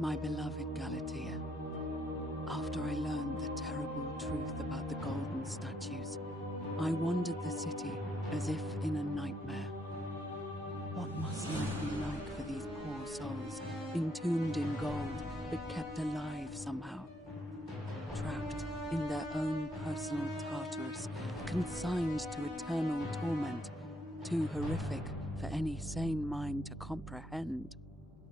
My beloved Galatea, after I learned the terrible truth about the golden statues, I wandered the city as if in a nightmare. What must life be like for these poor souls, entombed in gold, but kept alive somehow? Trapped in their own personal Tartarus, consigned to eternal torment, too horrific for any sane mind to comprehend.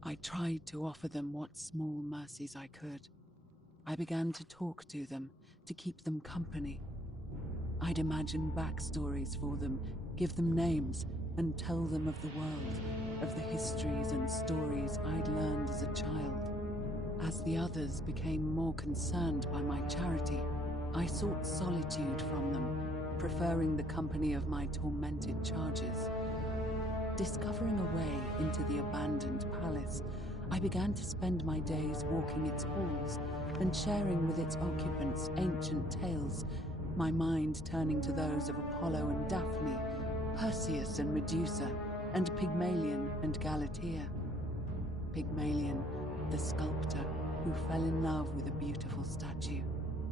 I tried to offer them what small mercies I could. I began to talk to them, to keep them company. I'd imagine backstories for them, give them names, and tell them of the world, of the histories and stories I'd learned as a child. As the others became more concerned by my charity, I sought solitude from them, preferring the company of my tormented charges. Discovering a way into the abandoned palace, I began to spend my days walking its halls and sharing with its occupants ancient tales, my mind turning to those of Apollo and Daphne, Perseus and Medusa, and Pygmalion and Galatea. Pygmalion, the sculptor who fell in love with a beautiful statue,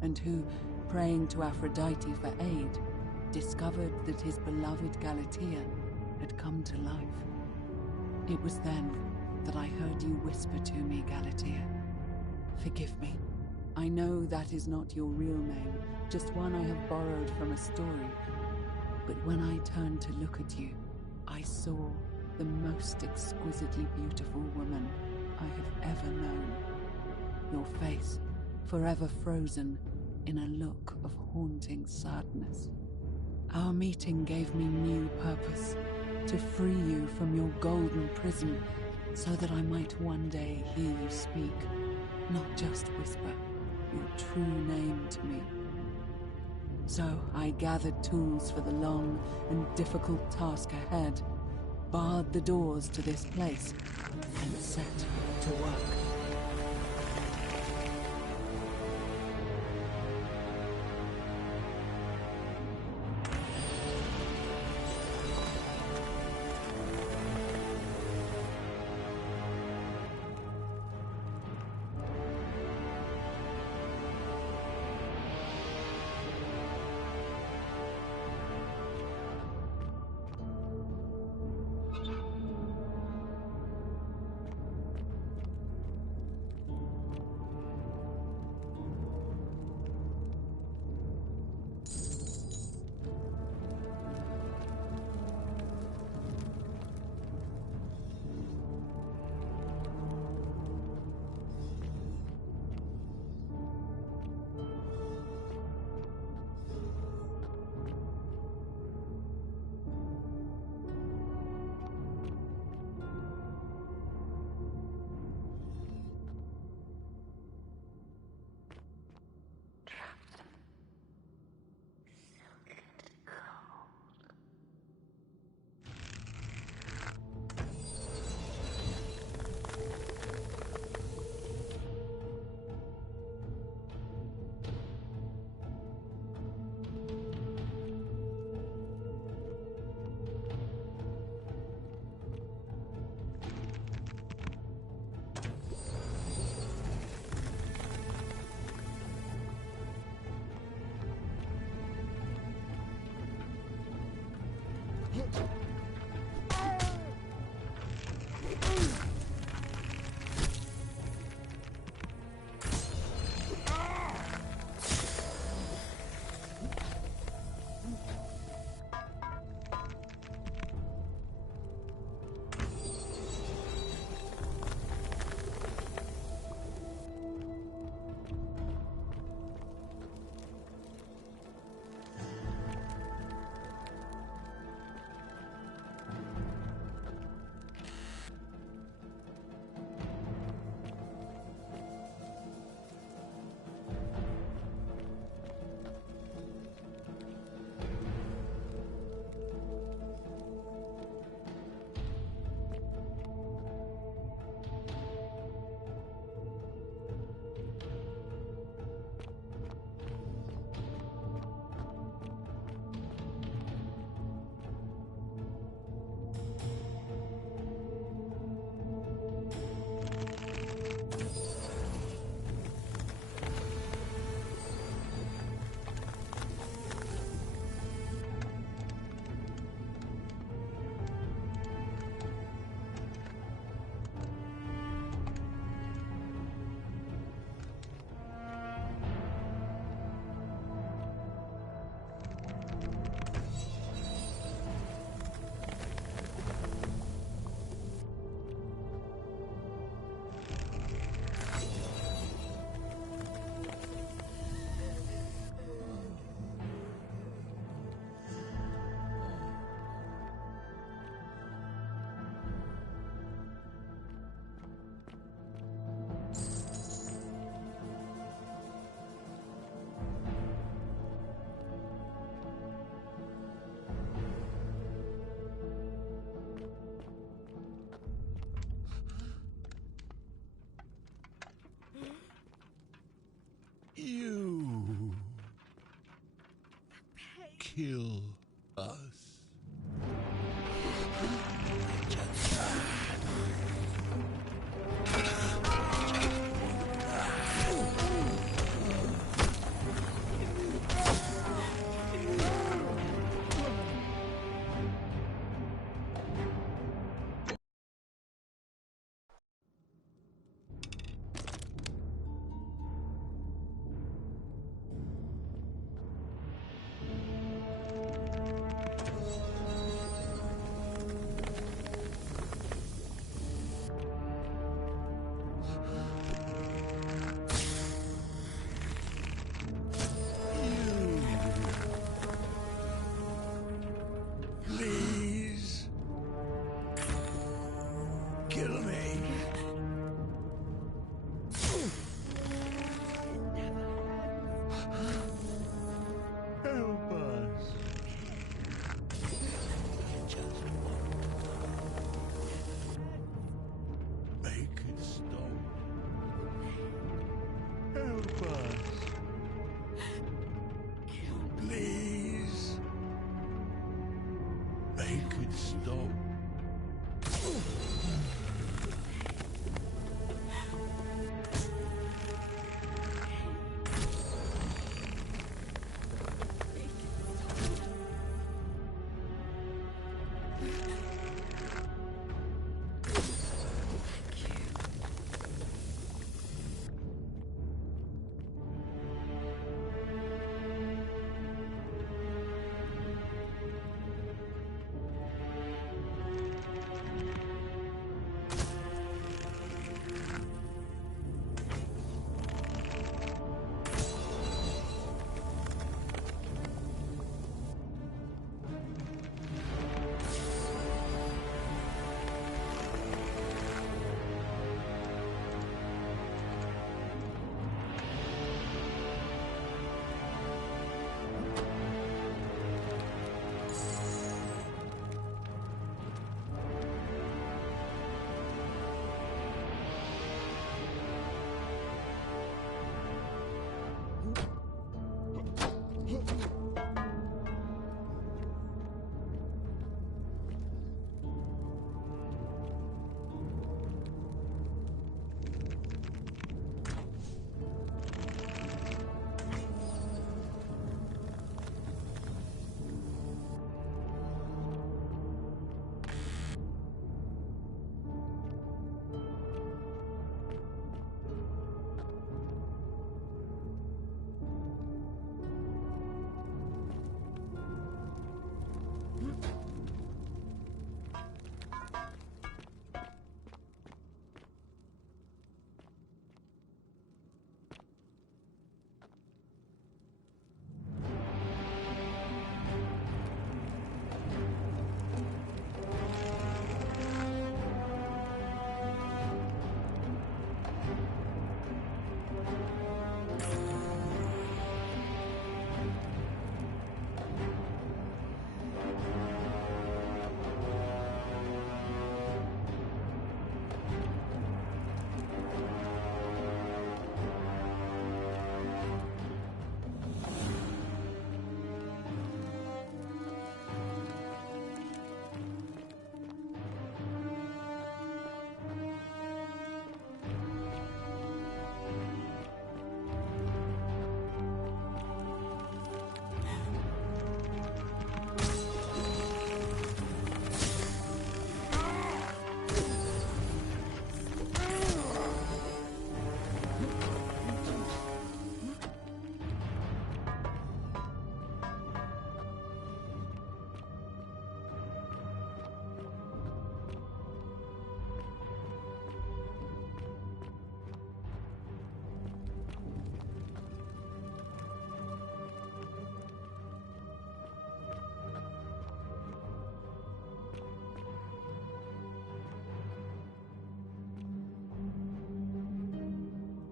and who, praying to Aphrodite for aid, discovered that his beloved Galatea had come to life. It was then that I heard you whisper to me, Galatea. Forgive me. I know that is not your real name, just one I have borrowed from a story. But when I turned to look at you, I saw the most exquisitely beautiful woman I have ever known. Your face, forever frozen in a look of haunting sadness. Our meeting gave me new purpose, to free you from your golden prison, so that I might one day hear you speak, not just whisper your true name to me. So I gathered tools for the long and difficult task ahead, barred the doors to this place, and set to work. kill us. Please. Kill me. Help us. Just make it stop. Help us. Please. Make it stop.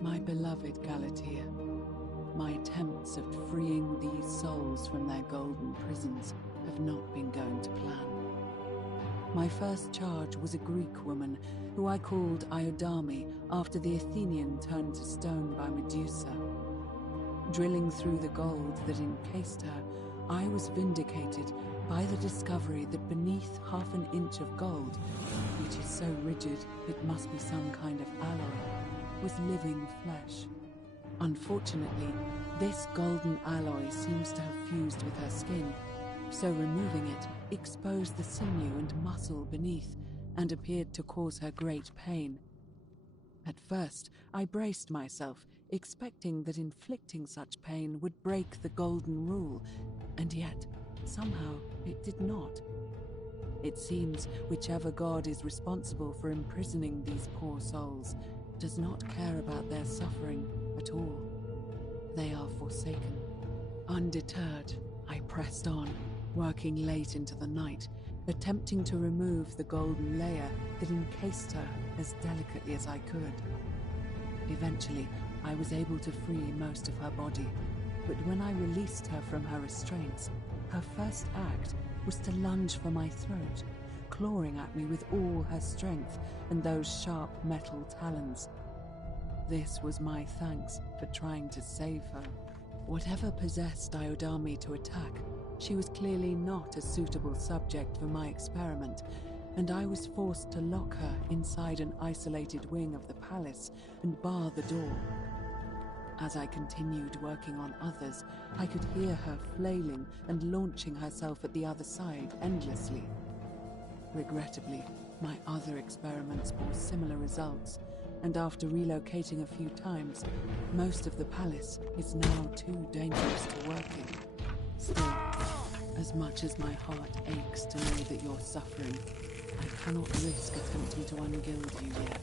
My beloved Galatea, my attempts at freeing these souls from their golden prisons have not been going to plan. My first charge was a Greek woman who I called Iodame after the Athenian turned to stone by Medusa. Drilling through the gold that encased her, I was vindicated by the discovery that beneath half an inch of gold, which is so rigid it must be some kind of alloy, was living flesh. Unfortunately, this golden alloy seems to have fused with her skin, so removing it exposed the sinew and muscle beneath and appeared to cause her great pain. At first, I braced myself, expecting that inflicting such pain would break the golden rule, and yet, somehow, it did not. It seems whichever god is responsible for imprisoning these poor souls does not care about their suffering at all. They are forsaken. Undeterred, I pressed on, working late into the night, attempting to remove the golden layer that encased her as delicately as I could. Eventually, I was able to free most of her body, but when I released her from her restraints, her first act was to lunge for my throat, clawing at me with all her strength and those sharp metal talons. This was my thanks for trying to save her. Whatever possessed Diodami to attack, she was clearly not a suitable subject for my experiment, and I was forced to lock her inside an isolated wing of the palace and bar the door. As I continued working on others, I could hear her flailing and launching herself at the other side endlessly. Regrettably, my other experiments bore similar results, and after relocating a few times, most of the palace is now too dangerous to work in. Still, as much as my heart aches to know that you're suffering, I cannot risk attempting to ungild you yet.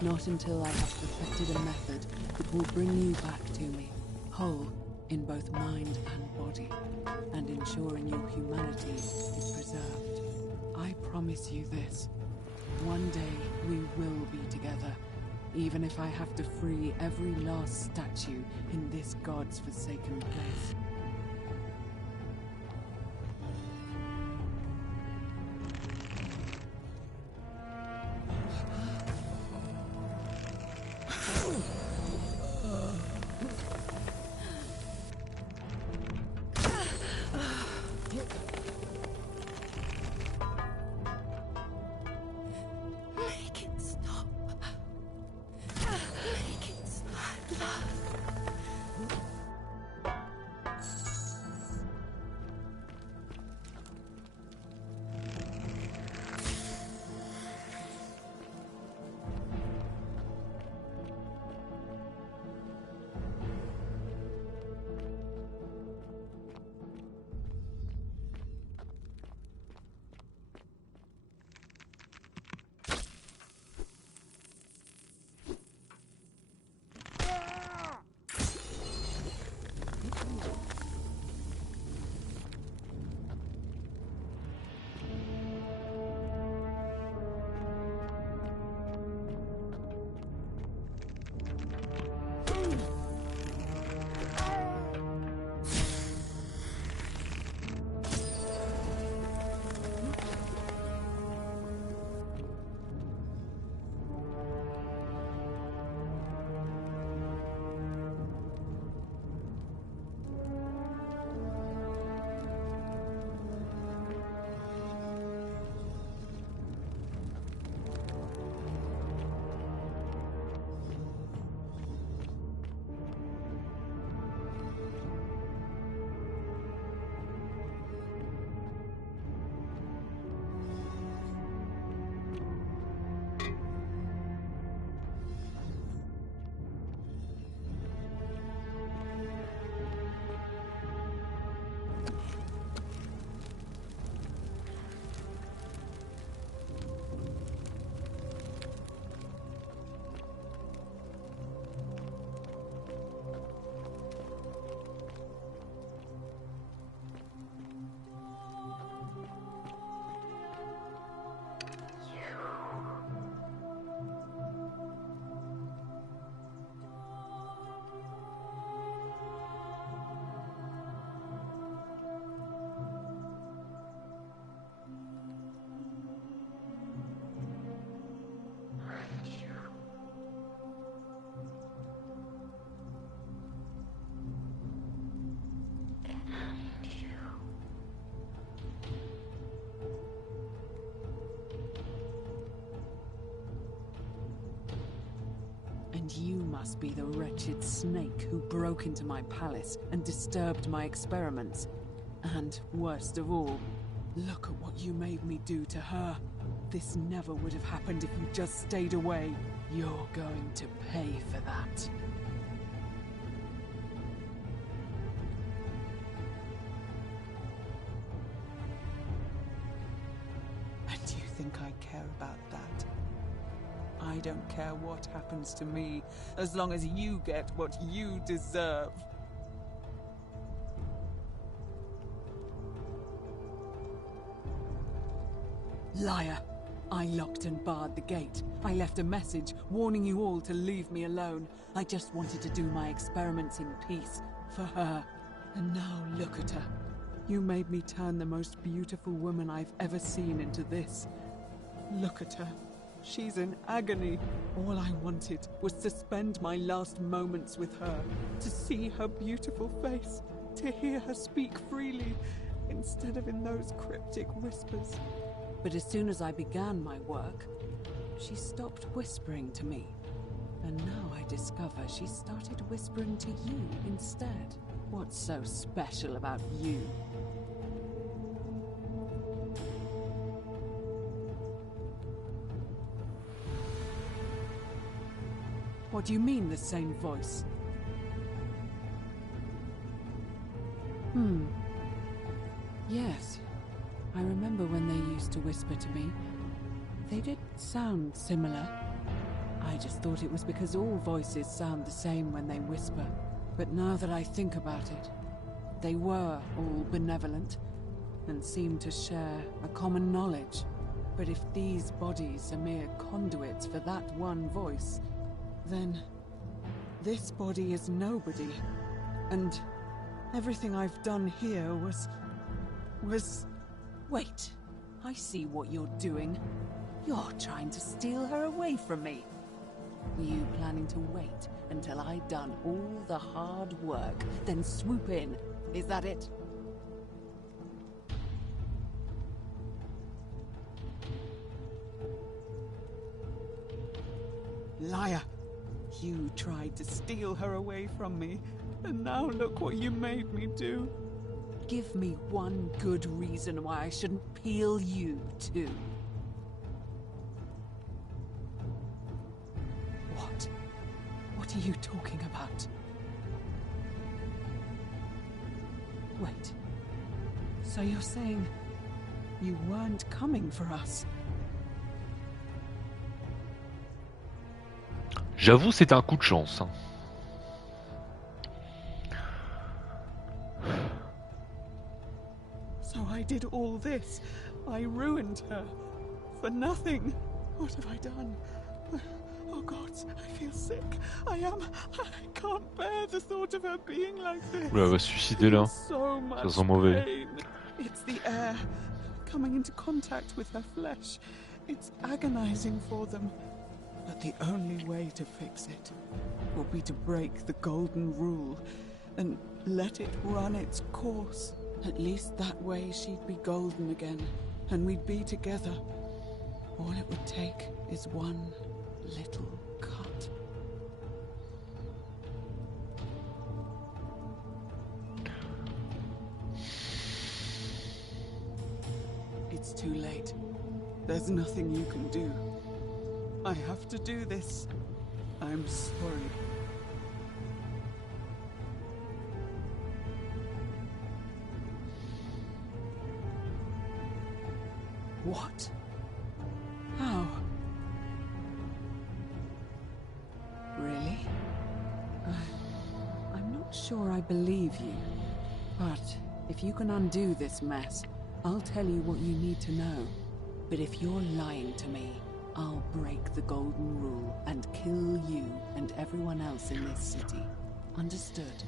Not until I have perfected a method that will bring you back to me, whole in both mind and body, and ensuring your humanity is preserved. I promise you this. One day we will be together, even if I have to free every last statue in this god's forsaken place. Make it stop. Make it stop, love. And you must be the wretched snake who broke into my palace and disturbed my experiments. And worst of all, look at what you made me do to her. This never would have happened if you just stayed away. You're going to pay for that. And you think I care about that? I don't care what happens to me, as long as you get what you deserve. Liar! I locked and barred the gate. I left a message warning you all to leave me alone. I just wanted to do my experiments in peace, for her. And now look at her. You made me turn the most beautiful woman I've ever seen into this. Look at her. She's in agony. All I wanted was to spend my last moments with her, to see her beautiful face, to hear her speak freely, instead of in those cryptic whispers. But as soon as I began my work, she stopped whispering to me. And now I discover she started whispering to you instead. What's so special about you? What do you mean, the same voice? Yes. I remember when they used to whisper to me. They did sound similar. I just thought it was because all voices sound the same when they whisper. But now that I think about it, they were all benevolent and seemed to share a common knowledge. But if these bodies are mere conduits for that one voice, then this body is nobody. And everything I've done here was... Wait, I see what you're doing. You're trying to steal her away from me. Were you planning to wait until I'd done all the hard work, then swoop in? Is that it? Liar! You tried to steal her away from me, and now look what you made me do. Give me one good reason why I shouldn't peel you, too. What? What are you talking about? Wait. So you're saying you weren't coming for us? J'avoue, c'est un coup de chance. Hein. So I did all this. I ruined her. For nothing. What have I done? Oh God, I feel sick. I can't bear the thought of her being like this. Oula, elle va se suicider là. So much Ça sent mauvais. pain. It's the air. Coming into contact with her flesh. It's agonizing for them. But the only way to fix it will be to break the golden rule and let it run its course. At least that way she'd be golden again, and we'd be together. All it would take is one little cut. It's too late. There's nothing you can do. I have to do this. I'm sorry. What? How? Really? I'm not sure I believe you. But if you can undo this mess, I'll tell you what you need to know. But if you're lying to me, I'll break the golden rule and kill you and everyone else in this city. Understood?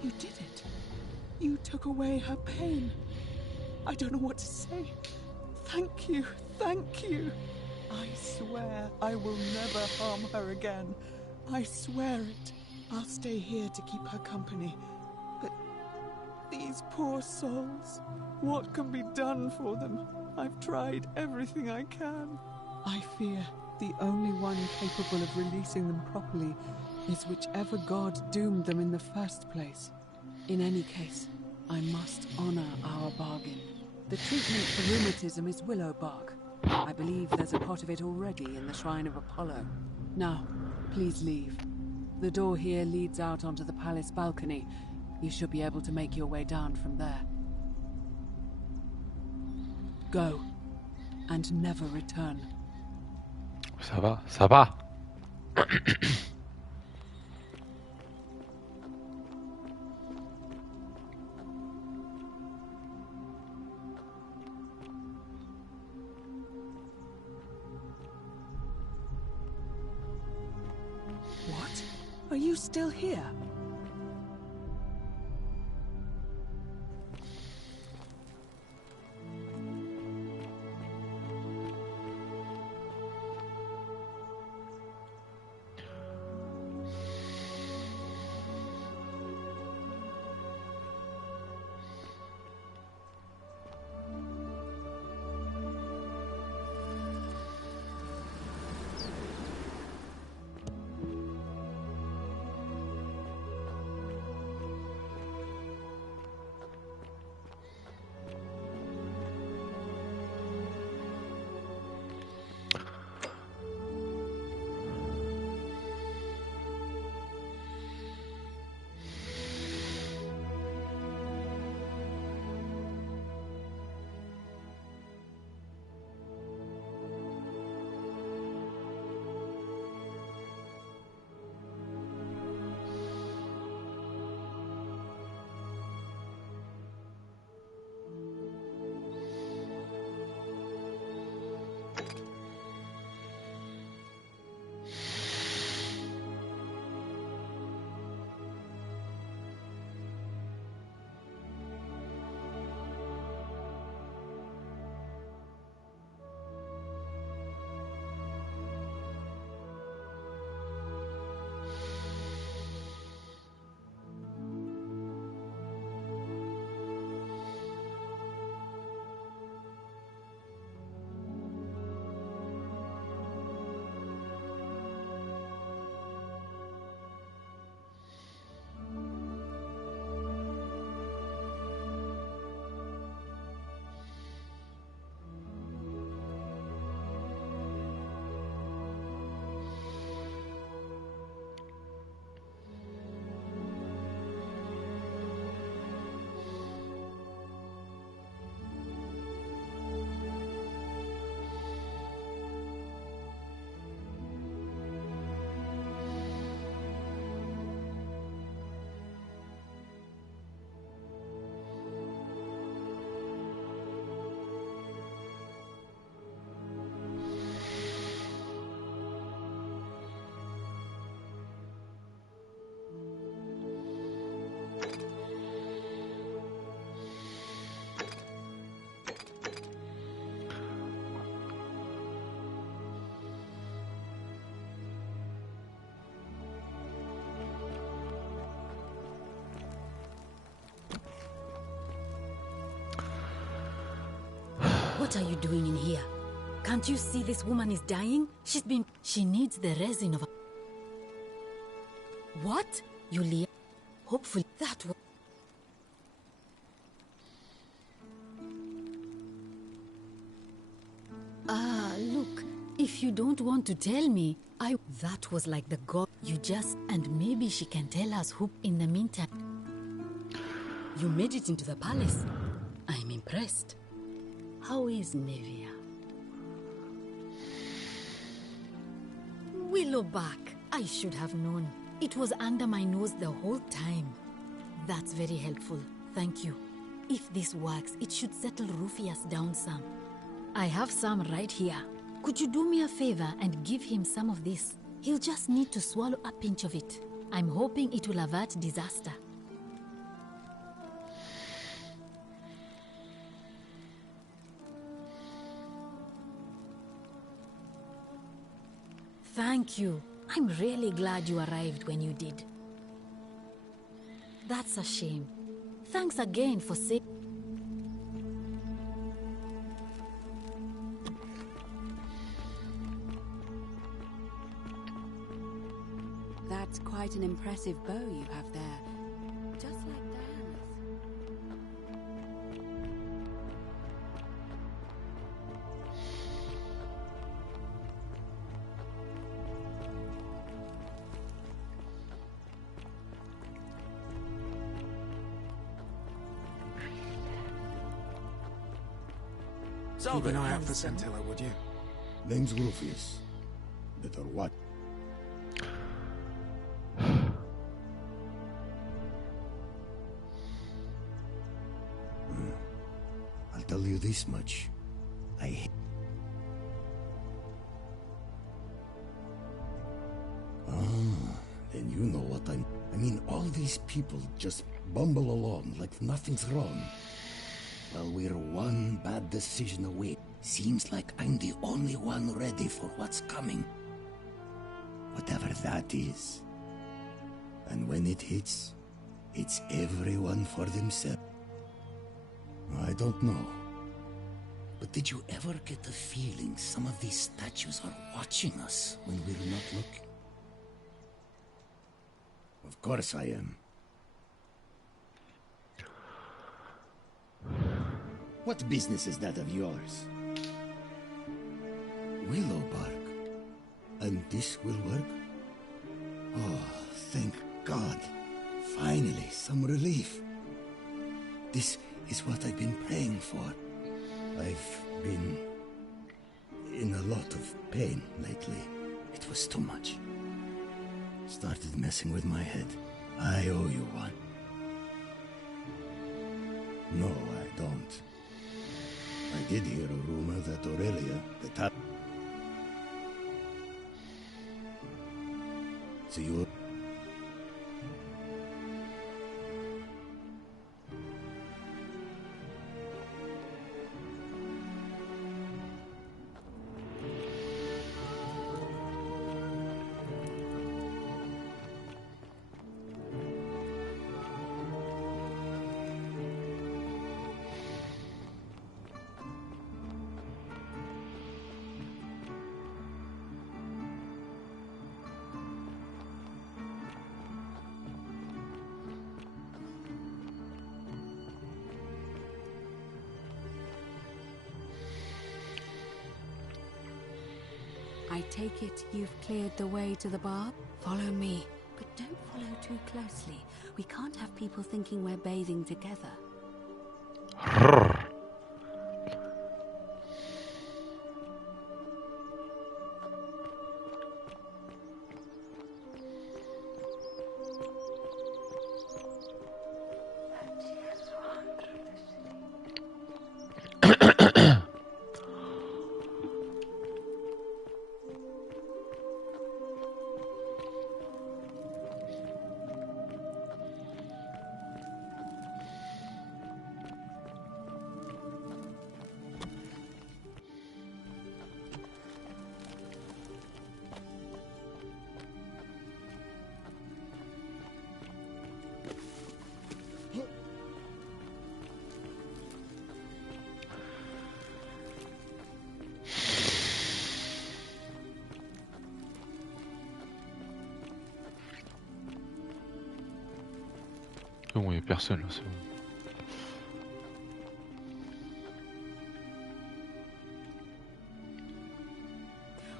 You did it. You took away her pain. I don't know what to say. Thank you. Thank you. I swear I will never harm her again. I swear it. I'll stay here to keep her company. But these poor souls, what can be done for them? I've tried everything I can. I fear the only one capable of releasing them properly is whichever god doomed them in the first place. In any case, I must honor our bargain. The treatment for rheumatism is willow bark. I believe there's a pot of it already in the shrine of Apollo. Now, please leave. The door here leads out onto the palace balcony. You should be able to make your way down from there. Go, and never return. Ça va, ça va. What? Are you still here? What are you doing in here? Can't you see this woman is dying? She needs the resin of... What? Yulia? Hopefully that was... Look, if you don't want to tell me, That was like the god you just... And maybe she can tell us who... In the meantime... You made it into the palace. I'm impressed. How is Nevia? Willowback. I should have known. It was under my nose the whole time. That's very helpful. Thank you. If this works, it should settle Rufius down some. I have some right here. Could you do me a favor and give him some of this? He'll just need to swallow a pinch of it. I'm hoping it will avert disaster. Thank you. I'm really glad you arrived when you did. That's a shame. Thanks again for saying. That's quite an impressive bow you have there. Just like Diana's. Keep an eye out for Scintilla, would you? Name's Rufius. Better what? I'll tell you this much. I hate... Then you know what I mean, all these people just bumble along like nothing's wrong. Well, we're one bad decision away. Seems like I'm the only one ready for what's coming. Whatever that is. And when it hits, it's everyone for themselves. I don't know. But did you ever get the feeling some of these statues are watching us when we're not looking? Of course I am. What business is that of yours? Willow bark. And this will work? Oh, thank God. Finally, some relief. This is what I've been praying for. I've been in a lot of pain lately. It was too much. Started messing with my head. I owe you one. No, I don't. I did hear a rumor that Aurelia, the top... So you... I take it you've cleared the way to the bar? Follow me. But don't follow too closely. We can't have people thinking we're bathing together. Bon, il n'y a personne là, c'est bon.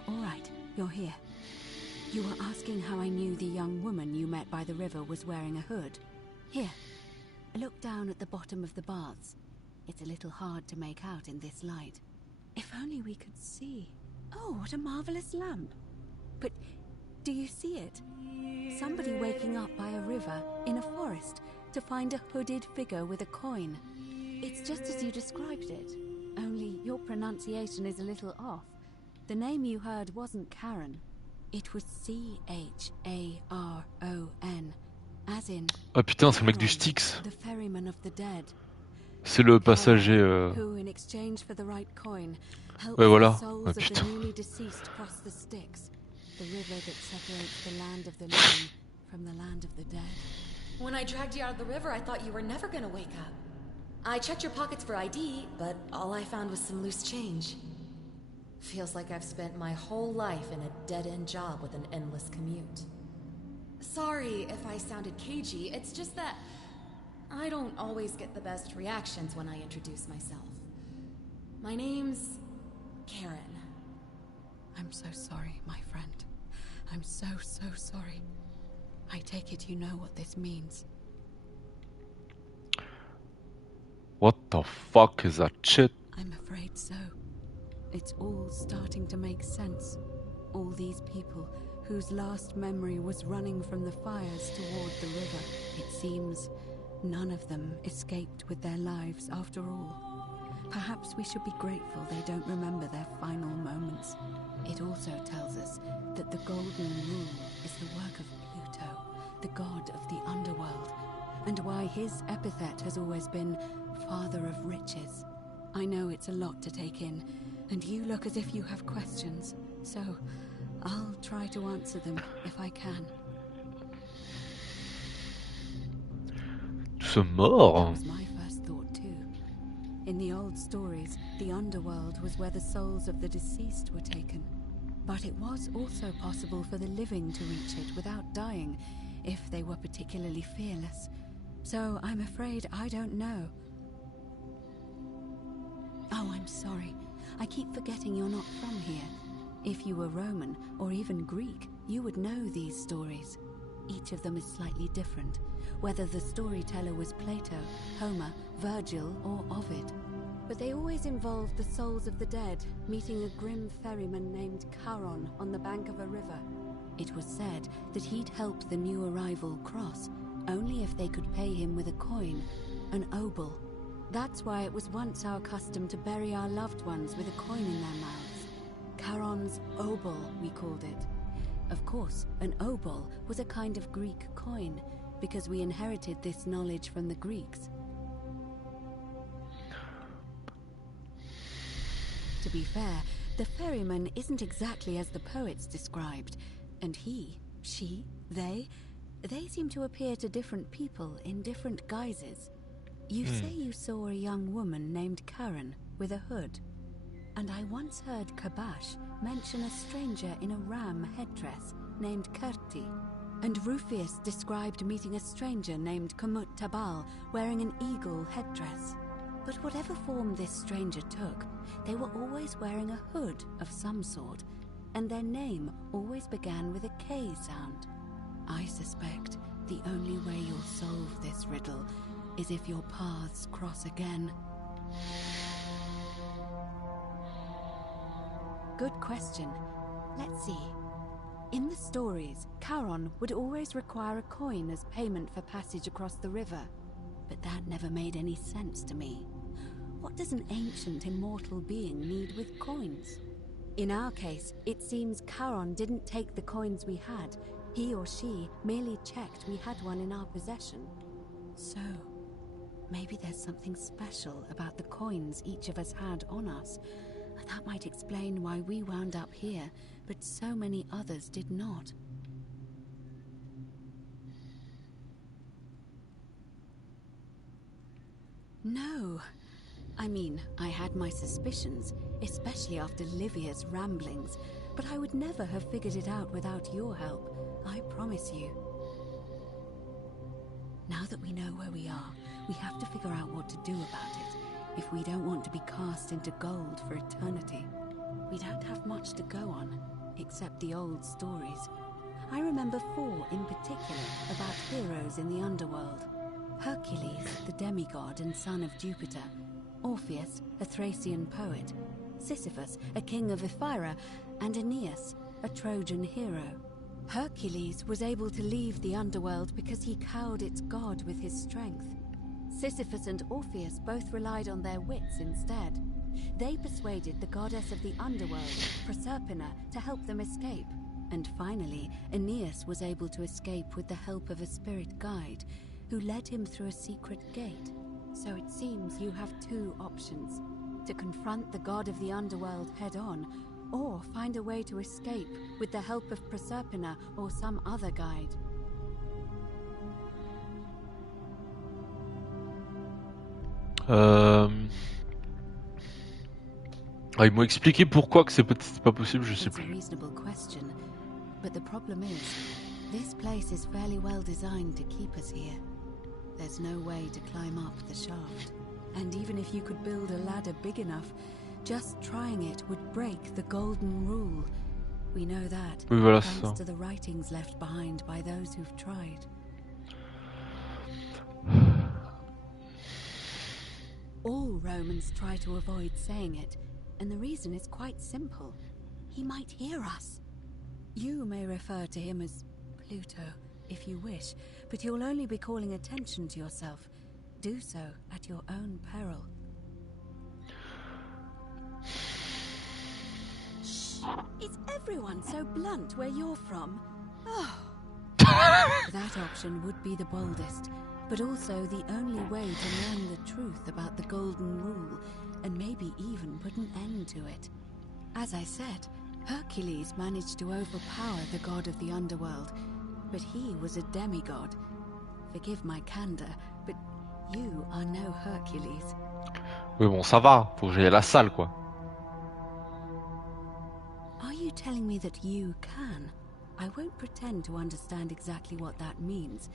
All right, you're here. You were asking how I knew the young woman you met by the river was wearing a hood. Here, look down at the bottom of the baths. It's a little hard to make out in this light. If only we could see. Oh, what a marvelous lamp. But do you see it? Somebody waking up by a river in a forest to find a hooded figure with a coin. It's just as you described it, only your pronunciation is a little off. The name you heard wasn't Karen. It was C-H-A-R-O-N, as in... Ah putain, c'est le mec du Styx. The ferryman of the dead. C'est le passager... Who, in exchange for the right coin, helped Ouais, voilà. the souls Ah of the putain. newly deceased cross the Styx. the river that separates the land of the living from the land of the dead. When I dragged you out of the river, I thought you were never gonna wake up. I checked your pockets for ID, but all I found was some loose change. Feels like I've spent my whole life in a dead-end job with an endless commute. Sorry if I sounded cagey, it's just that I don't always get the best reactions when I introduce myself. My name's Karen. I'm so sorry, my friend. I'm so sorry. I take it you know what this means. What the fuck is that shit? I'm afraid so. It's all starting to make sense. All these people whose last memory was running from the fires toward the river. It seems none of them escaped with their lives after all. Perhaps we should be grateful they don't remember their final moments. It also tells us that the Golden Rule is the work of Pluto, the god of the underworld, and why his epithet has always been Father of Riches. I know it's a lot to take in, and you look as if you have questions, so I'll try to answer them if I can. Ce That mort. was my first thought too. In the old stories, the underworld was where the souls of the deceased were taken. But it was also possible for the living to reach it without dying, if they were particularly fearless. So I'm afraid I don't know. Oh, I'm sorry. I keep forgetting you're not from here. If you were Roman, or even Greek, you would know these stories. Each of them is slightly different, whether the storyteller was Plato, Homer, Virgil, or Ovid. But they always involved the souls of the dead meeting a grim ferryman named Charon on the bank of a river. It was said that he'd help the new arrival cross, only if they could pay him with a coin, an obol. That's why it was once our custom to bury our loved ones with a coin in their mouths. Charon's obol, we called it. Of course, an obol was a kind of Greek coin, because we inherited this knowledge from the Greeks. To be fair, the ferryman isn't exactly as the poets described, and he, she, they seem to appear to different people in different guises. You say you saw a young woman named Karen with a hood, and I once heard Kabash mention a stranger in a ram headdress named Partie, and Rufius described meeting a stranger named Kamut Tabal wearing an eagle headdress. But whatever form this stranger took, they were always wearing a hood of some sort, and their name always began with a K sound. I suspect the only way you'll solve this riddle is if your paths cross again. Good question. Let's see. In the stories, Charon would always require a coin as payment for passage across the river. But that never made any sense to me. What does an ancient immortal being need with coins? In our case, it seems Charon didn't take the coins we had. He or she merely checked we had one in our possession. So, maybe there's something special about the coins each of us had on us. That might explain why we wound up here, but so many others did not. No. I mean, I had my suspicions, especially after Livia's ramblings, but I would never have figured it out without your help, I promise you. Now that we know where we are, we have to figure out what to do about it, if we don't want to be cast into gold for eternity. We don't have much to go on, except the old stories. I remember 4 in particular about heroes in the underworld. Hercules, the demigod and son of Jupiter. Orpheus, a Thracian poet. Sisyphus, a king of Ephyra. And Aeneas, a Trojan hero. Hercules was able to leave the underworld because he cowed its god with his strength. Sisyphus and Orpheus both relied on their wits instead. They persuaded the goddess of the underworld, Proserpina, to help them escape. And finally, Aeneas was able to escape with the help of a spirit guide, who led him through a secret gate. So it seems you have 2 options: to confront the god of the underworld head-on, Or find a way to escape with the help of Proserpina or some other guide. Ah, ils m'ont expliqué pourquoi que c'est pas possible, je sais It's a plus. reasonable question, but the problem is, this place is fairly well designed to keep us here. There's no way to climb up the shaft. And even if you could build a ladder big enough, just trying it would break the golden rule. We know that, Oui, voilà, c'est thanks ça. to the writings left behind by those who've tried. All Romans try to avoid saying it, and the reason is quite simple. He might hear us. You may refer to him as Pluto, if you wish, but you'll only be calling attention to yourself. Do so at your own peril. Is everyone so blunt where you're from? Oh. That option would be the boldest, but also the only way to learn the truth about the Golden Rule, and maybe even put an end to it. As I said, Hercules managed to overpower the god of the underworld, but he was a demigod. Forgive my candor, but you are no Hercules. Oui, bon, ça va, faut que j'aille à la salle, quoi. Are you telling me that you can? I won't pretend to understand exactly what that means,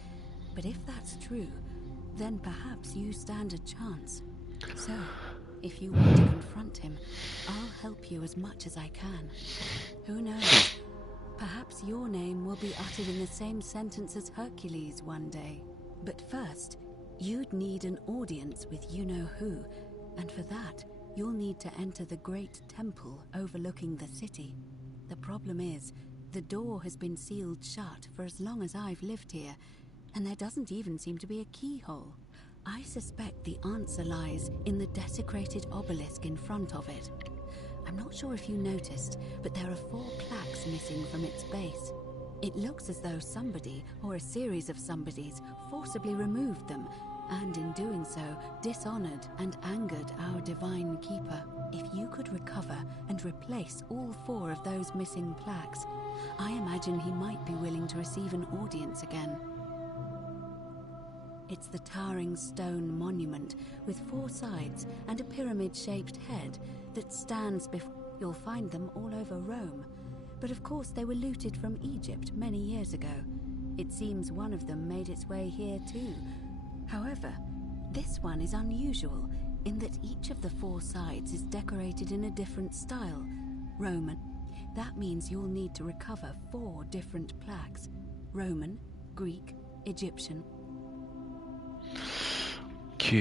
but if that's true, then perhaps you stand a chance. So, if you want to confront him, I'll help you as much as I can. Who knows? Perhaps your name will be uttered in the same sentence as Hercules one day. But first, you'd need an audience with you-know-who, and for that, you'll need to enter the great temple overlooking the city. The problem is, the door has been sealed shut for as long as I've lived here, and there doesn't even seem to be a keyhole. I suspect the answer lies in the desecrated obelisk in front of it. I'm not sure if you noticed, but there are 4 plaques missing from its base. It looks as though somebody, or a series of somebodies, forcibly removed them, and in doing so, dishonored and angered our divine keeper. If you could recover and replace all 4 of those missing plaques, I imagine he might be willing to receive an audience again. It's the towering stone monument with 4 sides and a pyramid-shaped head that stands before. You'll find them all over Rome, but of course they were looted from Egypt many years ago. It seems one of them made its way here too. However, this one is unusual in that each of the 4 sides is decorated in a different style. Roman. That means you'll need to recover 4 different plaques. Roman, Greek, Egyptian. Ok.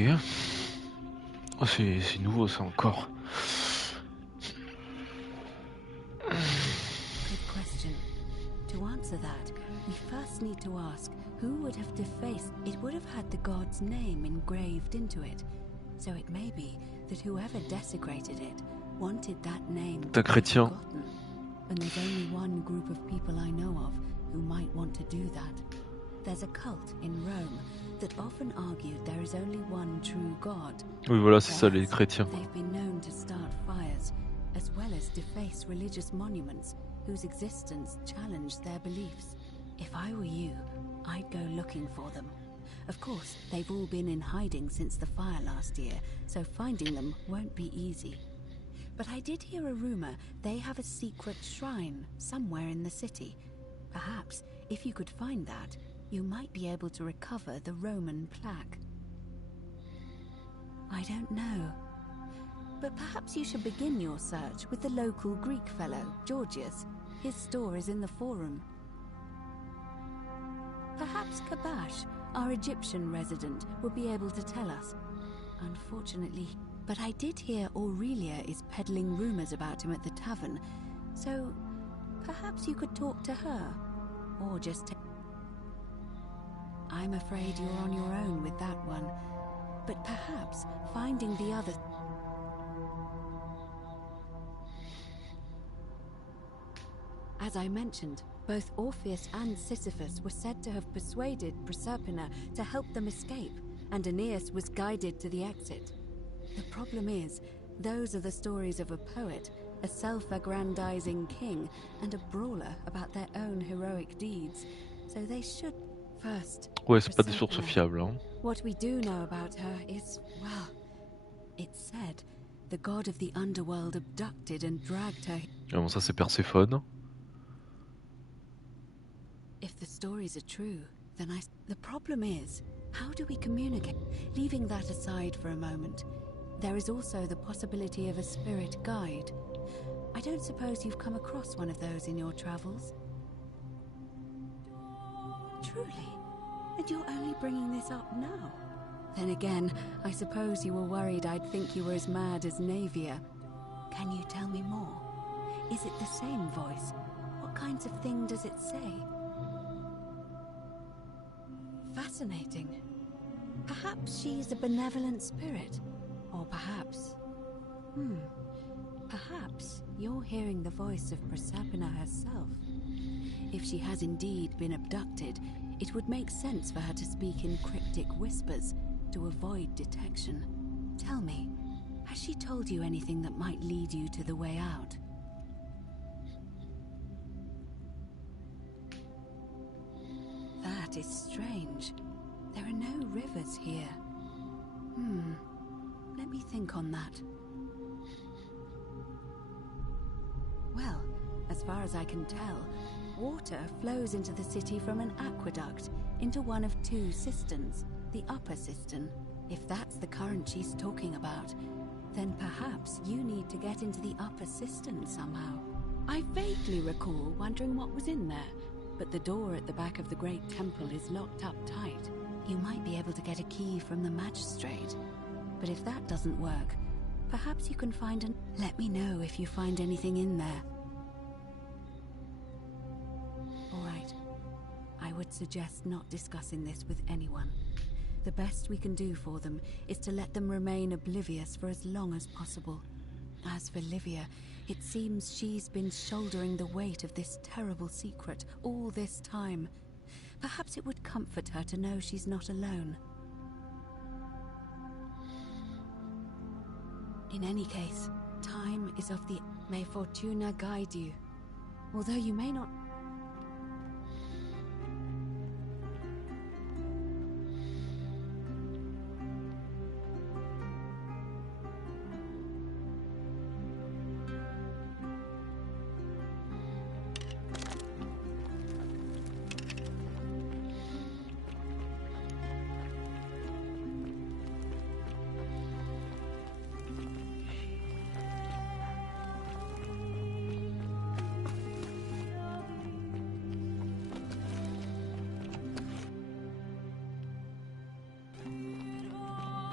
Oh, c'est nouveau ça encore. Good question. To answer that, we first need to ask who would have defaced. It would have had the god's name engraved into it, so it may be that whoever desecrated it wanted that name to be chrétien. forgotten. And there's only one group of people I know of who might want to do that. There's a cult in Rome that often argued there is only one true god. Oui, voilà, c'est ça, les Yes, chrétiens. they've been known to start fires, as well as deface religious monuments whose existence challenged their beliefs. If I were you, I'd go looking for them. Of course, they've all been in hiding since the fire last year, so finding them won't be easy. But I did hear a rumor they have a secret shrine somewhere in the city. Perhaps, if you could find that, you might be able to recover the Roman plaque. I don't know. But perhaps you should begin your search with the local Greek fellow, Georgius. His store is in the forum. Perhaps Kabash, our Egyptian resident, will be able to tell us. Unfortunately, but I did hear Aurelia is peddling rumors about him at the tavern, so perhaps you could talk to her, or just I'm afraid you're on your own with that one, but perhaps finding the other. As I mentioned, both Orpheus and Sisyphus were said to have persuaded Proserpina to help them escape, and Aeneas was guided to the exit. The problem is, those are the stories of a poet, a self-aggrandizing king, and a brawler about their own heroic deeds. So they should first. Ouais, c'est pas des sources fiables. Hein. What we do know about her is, well, it's said the god of the underworld abducted and dragged her. Ah bon, ça c'est Perséphone. If the stories are true, then the problem is, how do we communicate? Leaving that aside for a moment, there is also the possibility of a spirit guide. I don't suppose you've come across one of those in your travels? Truly? And you're only bringing this up now? Then again, I suppose you were worried I'd think you were as mad as Navia. Can you tell me more? Is it the same voice? What kinds of thing does it say? Fascinating. Perhaps she's a benevolent spirit. Or perhaps... Perhaps you're hearing the voice of Proserpina herself. If she has indeed been abducted, it would make sense for her to speak in cryptic whispers to avoid detection. Tell me, has she told you anything that might lead you to the way out? That is strange. There are no rivers here. Let me think on that. Well, as far as I can tell, water flows into the city from an aqueduct into one of two cisterns, the upper cistern. If that's the current she's talking about, then perhaps you need to get into the upper cistern somehow. I vaguely recall wondering what was in there, but the door at the back of the great temple is locked up tight. You might be able to get a key from the magistrate, but if that doesn't work, perhaps you can find an... Let me know if you find anything in there. All right. I would suggest not discussing this with anyone. The best we can do for them is to let them remain oblivious for as long as possible. As for Livia, it seems she's been shouldering the weight of this terrible secret all this time. Perhaps it would comfort her to know she's not alone. In any case, time is of the... May Fortuna guide you. Although you may not...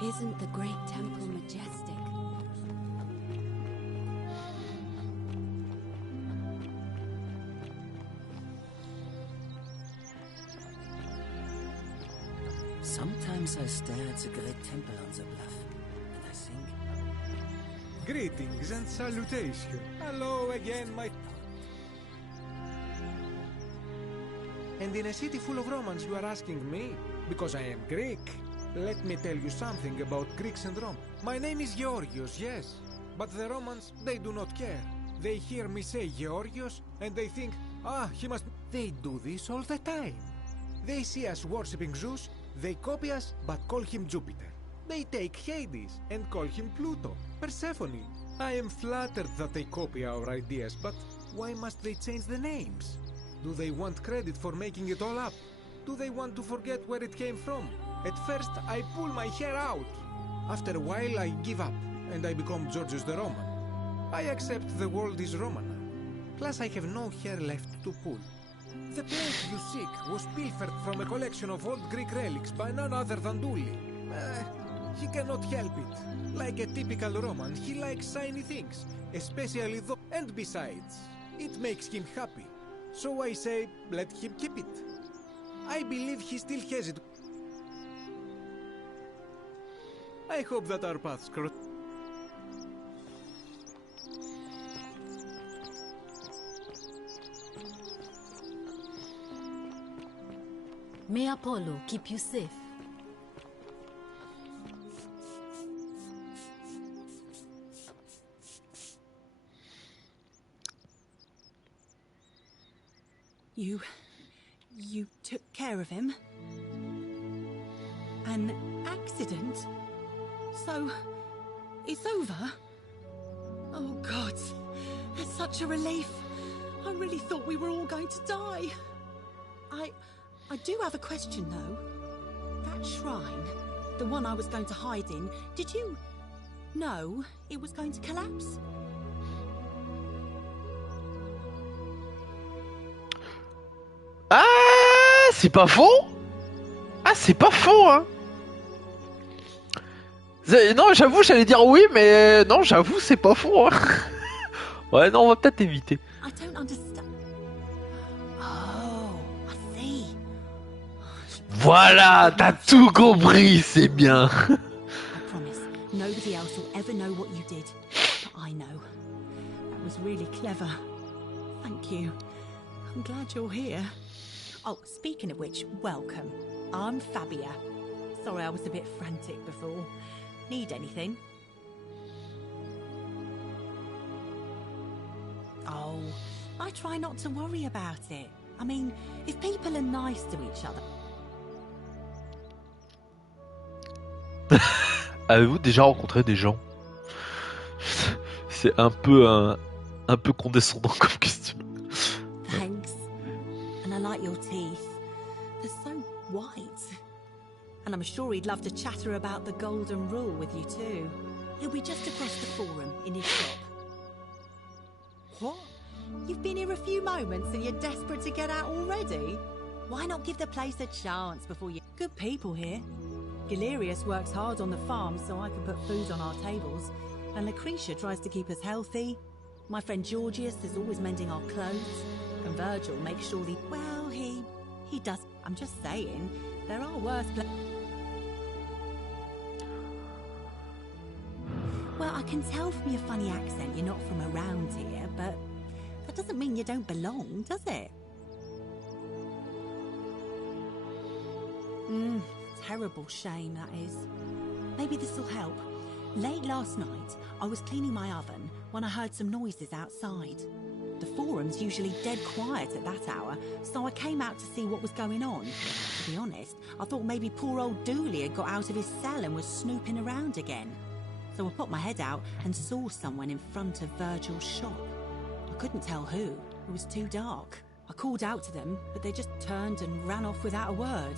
Isn't the great temple majestic? Sometimes I stare at the great temple on the bluff, and I think... Greetings and salutations. Hello again, my... And in a city full of Romans you are asking me? Because I am Greek. Let me tell you something about Greeks and Rome. My name is Georgios, yes. But the Romans, they do not care. They hear me say Georgios, and they think, he must... They do this all the time. They see us worshipping Zeus, they copy us, but call him Jupiter. They take Hades, and call him Pluto, Persephone. I am flattered that they copy our ideas, but why must they change the names? Do they want credit for making it all up? Do they want to forget where it came from? At first, I pull my hair out. After a while, I give up, and I become Georgios the Roman. I accept the world is Roman. Plus, I have no hair left to pull. The plate you seek was pilfered from a collection of old Greek relics by none other than Duli. He cannot help it. Like a typical Roman, he likes shiny things, especially those. And besides, it makes him happy. So I say, let him keep it. I believe he still has it. I hope that our paths cross. May Apollo keep you safe. You took care of him? An accident? So, it's over? Oh God, it's such a relief. I really thought we were all going to die. I do have a question though. That shrine, the one I was going to hide in, did you know it was going to collapse? Ah, c'est pas faux. Ah, c'est pas faux, hein. Non, j'avoue, j'allais dire oui, mais non, j'avoue, c'est pas faux, hein. Ouais, non, on va peut-être éviter. I don't understand. Oh, I see. Voilà, t'as tout compris, c'est bien. I promise, nobody else will ever know what you did. But I know. That was really clever. Thank you. I'm glad you're here. Oh, speaking of which, welcome. I'm Fabia. Sorry I was a bit frantic before. Need anything? Oh, I try not to worry about it. I mean, if people are nice to each other... Avez-vous déjà rencontré des gens? C'est un peu condescendant comme question. Thanks. And I like your teeth. They're so white. And I'm sure he'd love to chatter about the golden rule with you too. He'll be just across the forum in his shop. What? You've been here a few moments and you're desperate to get out already? Why not give the place a chance before you... Good people here. Galerius works hard on the farm so I can put food on our tables. And Lucretia tries to keep us healthy. My friend Georgius is always mending our clothes. And Virgil makes sure the... Well, he does... I'm just saying, there are worse places. Well, I can tell from your funny accent you're not from around here, but that doesn't mean you don't belong, does it? Terrible shame, that is. Maybe this'll help. Late last night, I was cleaning my oven when I heard some noises outside. The forum's usually dead quiet at that hour, so I came out to see what was going on. To be honest, I thought maybe poor old Dooley had got out of his cell and was snooping around again. So I popped my head out and saw someone in front of Virgil's shop. I couldn't tell who. It was too dark. I called out to them, but they just turned and ran off without a word.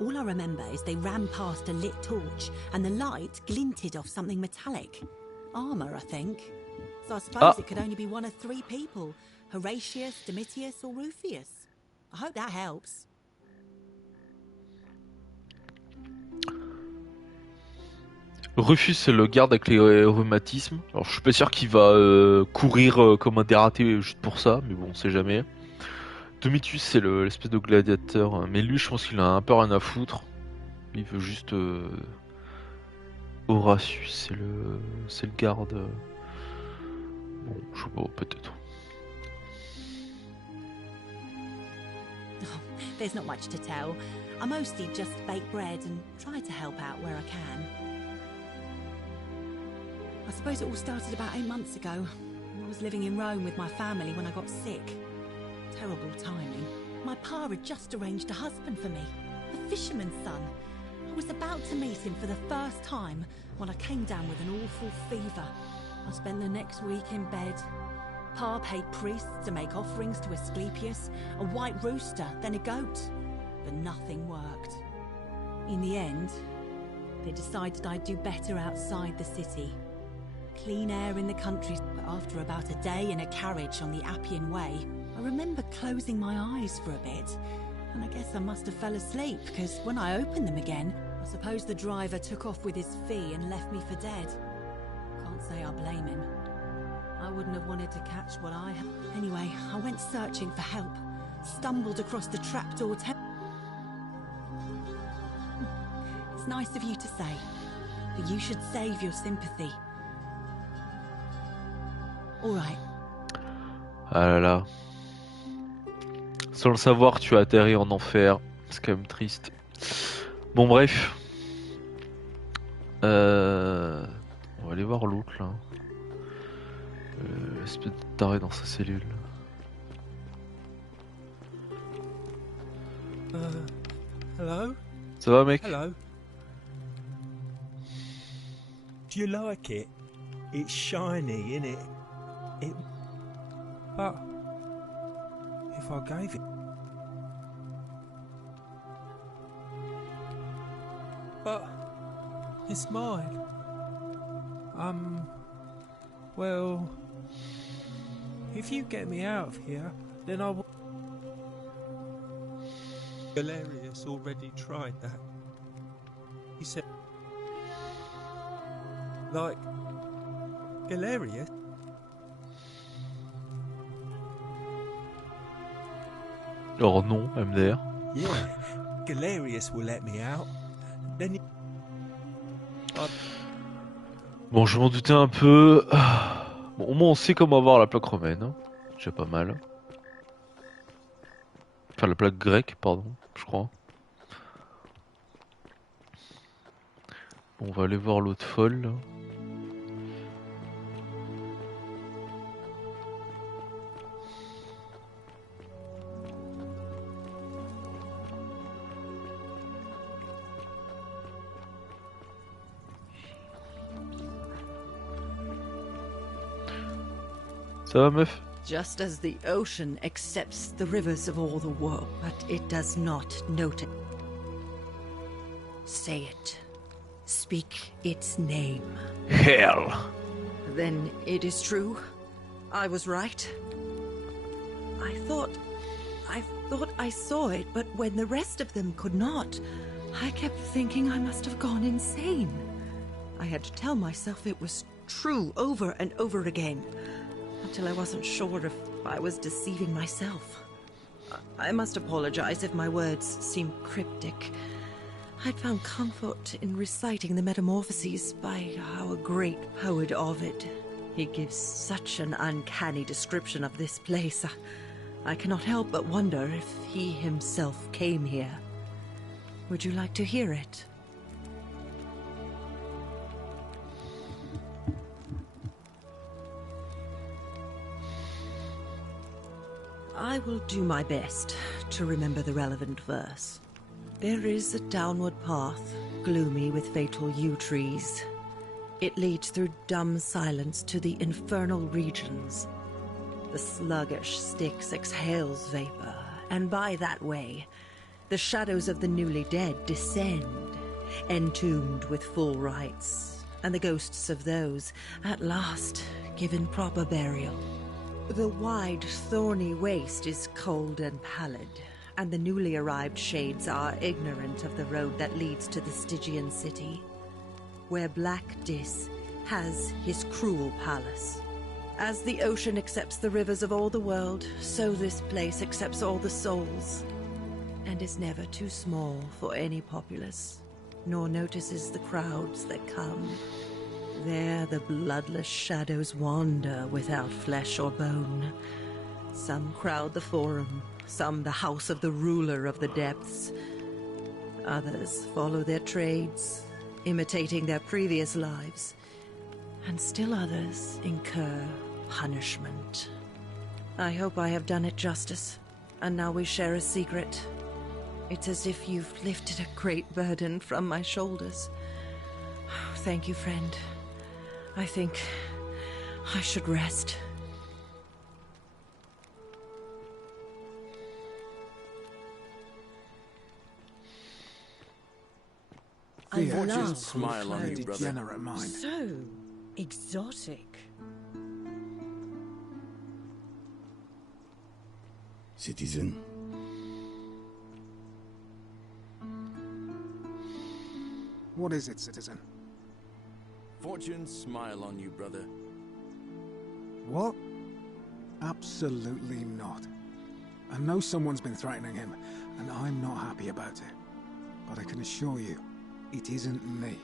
All I remember is they ran past a lit torch, and the light glinted off something metallic. Armour, I think. So I suppose it could only be one of three people. Horatius, Domitius, or Rufius. I hope that helps. Rufus, c'est le garde avec les rhumatismes. Alors, je suis pas sûr qu'il va courir comme un dératé juste pour ça, mais bon, on sait jamais. Domitius, c'est l'espèce de gladiateur, mais lui, je pense qu'il a un peu rien à foutre. Il veut juste... Horatius, c'est le garde... Bon, je sais pas, peut-être. Oh, there's not much to tell. I mostly just bake bread and try to help out where I can. I suppose it all started about 8 months ago. I was living in Rome with my family when I got sick. Terrible timing. My pa had just arranged a husband for me, a fisherman's son. I was about to meet him for the first time when I came down with an awful fever. I spent the next week in bed. Pa paid priests to make offerings to Asclepius, a white rooster, then a goat. But nothing worked. In the end, they decided I'd do better outside the city. Clean air in the country, but after about a day in a carriage on the Appian Way, I remember closing my eyes for a bit, and I guess I must have fell asleep, because when I opened them again, I suppose the driver took off with his fee and left me for dead. Can't say I blame him. I wouldn't have wanted to catch what I had. Anyway, I went searching for help, stumbled across the trapdoor It's nice of you to say, but you should save your sympathy. All right. Ah là là. Sans le savoir, tu as atterri en enfer. C'est quand même triste. Bon, bref. On va aller voir l'autre là. L'espèce de taré dans sa cellule. Hello? Ça va, mec? Hello? Do you like it? It's shiny, innit? It... But... if I gave it... But... it's mine. Well... if you get me out of here, then I will... Galerius already tried that. He said... like... Galerius? Oh non, MDR. Yeah, Galerius will let me out. Then he... Bon, je m'en doutais un peu. Bon, au moins on sait comment avoir la plaque romaine. Hein. Déjà pas mal. Enfin, la plaque grecque, pardon, je crois. Bon, on va aller voir l'autre folle. Là. Ça va, meuf? Just as the ocean accepts the rivers of all the world, but it does not note it. Say it. Speak its name. Hell! Then it is true. I was right. I thought I saw it, but when the rest of them could not, I kept thinking I must have gone insane. I had to tell myself it was true over and over again, until I wasn't sure if I was deceiving myself. I must apologize if my words seem cryptic. I'd found comfort in reciting the Metamorphoses by our great poet Ovid. He gives such an uncanny description of this place. I cannot help but wonder if he himself came here. Would you like to hear it? I will do my best to remember the relevant verse. There is a downward path, gloomy with fatal yew trees. It leads through dumb silence to the infernal regions. The sluggish Styx exhales vapor, and by that way, the shadows of the newly dead descend, entombed with full rites, and the ghosts of those, at last, given proper burial. The wide, thorny waste is cold and pallid, and the newly arrived shades are ignorant of the road that leads to the Stygian city, where Black Dis has his cruel palace. As the ocean accepts the rivers of all the world, so this place accepts all the souls, and is never too small for any populace, nor notices the crowds that come. There the bloodless shadows wander without flesh or bone. Some crowd the forum, some the house of the ruler of the depths. Others follow their trades, imitating their previous lives. And still others incur punishment. I hope I have done it justice, and now we share a secret. It's as if you've lifted a great burden from my shoulders. Thank you, friend. I think I should rest. Fortune smile on you, brother. Degenerate mind. So exotic. Citizen, What is it, citizen? Fortune smile on you, brother. What? Absolutely not. I know someone's been threatening him, and I'm not happy about it. But I can assure you, it isn't me.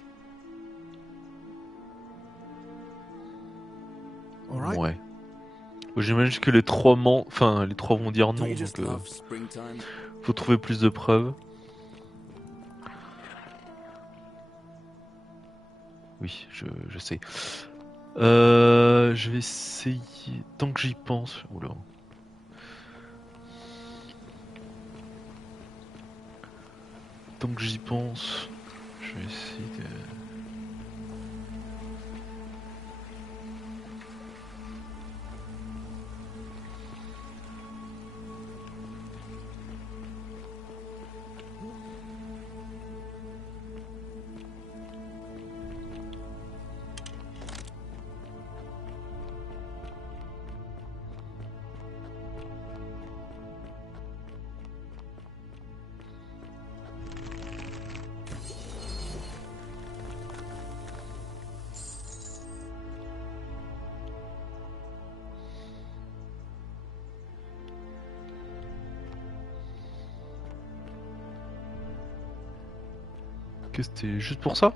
All right? Ouais. J'imagine que les trois vont dire non, Don't you donc just love springtime? faut trouver plus de preuves. Oui, je sais. Je vais essayer, tant que j'y pense. Oula. Tant que j'y pense, je vais essayer de... Qu'est-ce que c'était juste pour ça?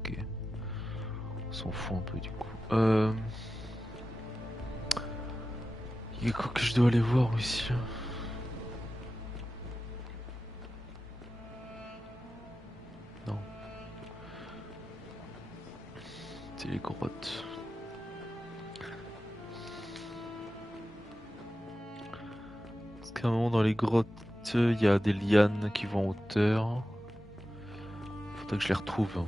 Ok. On s'en fout un peu du coup. Il y a quoi que je dois aller voir ici? Non. C'est les grottes. Parce qu'à un moment dans les grottes, il y a des lianes qui vont en hauteur. Faudrait que je les retrouve.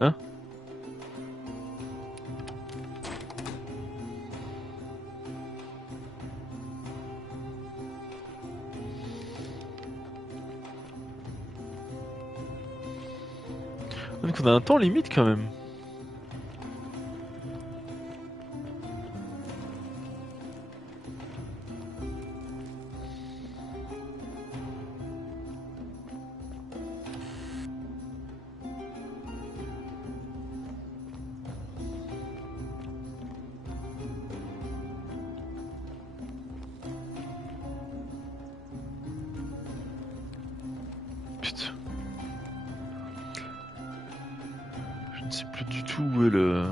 Hein? Donc on a un temps limite quand même. Putain. Je ne sais plus du tout où est le...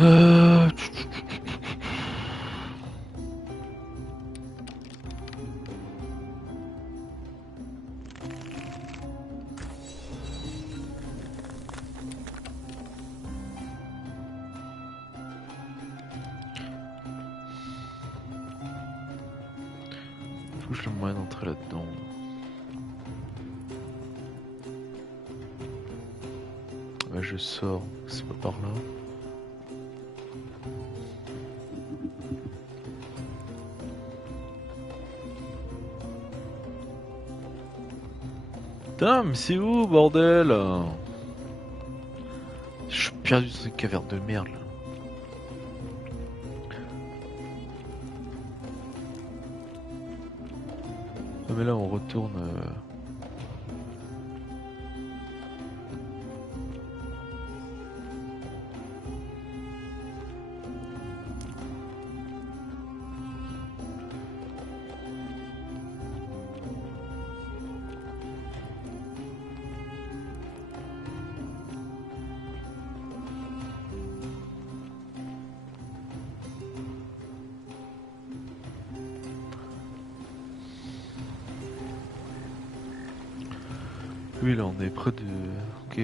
Euh... Trouve le moyen d'entrer là-dedans. Ouais, je sors, c'est pas par là. Putain, mais c'est où, bordel? Je suis perdu dans cette caverne de merde là. Ah, mais là on retourne. Oui, là on est près de. Ok.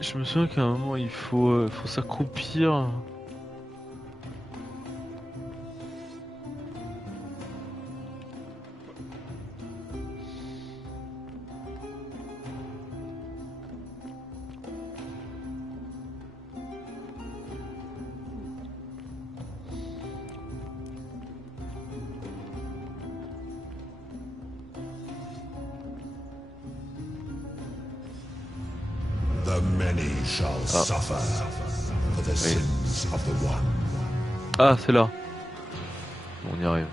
Je me souviens qu'à un moment il faut s'accroupir. The many shall suffer for the sins of the one. Ah, c'est là. On y arrive.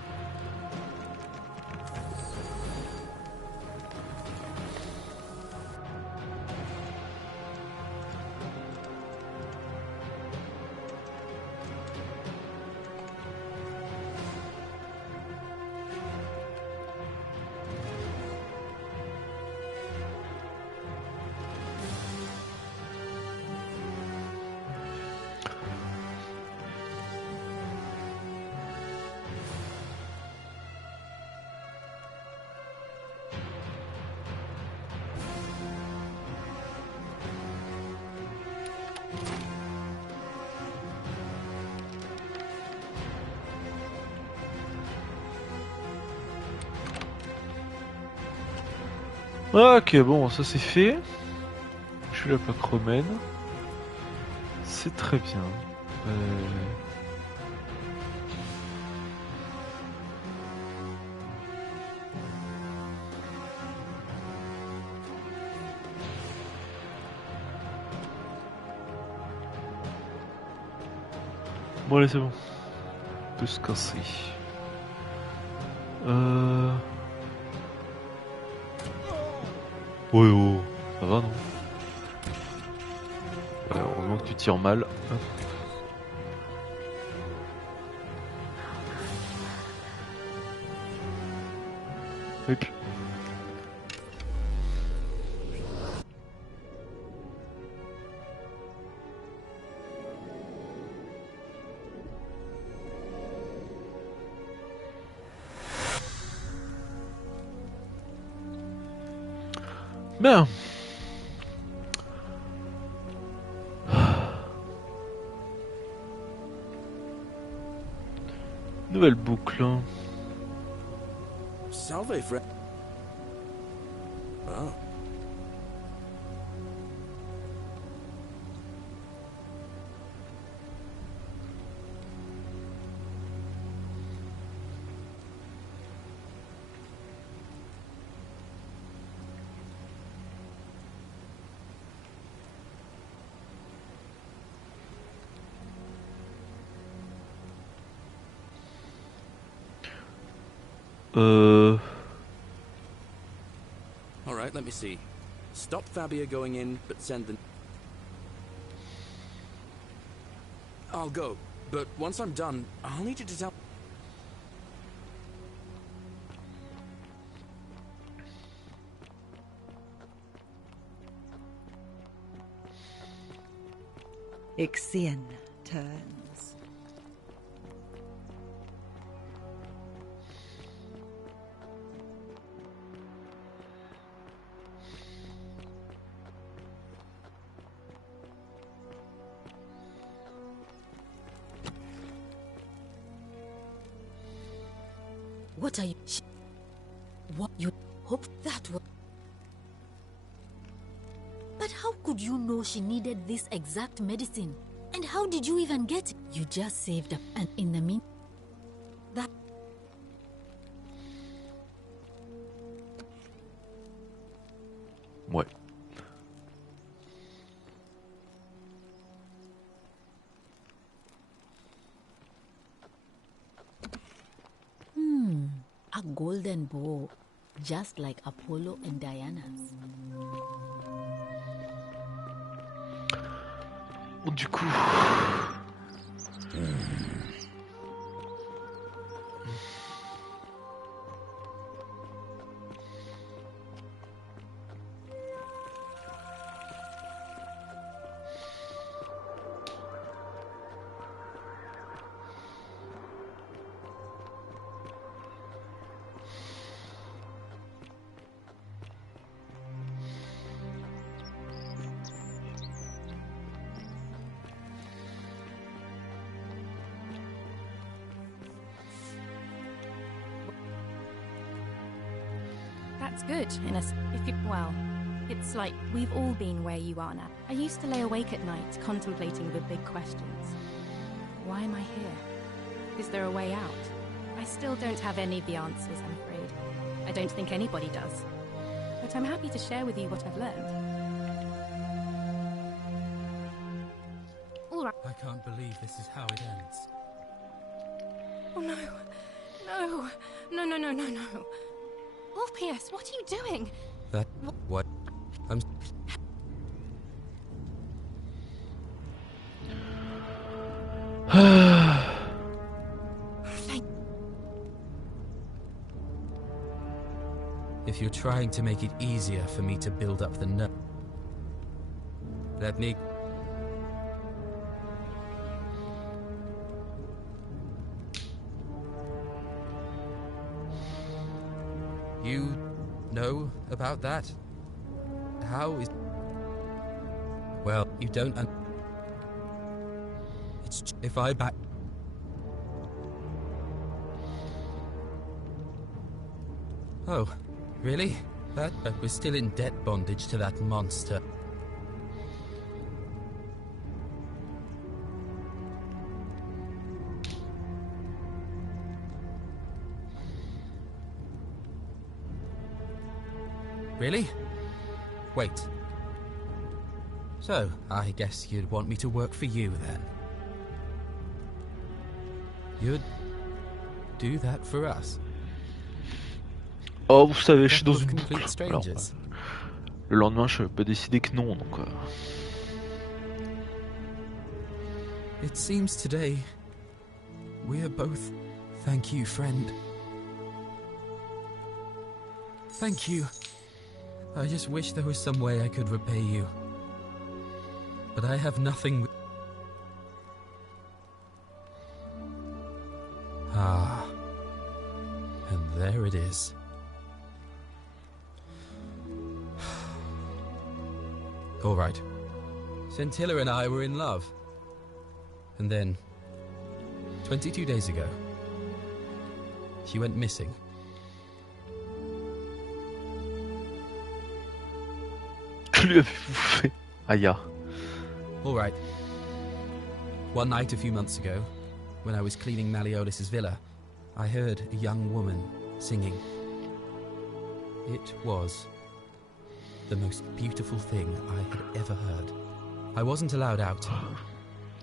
Ok, bon, ça c'est fait. Je suis la plaque romaine. C'est très bien. Bon, allez, c'est bon. On peut se casser. Ouais, oh, ça va, non? Ouais, heureusement que tu tires mal. Hop. Bien. Nouvelle boucle. Salve, friend. Oh. All right, let me see. Stop Fabia going in, but send the... I'll go, but once I'm done, I'll need you to tell... Ixion turns. What are you... What you hope that was... But how could you know she needed this exact medicine? And how did you even get it? You just saved up, and in the mean... That... Ouais. A golden bow, just like Apollo and Diana's. Du coup... That's good, well, it's like we've all been where you are now. I used to lay awake at night contemplating the big questions. Why am I here? Is there a way out? I still don't have any of the answers, I'm afraid. I don't think anybody does. But I'm happy to share with you what I've learned. All right. I can't believe this is how it ends. Oh no. No. No, no, no, no, no. Orpheus, what are you doing? What? I'm... If you're trying to make it easier for me to build up the nerve, let me... You know about that? How is... Well, you don't... It's... If I back... Oh, really? That we're still in debt bondage to that monster. Really? Wait. So, I guess you'd want me to work for you, then? You'd do that for us? Oh, vous savez, je suis dans une complete boucle. Alors, strangers. le lendemain, je peux décider que non, donc... It seems today we are both... Thank you, friend. Thank you. I just wish there was some way I could repay you. But I have nothing... Ah. And there it is. All right. Scintilla and I were in love. And then, 22 days ago, she went missing. Que lui avez-vous fait? Aya. All right. One night a few months ago, when I was cleaning Malleolis's villa, I heard a young woman singing. It was the most beautiful thing I had ever heard. I wasn't allowed out,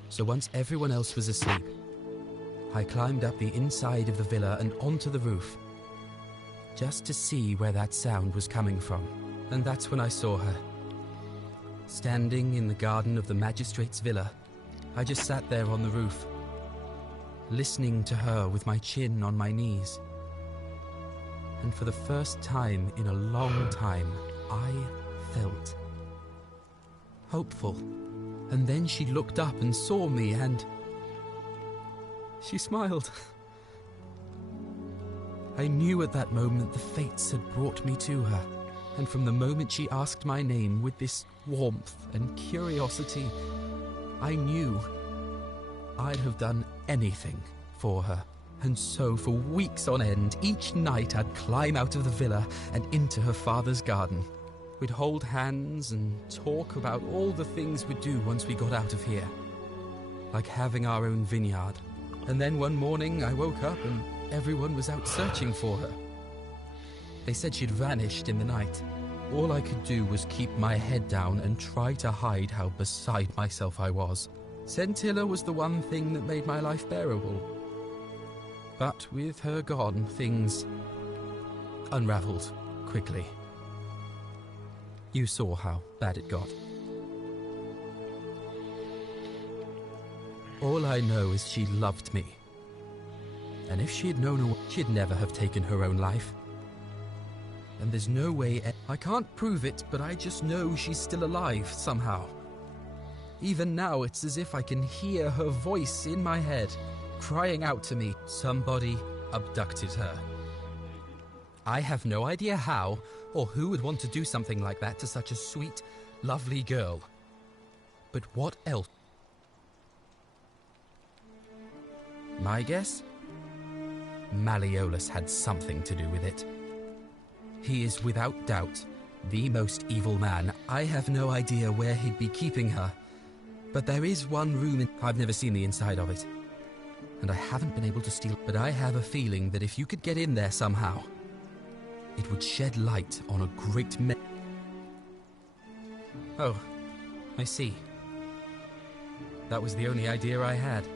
so once everyone else was asleep, I climbed up the inside of the villa and onto the roof, just to see where that sound was coming from. And that's when I saw her, standing in the garden of the magistrate's villa, I just sat there on the roof, listening to her with my chin on my knees. And for the first time in a long time, I felt hopeful. And then she looked up and saw me, and she smiled. I knew at that moment the fates had brought me to her, and from the moment she asked my name with this warmth and curiosity, I knew I'd have done anything for her. And so for weeks on end, each night I'd climb out of the villa and into her father's garden. We'd hold hands and talk about all the things we'd do once we got out of here, like having our own vineyard. And then one morning I woke up and everyone was out searching for her. They said she'd vanished in the night. All I could do was keep my head down and try to hide how beside myself I was. Scintilla was the one thing that made my life bearable. But with her gone, things unraveled quickly. You saw how bad it got. All I know is she loved me. And if she had known her, she'd never have taken her own life. And there's no way... I can't prove it, but I just know she's still alive somehow. Even now, it's as if I can hear her voice in my head, crying out to me, somebody abducted her. I have no idea how, or who would want to do something like that to such a sweet, lovely girl. But what else? My guess? Malleolus had something to do with it. He is without doubt the most evil man. I have no idea where he'd be keeping her, but there is one room in... I've never seen the inside of it, and I haven't been able to steal... But I have a feeling that if you could get in there somehow, it would shed light on a great many... Oh, I see. That was the only idea I had.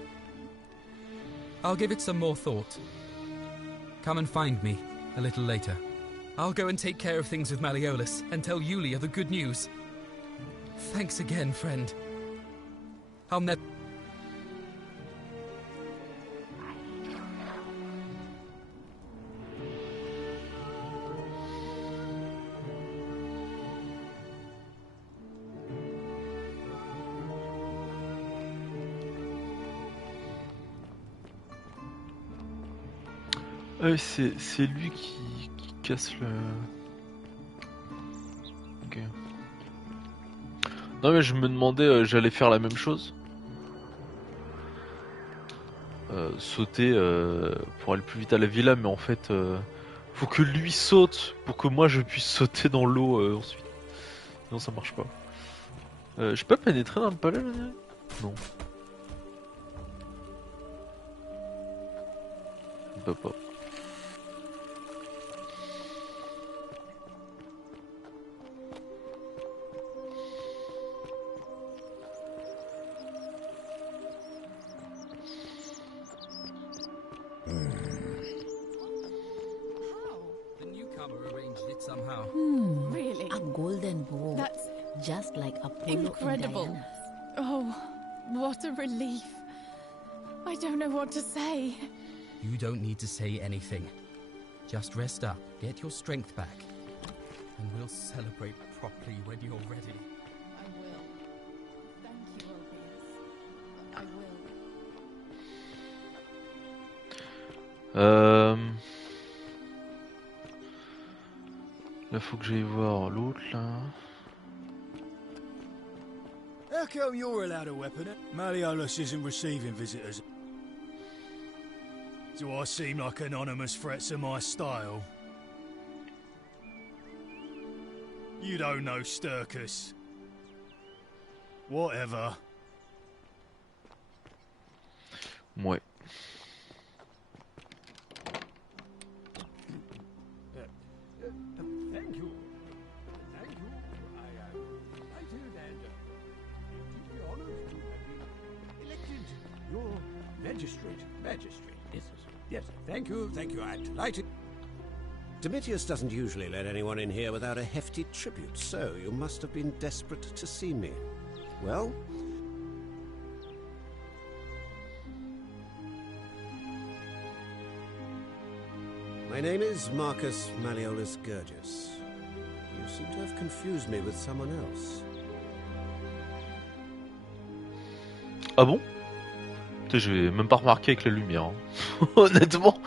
I'll give it some more thought. Come and find me a little later. I'll go and take care of things with Malleolus and tell Yulia the good news. Thanks again, friend. I'll never... C'est lui qui casse le... Ok. Non mais je me demandais, j'allais faire la même chose. Sauter pour aller plus vite à la villa, mais en fait faut que lui saute pour que moi je puisse sauter dans l'eau ensuite. Sinon ça marche pas. Je peux pénétrer dans le palais là? Non. Je peux pas. Really? A golden bow. That's just like Apollo incredible. And Diana. Oh, what a relief. I don't know what to say. You don't need to say anything. Just rest up, get your strength back, and we'll celebrate properly when you're ready. I will. Thank you, Ulpius. I will. Là faut que j'aille voir l'autre là. How come you're allowed a weapon? Malleolus isn't receiving visitors. Do I seem like anonymous threats of my style? You don't know Sturkis. Whatever. Ouais. Thank you. Thank you. I did and the honor to have been elected your magistrate. Yes, thank you. I'm delighted. Domitius doesn't usually let anyone in here without a hefty tribute, so you must have been desperate to see me. Well, My name is Marcus Malleolus Gurgis. You seem to have confused me with someone else. Ah bon? Putain, j'ai même pas remarqué avec la lumière. Hein. Honnêtement.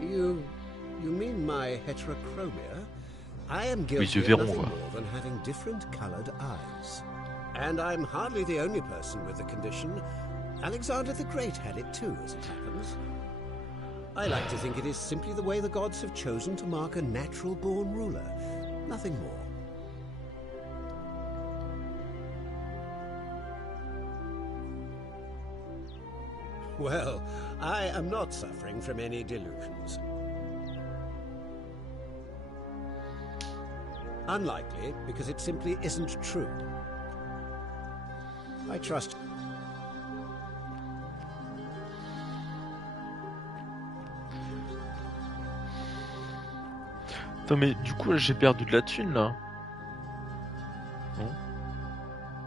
You mean my heterochromia? I am Oui, guilty yeux of verrons, nothing voilà. more than having different colored eyes. And I'm hardly the only person with the condition. Alexander the Great had it too, as it happens. I like to think it is simply the way the gods have chosen to mark a natural-born ruler. Nothing more. Well, I am not suffering from any delusions. Unlikely, because it simply isn't true. I trust... Attends, mais du coup, j'ai perdu de la thune, là. Non?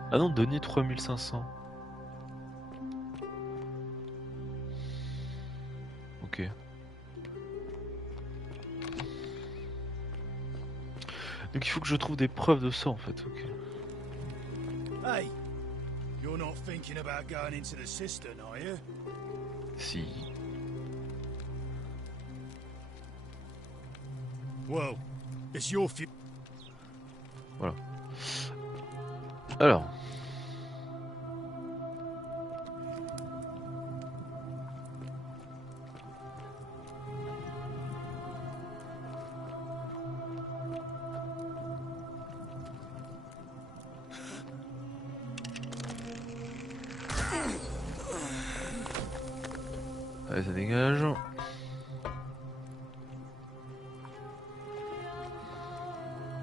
Ah non, donner 3500. Ok. Donc il faut que je trouve des preuves de ça, en fait. Ok. Hey, you're not thinking about going into the cistern, are you? Si. Well, it's your Voilà. Alors. Allez, ça dégage.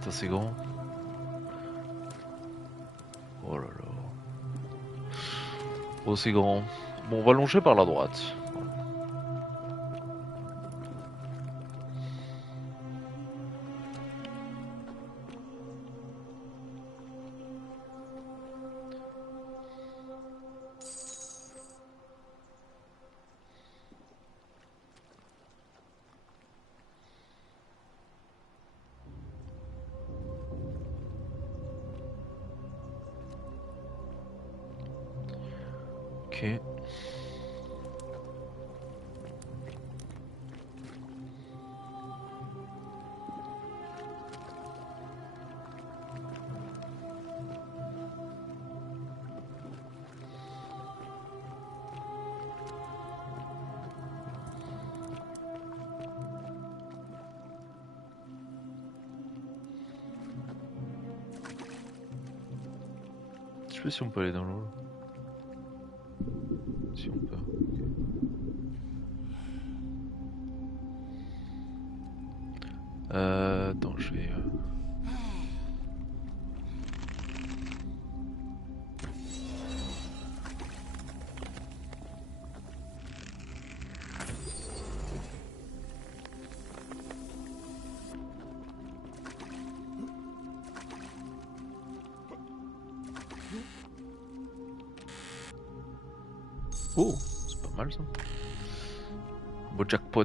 Ça c'est grand. Oh là là. Oh c'est grand. Bon, on va longer par la droite. Ok. Je sais pas si on peut aller dans l'eau. Si on peut. Okay. Attends, je vais. Oh, c'est pas mal ça. Beau jackpot.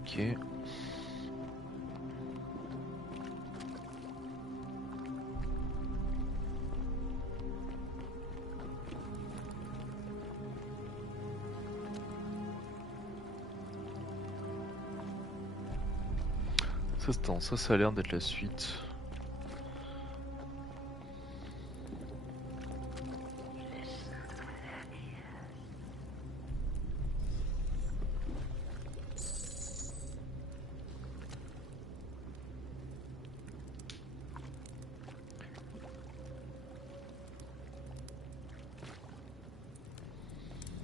Ok. Ça a l'air d'être la suite.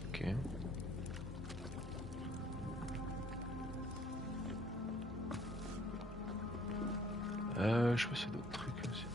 Ok. Je sais pas s'il y a d'autres trucs aussi.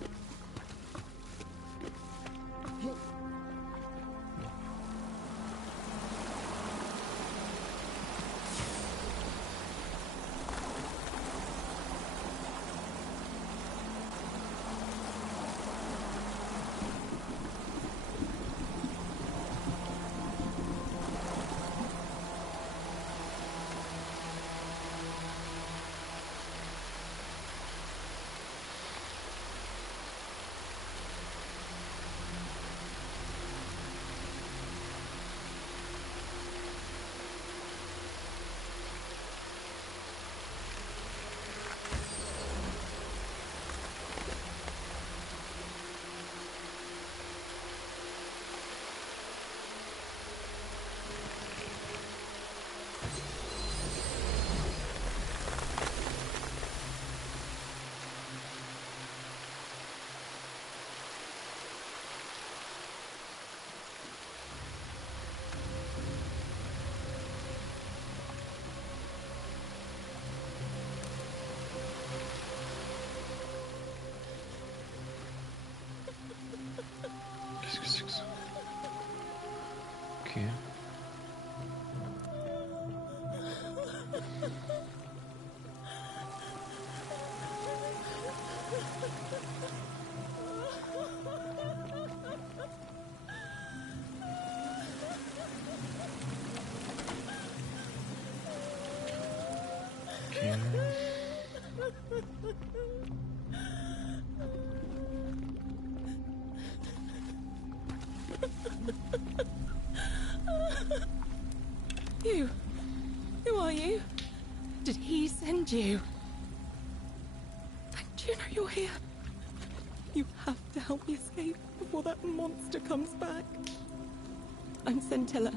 que c'est? Ok. You? Who are you? Did he send you? And do you know you're here? You have to help me escape before that monster comes back. I'm Scintilla.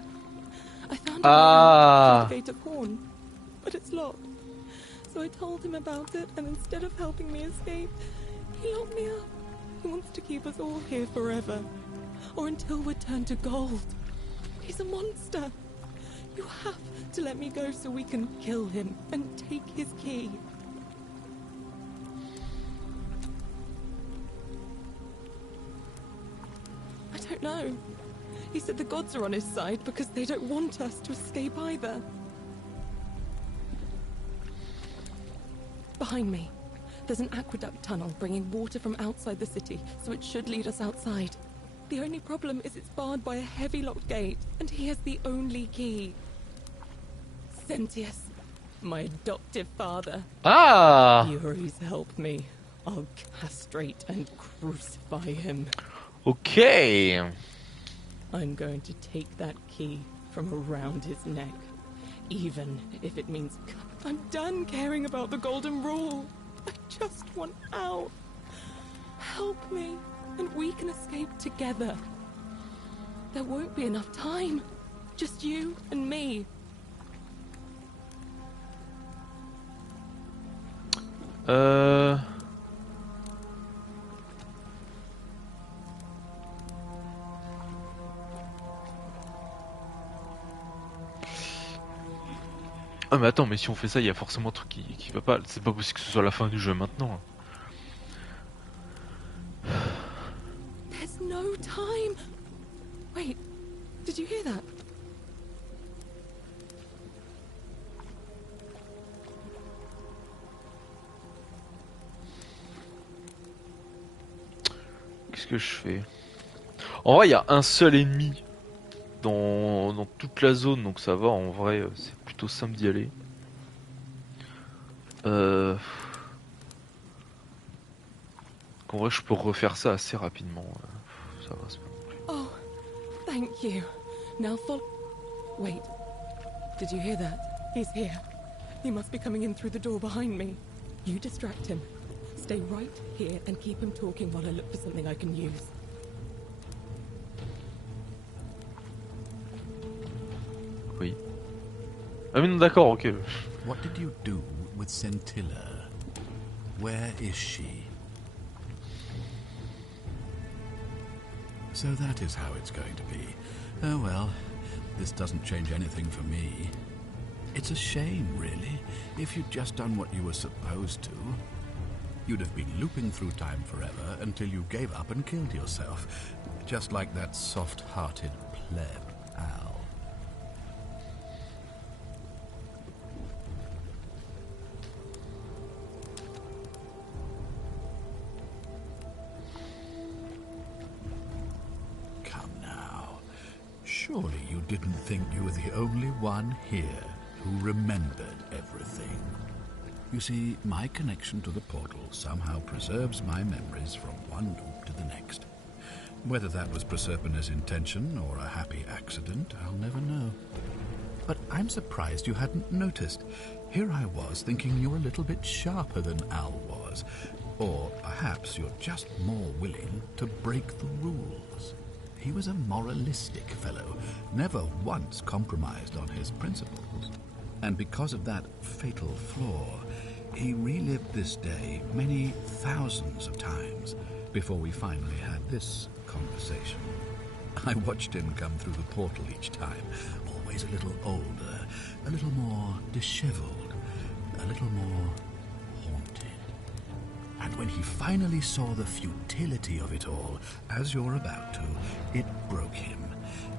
I found a gate of Horn, but it's locked. So I told him about it, and instead of helping me escape, he locked me up. He wants to keep us all here forever, or until we're turned to gold. He's a monster. You have to let me go so we can kill him and take his key. I don't know. He said the gods are on his side because they don't want us to escape either. Behind me, there's an aqueduct tunnel bringing water from outside the city, so it should lead us outside. The only problem is it's barred by a heavy locked gate, and he has the only key. Sentius, my adoptive father. Furies help me. I'll castrate and crucify him. Okay. I'm going to take that key from around his neck, even if it means I'm done caring about the Golden Rule. I just want out. Help me, and we can escape together. There won't be enough time. Just you and me. Ah mais attends, mais si on fait ça, il y a forcément un truc qui va pas. C'est pas possible que ce soit la fin du jeu maintenant. There's no time. Wait, did you hear that? Qu'est-ce que je fais? En vrai, il y a un seul ennemi dans toute la zone, donc ça va. En vrai, c'est plutôt simple d'y aller. En vrai, je peux refaire ça assez rapidement. Ça va, c'est pas non plus. Oh, thank you. Now follow. Wait, did you hear that? He's here. He must be coming in through the door behind me. You distract him. Stay right here and keep him talking while I look for something I can use. Oui. Ah mais non, d'accord, ok. What did you do with Scintilla? Where is she? So that is how it's going to be. Oh well, this doesn't change anything for me. It's a shame, really. If you'd just done what you were supposed to, you'd have been looping through time forever until you gave up and killed yourself. Just like that soft-hearted pleb, Al. Come now. Surely you didn't think you were the only one here who remembered everything. You see, my connection to the portal somehow preserves my memories from one loop to the next. Whether that was Proserpina's intention or a happy accident, I'll never know. But I'm surprised you hadn't noticed. Here I was thinking you were a little bit sharper than Al was. Or perhaps you're just more willing to break the rules. He was a moralistic fellow, never once compromised on his principles. And because of that fatal flaw, he relived this day many thousands of times before we finally had this conversation. I watched him come through the portal each time, always a little older, a little more disheveled, a little more haunted. And when he finally saw the futility of it all, as you're about to, it broke him.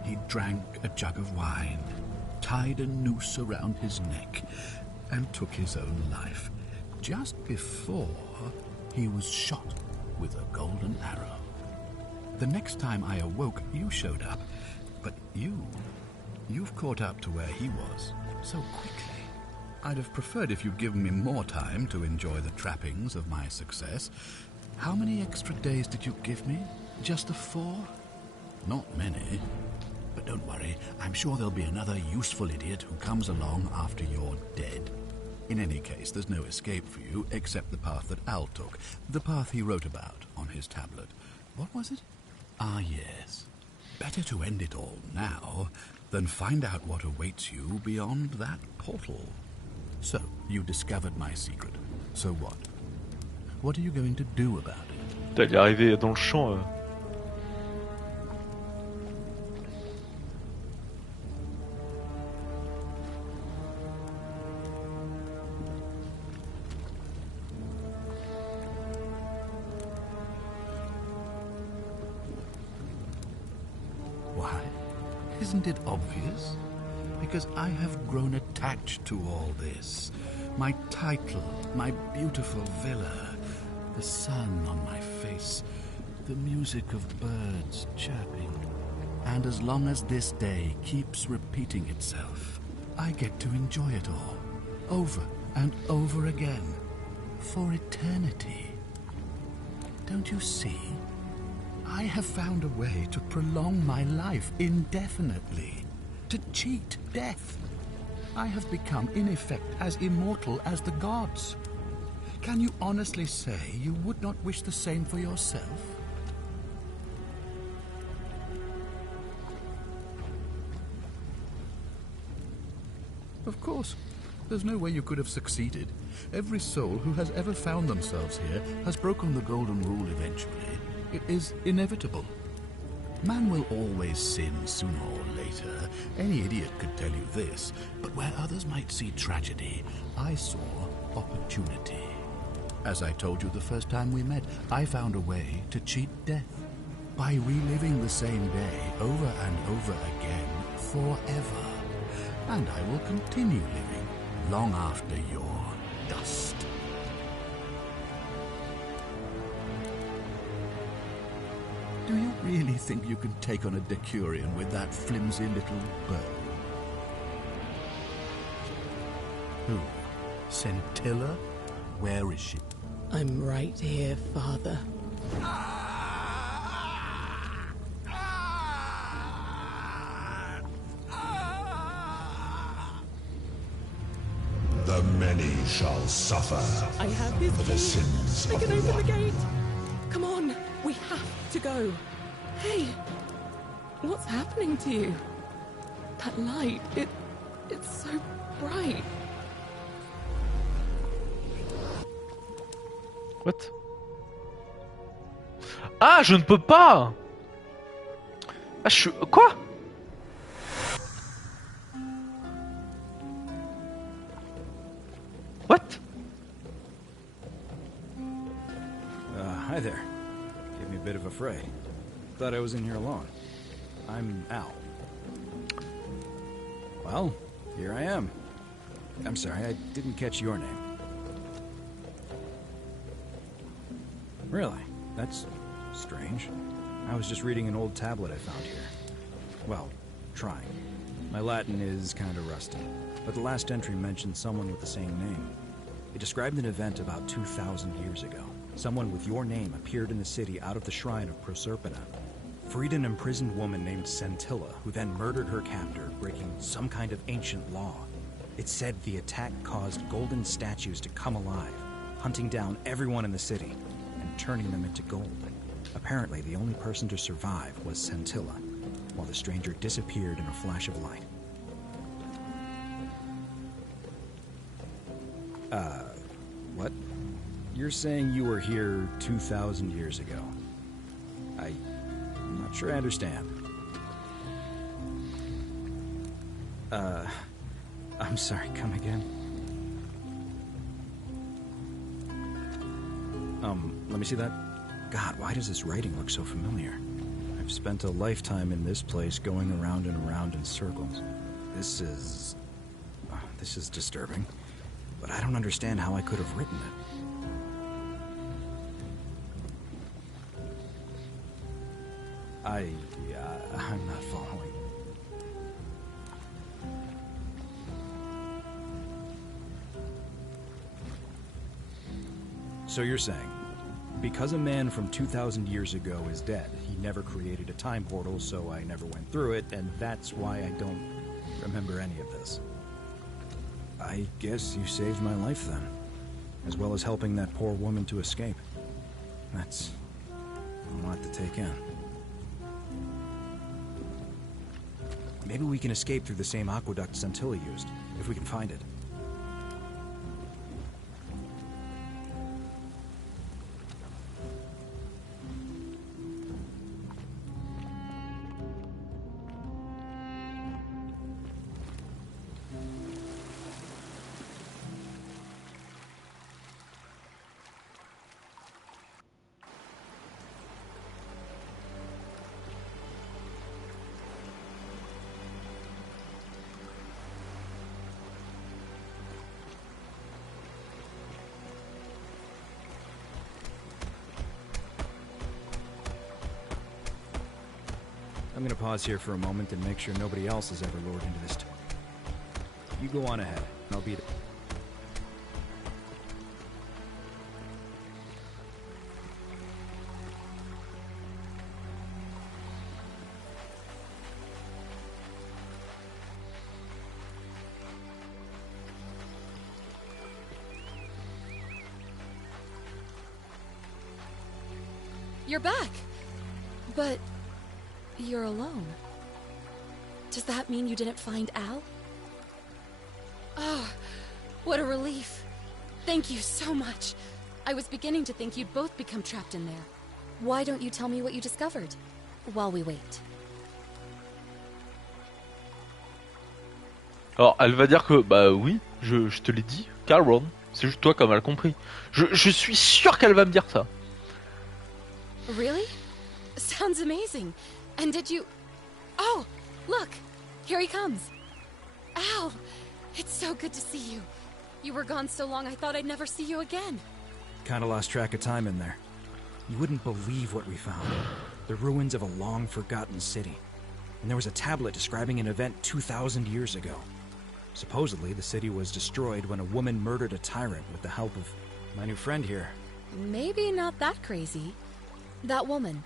He drank a jug of wine, tied a noose around his neck, and took his own life, just before he was shot with a golden arrow. The next time I awoke, you showed up, but you've caught up to where he was so quickly. I'd have preferred if you'd given me more time to enjoy the trappings of my success. How many extra days did you give me? Just 4? Not many. But don't worry, I'm sure there'll be another useful idiot who comes along after you're dead. In any case, there's no escape for you except the path that Al took, the path he wrote about on his tablet. What was it? Ah, yes. Better to end it all now than find out what awaits you beyond that portal. So, you discovered my secret. So what? What are you going to do about it? Elle est arrivée dans le champ. Why? Isn't it obvious? Because I have grown attached to all this. My title, my beautiful villa, the sun on my face, the music of birds chirping. And as long as this day keeps repeating itself, I get to enjoy it all, over and over again, for eternity. Don't you see? I have found a way to prolong my life indefinitely. To cheat death. I have become, in effect, as immortal as the gods. Can you honestly say you would not wish the same for yourself? Of course. There's no way you could have succeeded. Every soul who has ever found themselves here has broken the golden rule eventually. It is inevitable. Man will always sin sooner or later. Any idiot could tell you this. But where others might see tragedy, I saw opportunity. As I told you the first time we met, I found a way to cheat death. By reliving the same day over and over again forever. And I will continue living long after your dust. Do you really think you can take on a Decurion with that flimsy little bow? Who? Scintilla? Where is she? I'm right here, Father. The many shall suffer I have his for the key. sins I of can the open one. the gate. Come on, we have to go. Hey, what's happening to you? That light, it's so bright. What? Ah, je ne peux pas. Ah, quoi? What? Hi there. Gave me a bit of a fray. Thought I was in here alone. I'm Al. Well, here I am. I'm sorry, I didn't catch your name. Really? That's strange. I was just reading an old tablet I found here. Well, trying. My Latin is kind of rusty, but the last entry mentioned someone with the same name. It described an event about 2,000 years ago. Someone with your name appeared in the city out of the shrine of Proserpina. Freed an imprisoned woman named Scintilla, who then murdered her captor, breaking some kind of ancient law. It said the attack caused golden statues to come alive, hunting down everyone in the city and turning them into gold. Apparently, the only person to survive was Scintilla, while the stranger disappeared in a flash of light. What? You're saying you were here 2,000 years ago? I'm not sure I understand. I'm sorry, come again? Let me see that. God, why does this writing look so familiar? I've spent a lifetime in this place going around and around in circles. This is disturbing. But I don't understand how I could have written it. I'm not following. So you're saying, because a man from 2,000 years ago is dead, he never created a time portal, so I never went through it, and that's why I don't remember any of this. I guess you saved my life then, as well as helping that poor woman to escape. That's a lot to take in. Maybe we can escape through the same aqueduct Scintilla used, if we can find it. I'm gonna pause here for a moment and make sure nobody else has ever lured into this. You go on ahead, and I'll be there. You're back! But you're alone. Does that mean you didn't find Al? Oh, what a relief. Thank you so much. I was beginning to think you'd both become trapped in there. Why don't you tell me what you discovered, while we wait? Alors, elle va dire que, bah oui, je te l'ai dit, Calron, c'est juste toi qui as mal compris. Je suis sûr qu'elle va me dire ça. Really? Sounds amazing. And did you... Oh, look! Here he comes. Al! It's so good to see you. You were gone so long I thought I'd never see you again. Kinda lost track of time in there. You wouldn't believe what we found. The ruins of a long-forgotten city. And there was a tablet describing an event 2,000 years ago. Supposedly, the city was destroyed when a woman murdered a tyrant with the help of my new friend here. Maybe not that crazy. That woman.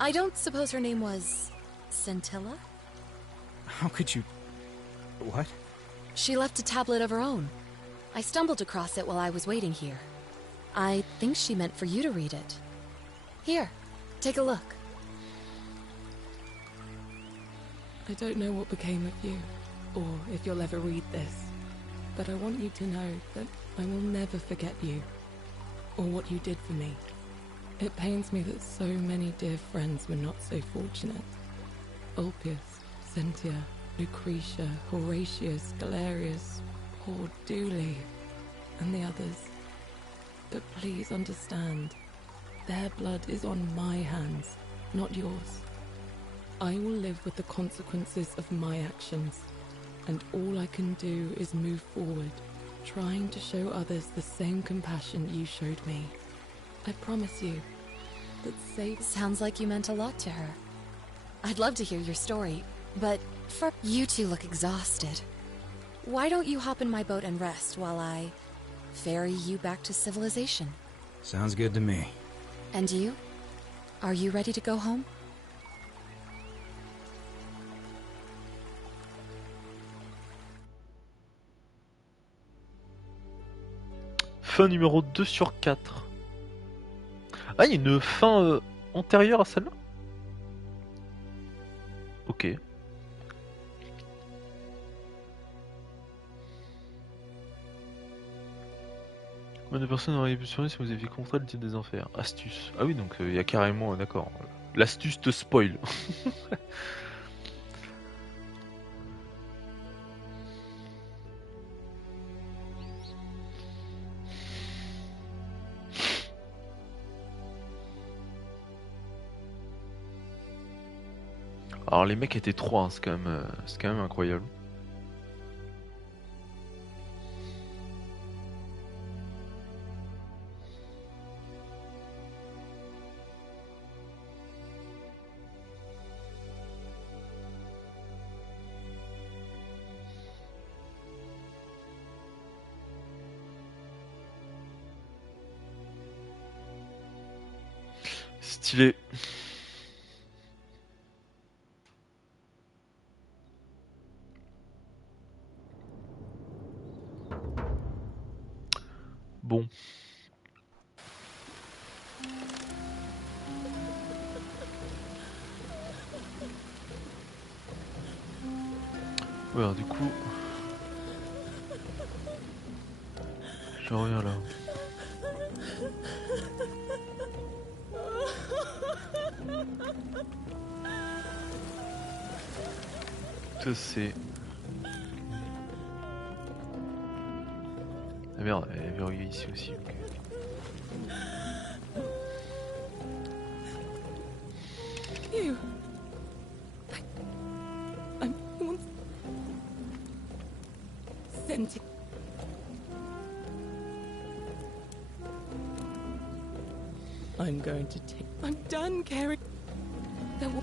I don't suppose her name was... Scintilla? How could you... What? She left a tablet of her own. I stumbled across it while I was waiting here. I think she meant for you to read it. Here, take a look. I don't know what became of you, or if you'll ever read this, but I want you to know that I will never forget you, or what you did for me. It pains me that so many dear friends were not so fortunate. Ulpius, Cynthia, Lucretia, Horatius, Galerius, poor Dooley, and the others. But please understand, their blood is on my hands, not yours. I will live with the consequences of my actions, and all I can do is move forward, trying to show others the same compassion you showed me. I promise you that Sounds like you meant a lot to her. I'd love to hear your story, but you two look exhausted. Why don't you hop in my boat and rest while I ferry you back to civilization? Sounds good to me. And you? Are you ready to go home? Fin numéro 2 sur 4. Ah, il y a une fin antérieure à celle-là? Ok. Combien de personnes auraient pu survivre si vous aviez contrat le titre des enfers? Astuce. Ah oui, donc il y a carrément, d'accord. L'astuce te spoil. Alors les mecs étaient 3, hein, c'est quand même incroyable. Stylé. Bon. Ouais, alors, du coup... Je reviens là. Ça c'est... Ah merde, elle est verrouillée ici aussi. Okay. You. I'm sent. I'm going to take. I'm done caring. There will.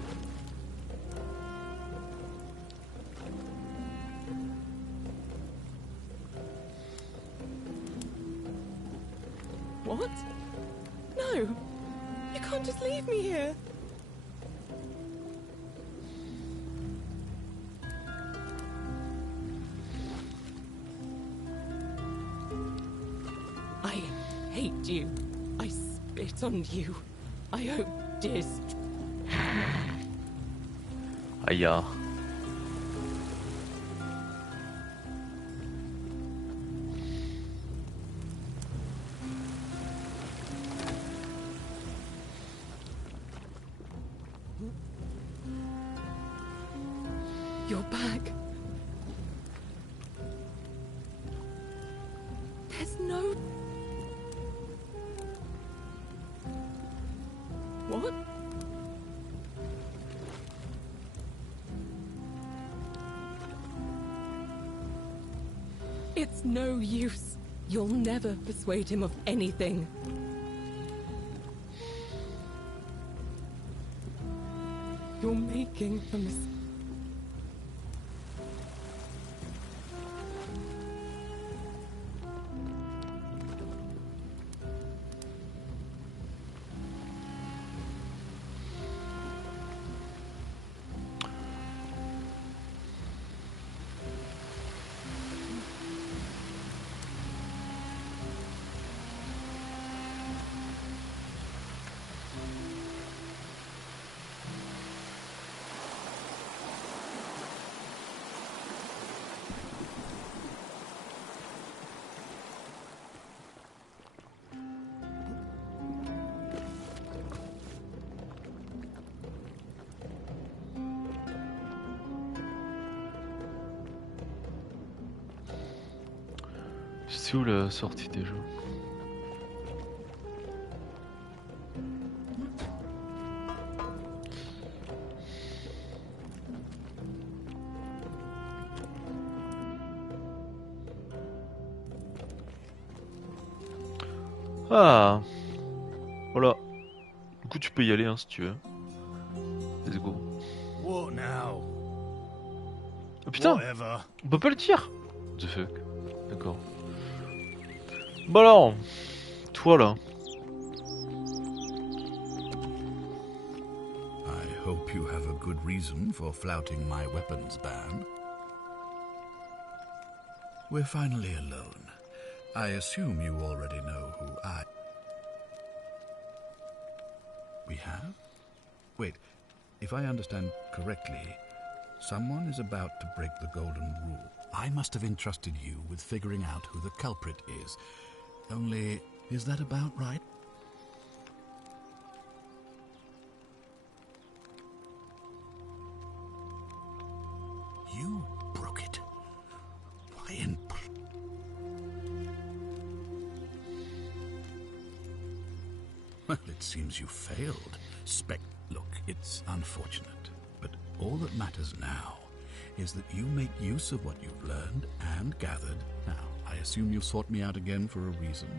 What? No! You can't just leave me here! I hate you. I spit on you. I hope dear... Aïe. You're back. There's no... What? It's no use. You'll never persuade him of anything. You're making a mistake. C'est où la sortie déjà? Ah, voilà. Du coup, tu peux y aller hein, si tu veux. Let's go. What now? Oh putain, Whatever. on peut pas le dire. The fuck. D'accord. Bon alors, toi là. I hope you have a good reason for flouting my weapons ban. We're finally alone. I assume you already know who I... We have? Wait, if I understand correctly, someone is about to break the golden rule. I must have entrusted you with figuring out who the culprit is. Only, is that about right? You broke it. Why in... Well, it seems you failed. Look, it's unfortunate, but All that matters now is that you make use of what you've learned and gathered. Now, I assume you've sought me out again for a reason.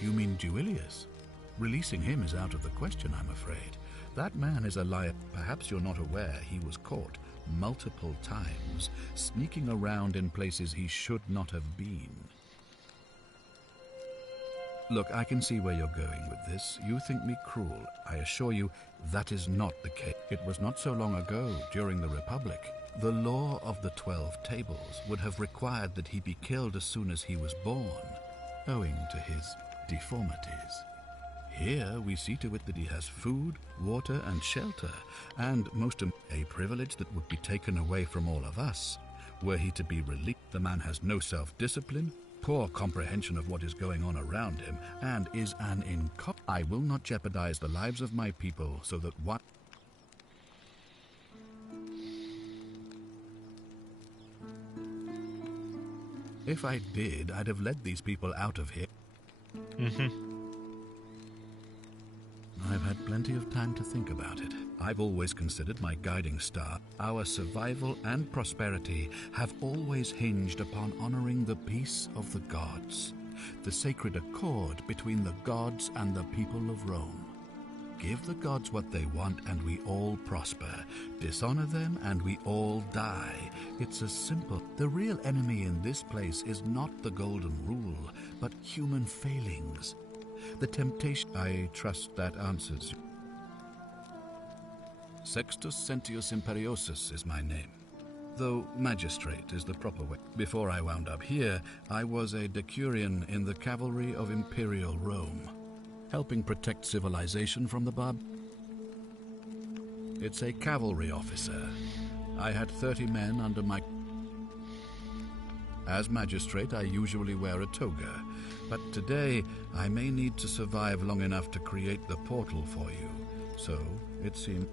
You mean Duilius? Releasing him is out of the question, I'm afraid. That man is a liar. Perhaps you're not aware he was caught multiple times, sneaking around in places he should not have been. Look, I can see where you're going with this. You think me cruel. I assure you, that is not the case. It was not so long ago, during the Republic. The law of the 12 Tables would have required that he be killed as soon as he was born, owing to his deformities. Here we see to it that he has food, water, and shelter, and a privilege that would be taken away from all of us were he to be released. The man has no self-discipline, poor comprehension of what is going on around him, and is an incompetent. I will not jeopardize the lives of my people so that one. If I did, I'd have led these people out of here. I've had plenty of time to think about it. I've always considered my guiding star. Our survival and prosperity have always hinged upon honoring the peace of the gods, the sacred accord between the gods and the people of Rome. Give the gods what they want and we all prosper. Dishonor them and we all die. It's as simple. The real enemy in this place is not the golden rule, but human failings. The temptation. I trust that answers you. Sextus Sentius Imperiosus is my name, though magistrate is the proper way. Before I wound up here, I was a decurion in the cavalry of Imperial Rome, helping protect civilization from the barb. It's a cavalry officer. I had 30 men under my... As magistrate, I usually wear a toga, but today I may need to survive long enough to create the portal for you. So, it seemed...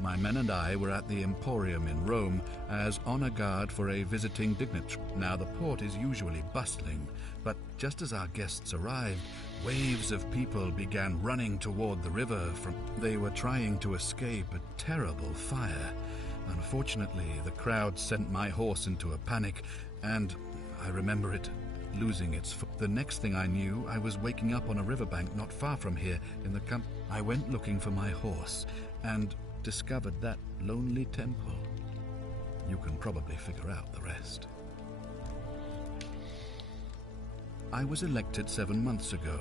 My men and I were at the Emporium in Rome as honor guard for a visiting dignitary. Now the port is usually bustling, but just as our guests arrived, waves of people began running toward the river from... They were trying to escape a terrible fire. Unfortunately, the crowd sent my horse into a panic, and I remember it losing its foot. The next thing I knew, I was waking up on a riverbank not far from here in the camp. I went looking for my horse, and discovered that lonely temple. You can probably figure out the rest. I was elected 7 months ago,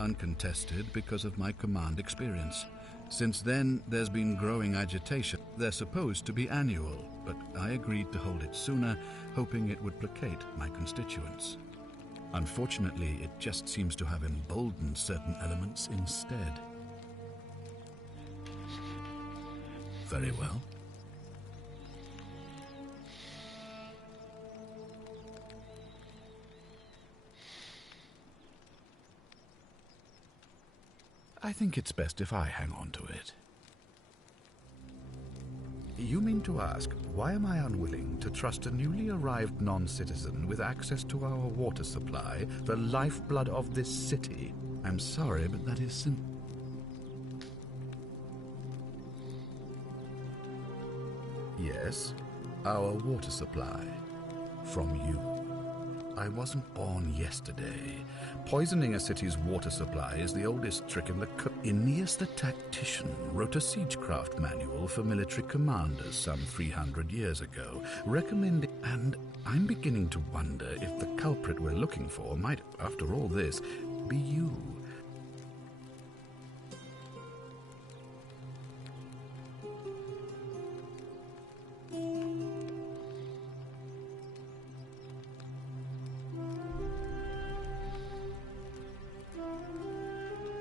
uncontested because of my command experience. Since then, there's been growing agitation. They're supposed to be annual, but I agreed to hold it sooner, hoping it would placate my constituents. Unfortunately, it just seems to have emboldened certain elements instead. Very well. I think it's best if I hang on to it. You mean to ask, why am I unwilling to trust a newly arrived non-citizen with access to our water supply, the lifeblood of this city? I'm sorry, but that is simple. Yes, our water supply. From you. I wasn't born yesterday. Poisoning a city's water supply is the oldest trick in the Aeneas the Tactician wrote a siegecraft manual for military commanders some 300 years ago, recommending... And I'm beginning to wonder if the culprit we're looking for might, after all this, be you.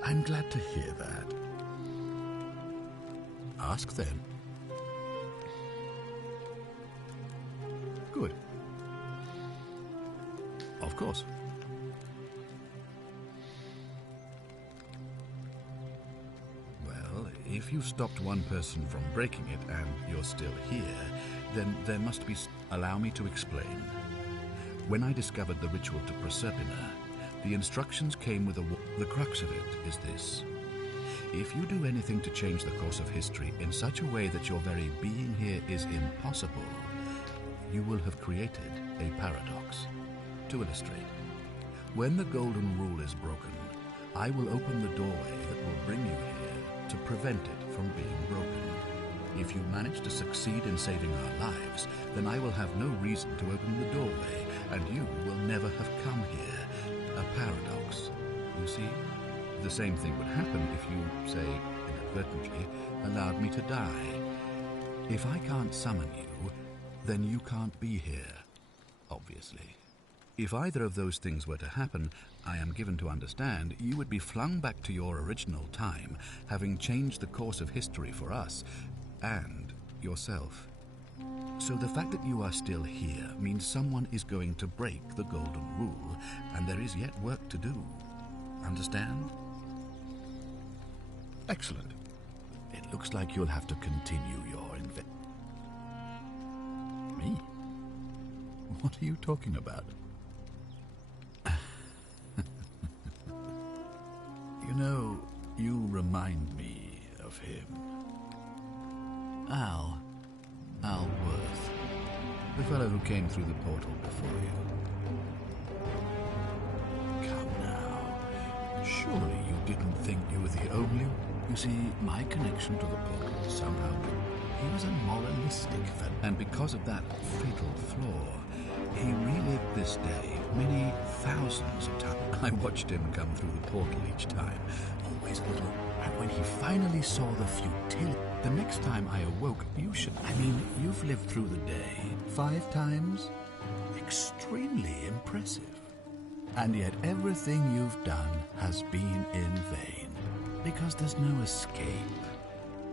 I'm glad to hear that. Ask then. Good. Of course. Well, if you stopped one person from breaking it and you're still here, then there must be... Allow me to explain. When I discovered the ritual to Proserpina, the instructions came with a... The crux of it is this. If you do anything to change the course of history in such a way that your very being here is impossible, you will have created a paradox. To illustrate, when the golden rule is broken, I will open the doorway that will bring you here to prevent it from being broken. If you manage to succeed in saving our lives, then I will have no reason to open the doorway, and you will never have come here. A paradox. You see? The same thing would happen if you, say, inadvertently, allowed me to die. If I can't summon you, then you can't be here, obviously. If either of those things were to happen, I am given to understand you would be flung back to your original time, having changed the course of history for us and yourself. So the fact that you are still here means someone is going to break the golden rule, and there is yet work to do. Understand? Excellent. It looks like you'll have to continue your Me? What are you talking about? You know, you remind me of him. Al Worth. The fellow who came through the portal before you. Come now. Surely you didn't think you were the only... You see, my connection to the portal somehow... He was a moralistic fellow, and because of that fatal flaw, he relived this day many thousands of times. I watched him come through the portal each time, always a little... And when he finally saw the futility... The next time I awoke, you've lived through the day 5 times? Extremely impressive. And yet everything you've done has been in vain, because there's no escape.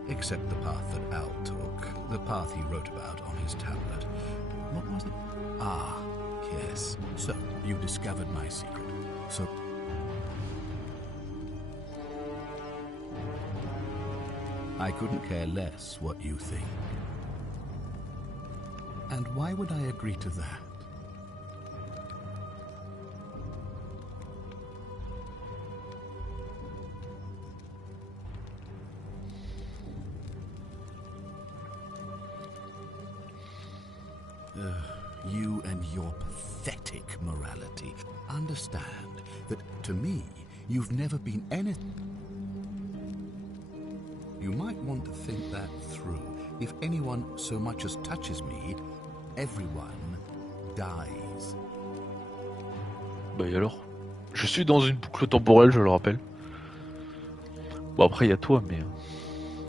Except the path that Al took, the path he wrote about on his tablet. What was it? Ah, yes. So, you discovered my secret. So... I couldn't care less what you think. And why would I agree to that? You and your pathetic morality. Understand that, to me, you've never been anything. You might want to think that through. If anyone so much as touches me, everyone dies. Bah et alors? Je suis dans une boucle temporelle, je le rappelle. Bon après il y a toi, mais...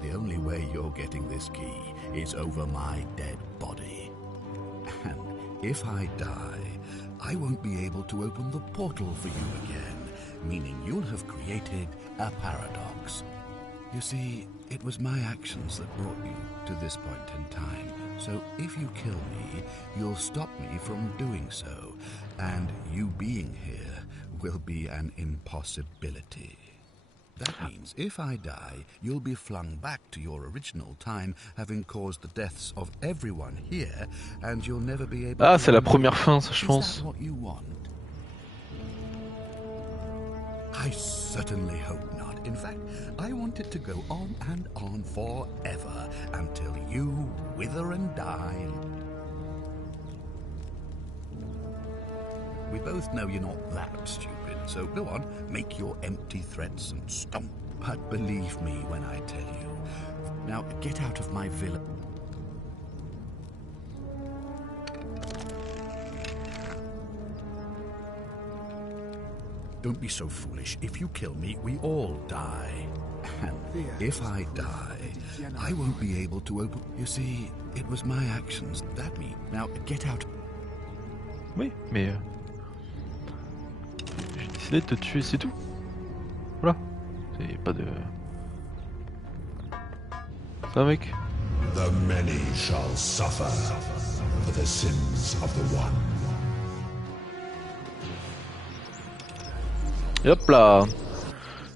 The only way you're getting this key is over my dead body. And if I die, I won't be able to open the portal for you again, meaning you'll have created a paradox. You see, it was my actions that brought you to this point in time. So if you kill me, you'll stop me from doing so, and you being here will be an impossibility. That means if I die, you'll be flung back to your original time, having caused the deaths of everyone here, and you'll never be able to... Ah, c'est la première fin, ça, je pense. Is that what you want? I certainly hope not. In fact, I want it to go on and on forever, until you wither and die. We both know you're not that stupid. So go on, make your empty threats and stomp. But believe me when I tell you. Now get out of my villa. Don't be so foolish. If you kill me, we all die. And if I die, I won't be able to open... You see, it was my actions that me. Now get out. Oui, mais... J'ai décidé de te tuer, c'est tout. Voilà. C'est pas de... Ça, mec. The many shall suffer for the sins of the one. hop là.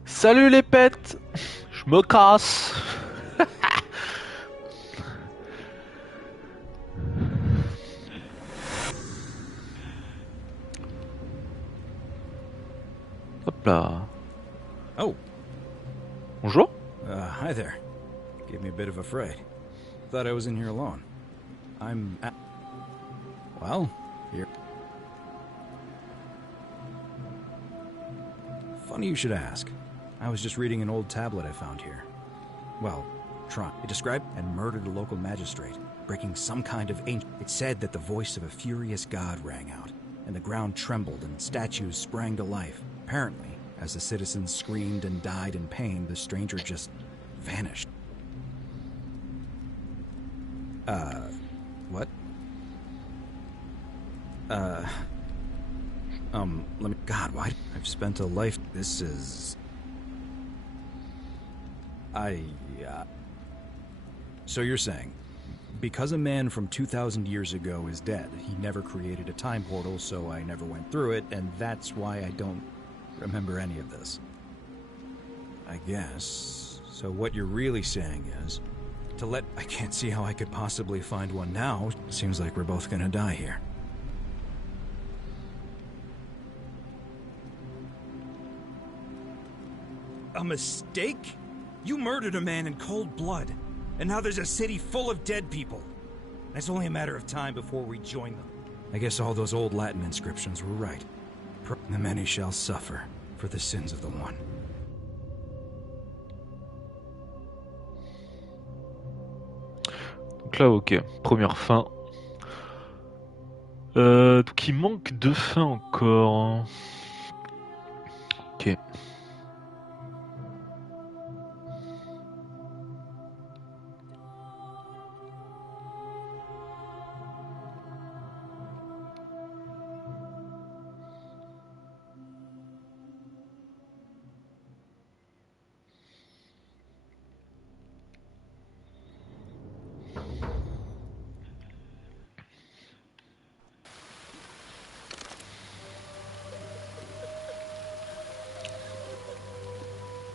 Salut les pets. Je me casse. Hop là. Oh. Bonjour. Hi there. Gave me a bit of a fright. Thought I was in here alone. Well, here. Funny you should ask. I was just reading an old tablet I found here. Well, it described and murdered a local magistrate, breaking some kind of ancient... It said that the voice of a furious god rang out, and the ground trembled and statues sprang to life. Apparently, as the citizens screamed and died in pain, the stranger just vanished. What? Let me... God, why... I've spent a life... This is... So you're saying, because a man from 2,000 years ago is dead, he never created a time portal, so I never went through it, and that's why I don't remember any of this. I guess. So what you're really saying is, I can't see how I could possibly find one now. Seems like we're both gonna die here. A mistake? You murdered a man in cold blood, and now there's a city full of dead people. It's only a matter of time before we join them. I guess all those old Latin inscriptions were right. The many shall suffer for the sins of the one. Donc là, ok, première fin. Donc il manque 2 fins encore. Ok.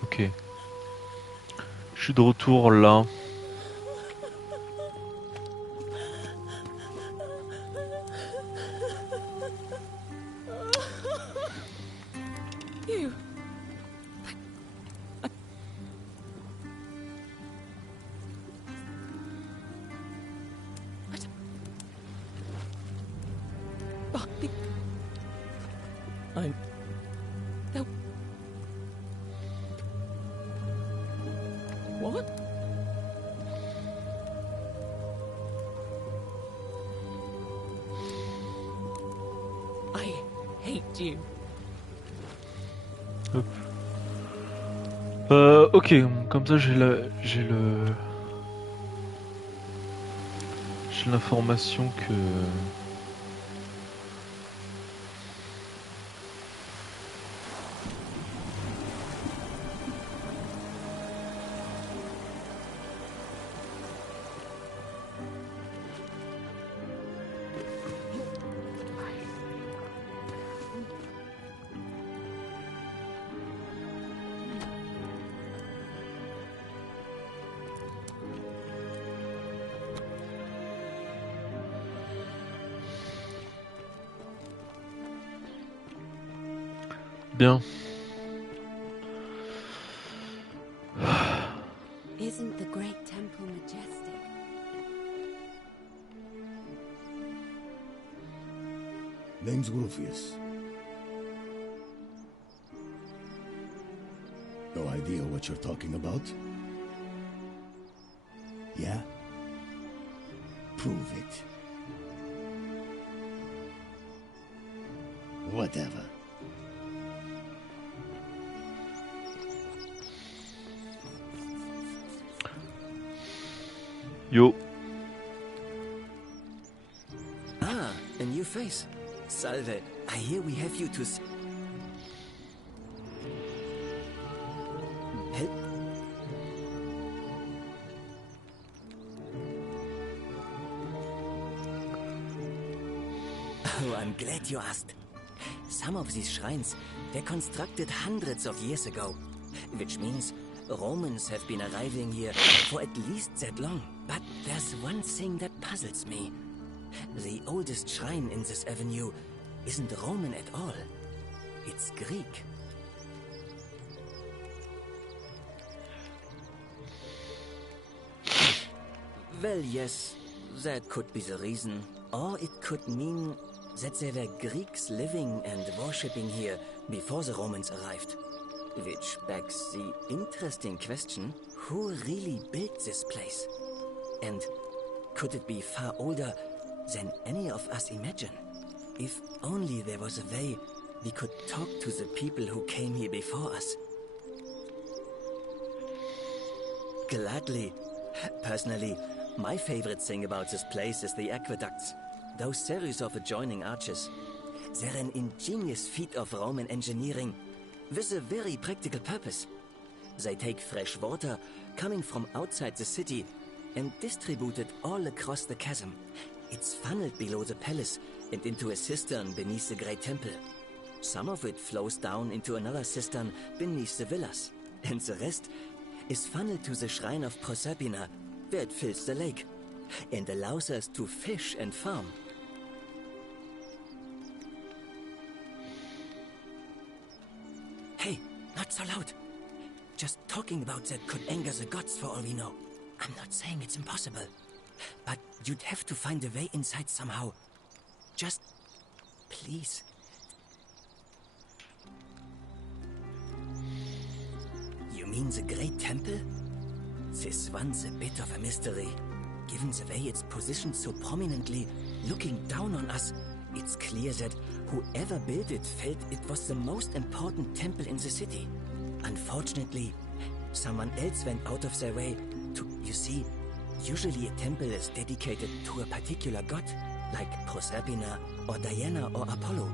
Ok. Je suis de retour là. You. I'm... What? I hate you. Hop. Ok, comme ça j'ai l'information que... Bien. Isn't the great temple majestic? Name's Rufius. No idea what you're talking about? Yeah? Prove it. Whatever. Yo. Ah, a new face. Salve, I hear we have you to help. Oh, I'm glad you asked. some of these shrines were constructed hundreds of years ago, which means Romans have been arriving here for at least that long. But there's one thing that puzzles me. The oldest shrine in this avenue isn't Roman at all. It's Greek. Well, yes, that could be the reason. Or it could mean that there were Greeks living and worshipping here before the Romans arrived. Which begs the interesting question, who really built this place? And could it be far older than any of us imagine? If only there was a way we could talk to the people who came here before us. Gladly. Personally, my favorite thing about this place is the aqueducts. Those series of adjoining arches. They're an ingenious feat of Roman engineering with a very practical purpose. They take fresh water coming from outside the city and distribute it all across the chasm. It's funneled below the palace and into a cistern beneath the great temple. Some of it flows down into another cistern beneath the villas, and the rest is funneled to the shrine of Proserpina, where it fills the lake and allows us to fish and farm. Hey, not so loud. Just talking about that could anger the gods for all we know. I'm not saying it's impossible, but you'd have to find a way inside somehow. Just, please. You mean the Great Temple? This one's a bit of a mystery. Given the way it's positioned so prominently, looking down on us, it's clear that whoever built it felt it was the most important temple in the city. Unfortunately, someone else went out of their way to... You see, usually a temple is dedicated to a particular god, like Proserpina or Diana or Apollo.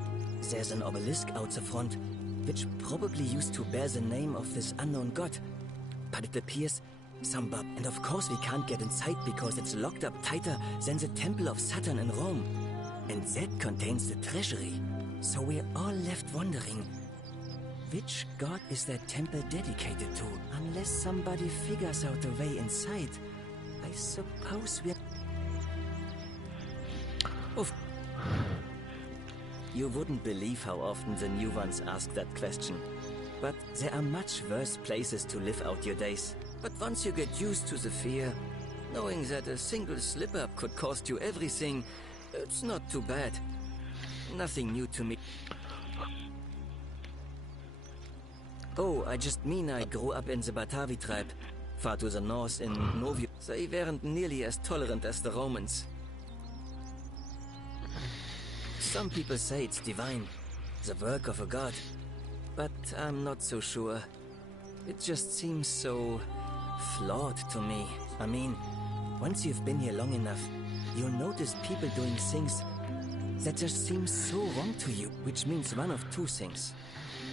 There's an obelisk out the front, which probably used to bear the name of this unknown god. But it appears and of course we can't get inside because it's locked up tighter than the Temple of Saturn in Rome. And that contains the treasury. So we're all left wondering, which god is that temple dedicated to? Unless somebody figures out a way inside, I suppose we're... Oof. You wouldn't believe how often the new ones ask that question. But there are much worse places to live out your days. But once you get used to the fear, knowing that a single slip-up could cost you everything, it's not too bad. Nothing new to me. Oh, I just mean I grew up in the Batavi tribe, far to the north in Novio. They weren't nearly as tolerant as the Romans. Some people say it's divine, the work of a god, but I'm not so sure. It just seems so... flawed to me. I mean, once you've been here long enough, you'll notice people doing things that just seem so wrong to you, which means one of two things.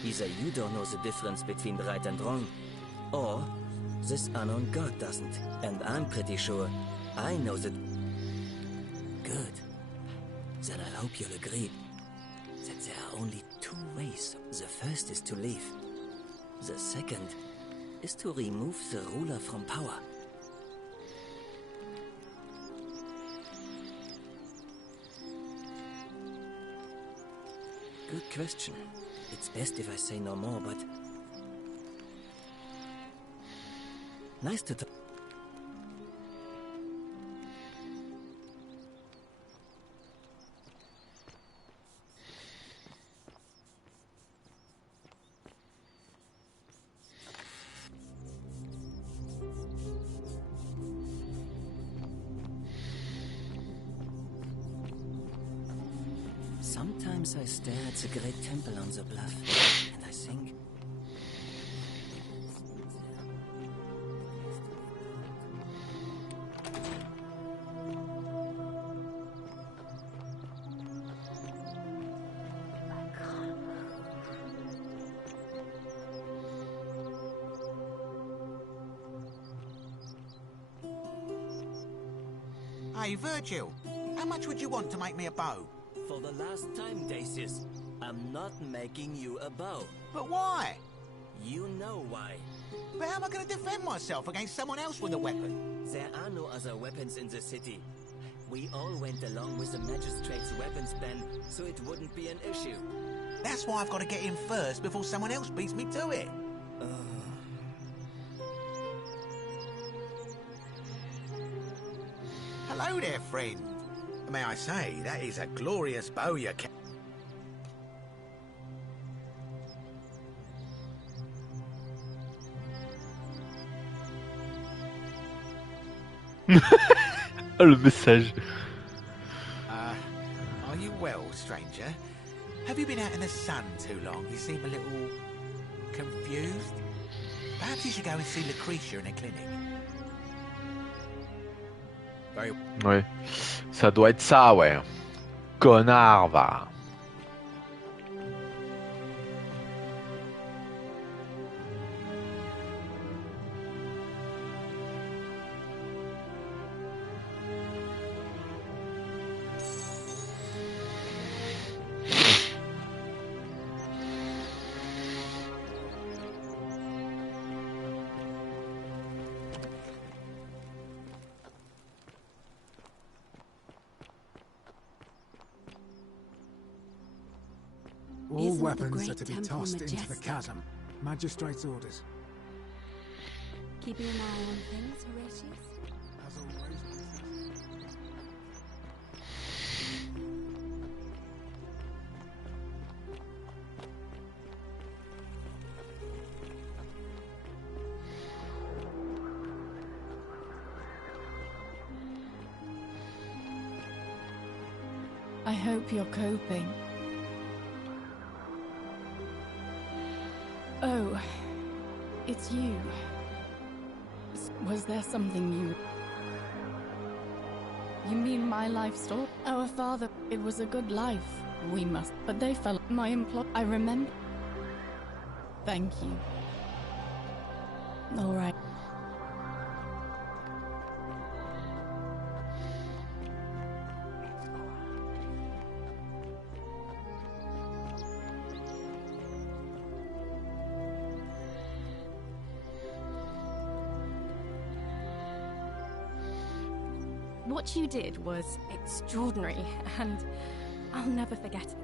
Either you don't know the difference between right and wrong, or this unknown god doesn't. And I'm pretty sure I know that... Good. Then I hope you'll agree that there are only two ways. The first is to leave. The second is to remove the ruler from power. Good question. It's best if I say no more, but... Nice to talk. Sometimes I stare at the great temple on the bluff, and I think... Hey, Virgil, how much would you want to make me a bow? For the last time, Dacius, am not making you a bow. But why? You know why. But how am I going to defend myself against someone else with a weapon? There are no other weapons in the city. We all went along with the magistrate's weapons ban, so it wouldn't be an issue. That's why I've got to get in first before someone else beats me to it. Hello there, friend. May I say, that is a glorious bow you can... Oh, le message. Are you well, stranger? Have you been out in the sun too long? You seem a little... confused? Perhaps you should go and see Lucretia in a clinic. Very... Ouais. Ça doit être ça, ouais. Connard, va. All weapons are to be tossed into the chasm. Magistrate's orders. Keeping an eye on things, Horatius? As always. I hope you're coping. Oh, it's you. Was there something you... You mean my life story? Our father, it was a good life. We must... But they fell... My employ... I remember... Thank you. All right. What you did was extraordinary, and I'll never forget it.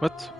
What?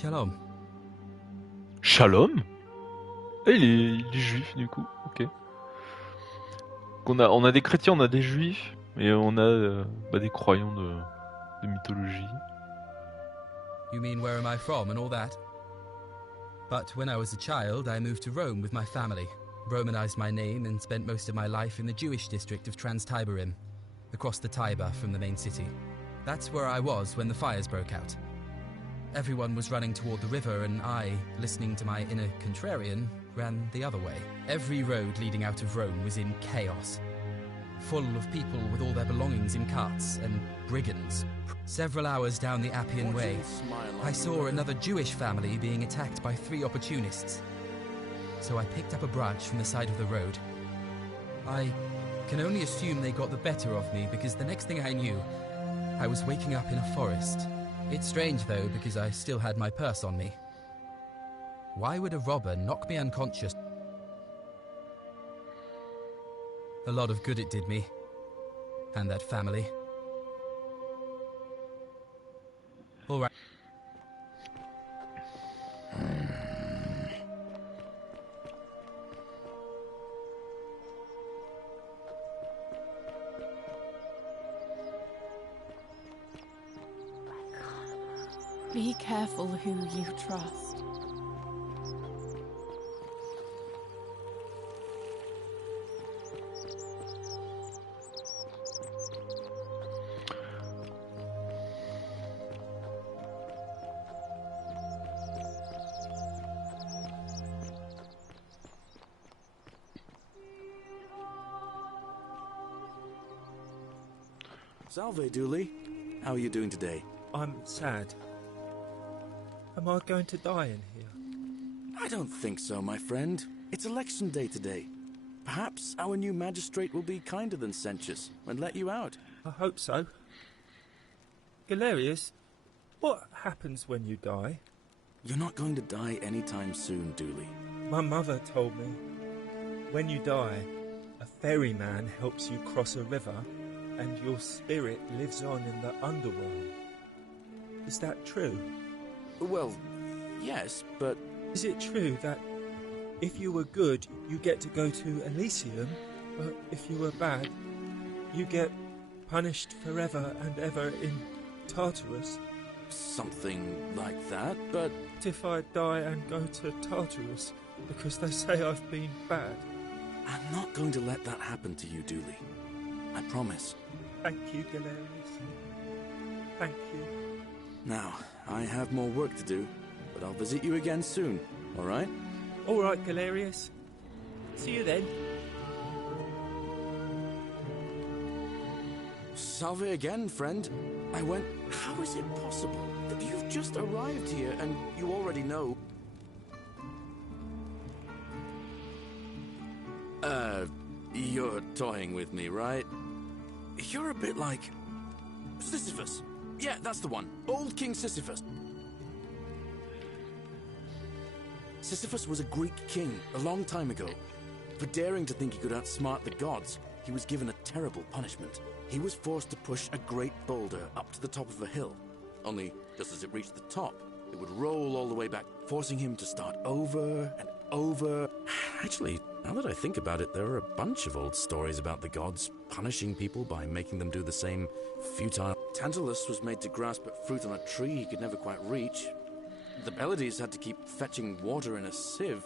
Shalom. Shalom? Il est juif du coup, ok. On a des chrétiens, on a des juifs, et on a des croyants de mythologie. You mean where am I from and all that? But when I was a child, I moved to Rome with my family, Romanized my name and spent most of my life in the Jewish district of Trans-Tiberim, across the Tiber from the main city. That's where I was when the fires broke out. Everyone was running toward the river and I, listening to my inner contrarian, ran the other way. Every road leading out of Rome was in chaos, full of people with all their belongings in carts and brigands. Several hours down the Appian Way, I saw another Jewish family being attacked by 3 opportunists. So I picked up a branch from the side of the road. I can only assume they got the better of me because the next thing I knew, I was waking up in a forest. It's strange though because I still had my purse on me. Why would a robber knock me unconscious? A lot of good it did me. And that family. All right. Be careful who you trust. Salve, Dooley. How are you doing today? I'm sad. Am I going to die in here? I don't think so, my friend. It's election day today. Perhaps our new magistrate will be kinder than Sentius and let you out. I hope so. Galerius, what happens when you die? You're not going to die anytime soon, Dooley. My mother told me, when you die, a ferryman helps you cross a river and your spirit lives on in the underworld. Is that true? Well, yes, but... Is it true that if you were good, you get to go to Elysium, but if you were bad, you get punished forever and ever in Tartarus? Something like that, but... What if I die and go to Tartarus because they say I've been bad? I'm not going to let that happen to you, Dooley. I promise. Thank you, Galerius. Thank you. Now, I have more work to do, but I'll visit you again soon, alright? Alright, Galerius. See you then. Salve again, friend. I went... How is it possible that you've just arrived here and you already know... You're toying with me, right? You're a bit like... Sisyphus. Yeah, that's the one. Old King Sisyphus. Sisyphus was a Greek king a long time ago. For daring to think he could outsmart the gods, he was given a terrible punishment. He was forced to push a great boulder up to the top of a hill. Only, just as it reached the top, it would roll all the way back, forcing him to start over and over. Actually, now that I think about it, there are a bunch of old stories about the gods punishing people by making them do the same futile... Tantalus was made to grasp at fruit on a tree he could never quite reach. The Pleiades had to keep fetching water in a sieve.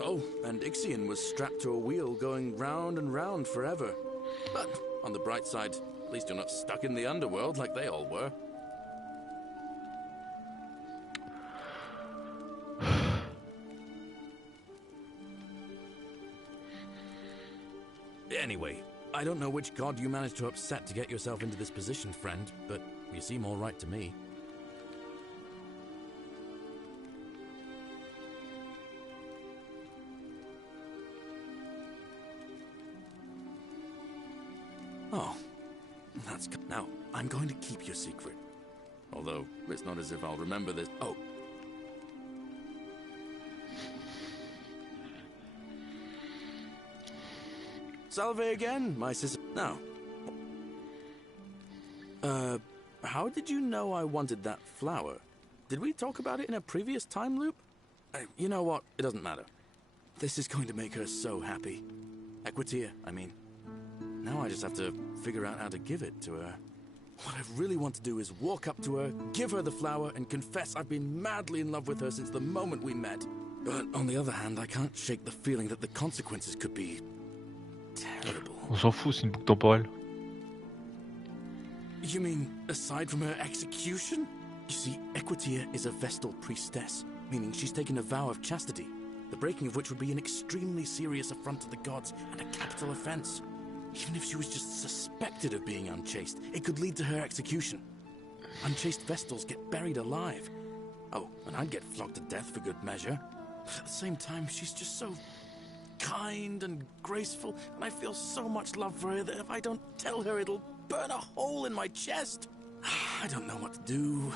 Oh, and Ixion was strapped to a wheel going round and round forever. But on the bright side, at least you're not stuck in the underworld like they all were. Anyway, I don't know which god you managed to upset to get yourself into this position, friend, but you seem all right to me. Oh, that's good. Now, I'm going to keep your secret. Although, it's not as if I'll remember this. Oh. Salve again, my sister. Now. How did you know I wanted that flower? Did we talk about it in a previous time loop? You know what? It doesn't matter. This is going to make her so happy. Equitia, I mean. Now I just have to figure out how to give it to her. What I really want to do is walk up to her, give her the flower, and confess I've been madly in love with her since the moment we met. But on the other hand, I can't shake the feeling that the consequences could be terrible. On s'en fout, c'est une boucle temporelle. You mean, aside from her execution? You see, Equitia is a Vestal priestess, meaning she's taken a vow of chastity, the breaking of which would be an extremely serious affront to the gods and a capital offense. Even if she was just suspected of being unchaste, it could lead to her execution. Unchaste Vestals get buried alive. Oh, and I'd get flogged to death for good measure. But at the same time, she's just so kind and graceful, and I feel so much love for her that if I don't tell her, it'll burn a hole in my chest. I don't know what to do.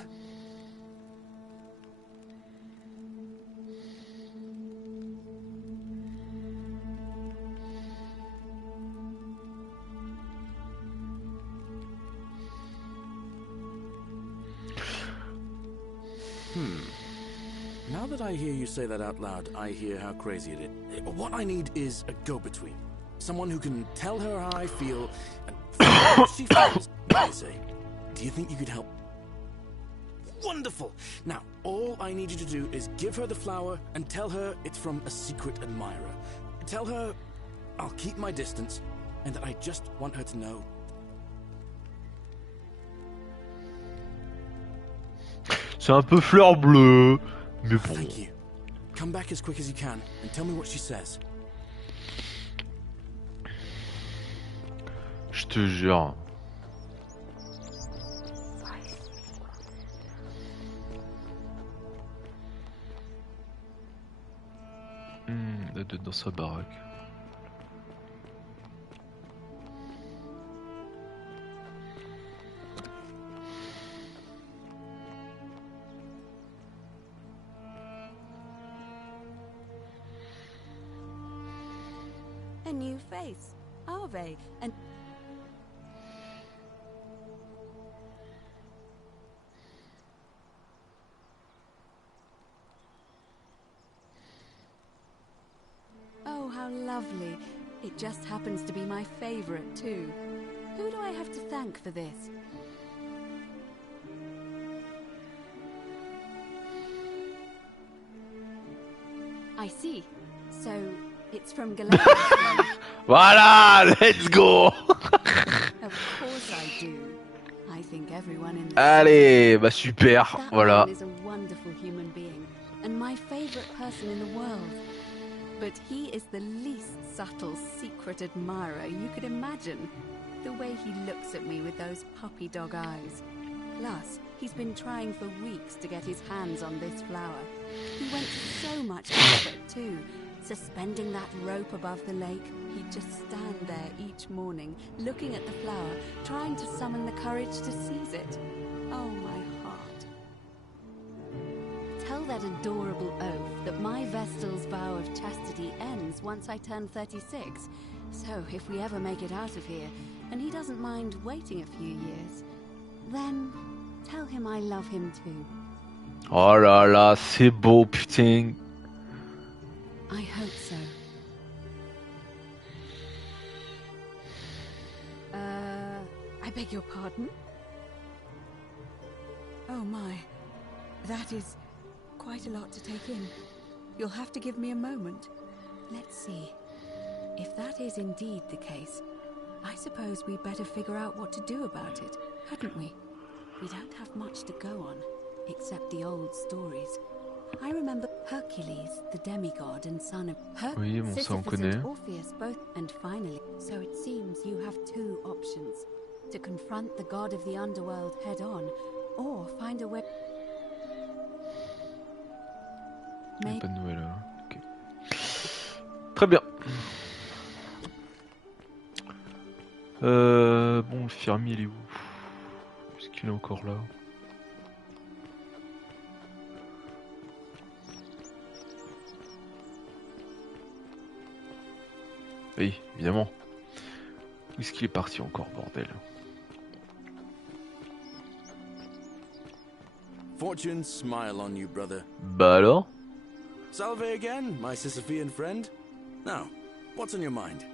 Now that I hear you say that out loud, I hear how crazy it is. What I need is a go-between. Someone who can tell her how I feel and feel how she feels. What do you say? Do you think you could help? Wonderful! Now, all I need you to do is give her the flower and tell her it's from a secret admirer. Tell her I'll keep my distance and that I just want her to know. C'est un peu fleur bleue, mais bon. Thank you. Come back as quick as you can and tell me what she says. Je te jure. Elle doit être dans sa baraque. A new face, Ave, and... Oh, how lovely. It just happens to be my favorite, too. Who do I have to thank for this? I see. So, it's from Galactus. Voilà, let's go. Of course I do. I think everyone in the Allez, bah super, that voilà. man is a wonderful human being and my favorite person in the world. But he is the least subtle secret admirer you could imagine. The way he looks at me with those puppy dog eyes. Plus, he's been trying for weeks to get his hands on this flower. He went to so much effort too. Suspending that rope above the lake, he'd just stand there each morning, looking at the flower, trying to summon the courage to seize it. Oh, my heart. Tell that adorable oaf that my Vestal's vow of chastity ends once I turn 36. So, if we ever make it out of here, and he doesn't mind waiting a few years, then tell him I love him too. Oh là là, c'est beau, putain. I hope so. I beg your pardon? Oh my, that is quite a lot to take in. You'll have to give me a moment. Let's see. If that is indeed the case, I suppose we'd better figure out what to do about it, hadn't we? We don't have much to go on, except the old stories. I remember Hercules, the demigod and son of Oui, bon, ça on connaît. Orpheus both, and finally, so it seems you have two options: to confront the god of the underworld head on, or find a way. Il n'y a pas de nouvelles là. Ok. Très bien. Bon, le fermier il est où? Est-ce qu'il est encore là? Oui, évidemment. Où est-ce qu'il est parti encore, bordel? Fortune smile on you, brother. Bah alors? Salve again, my Sisyphean friend. Now, what's on your mind?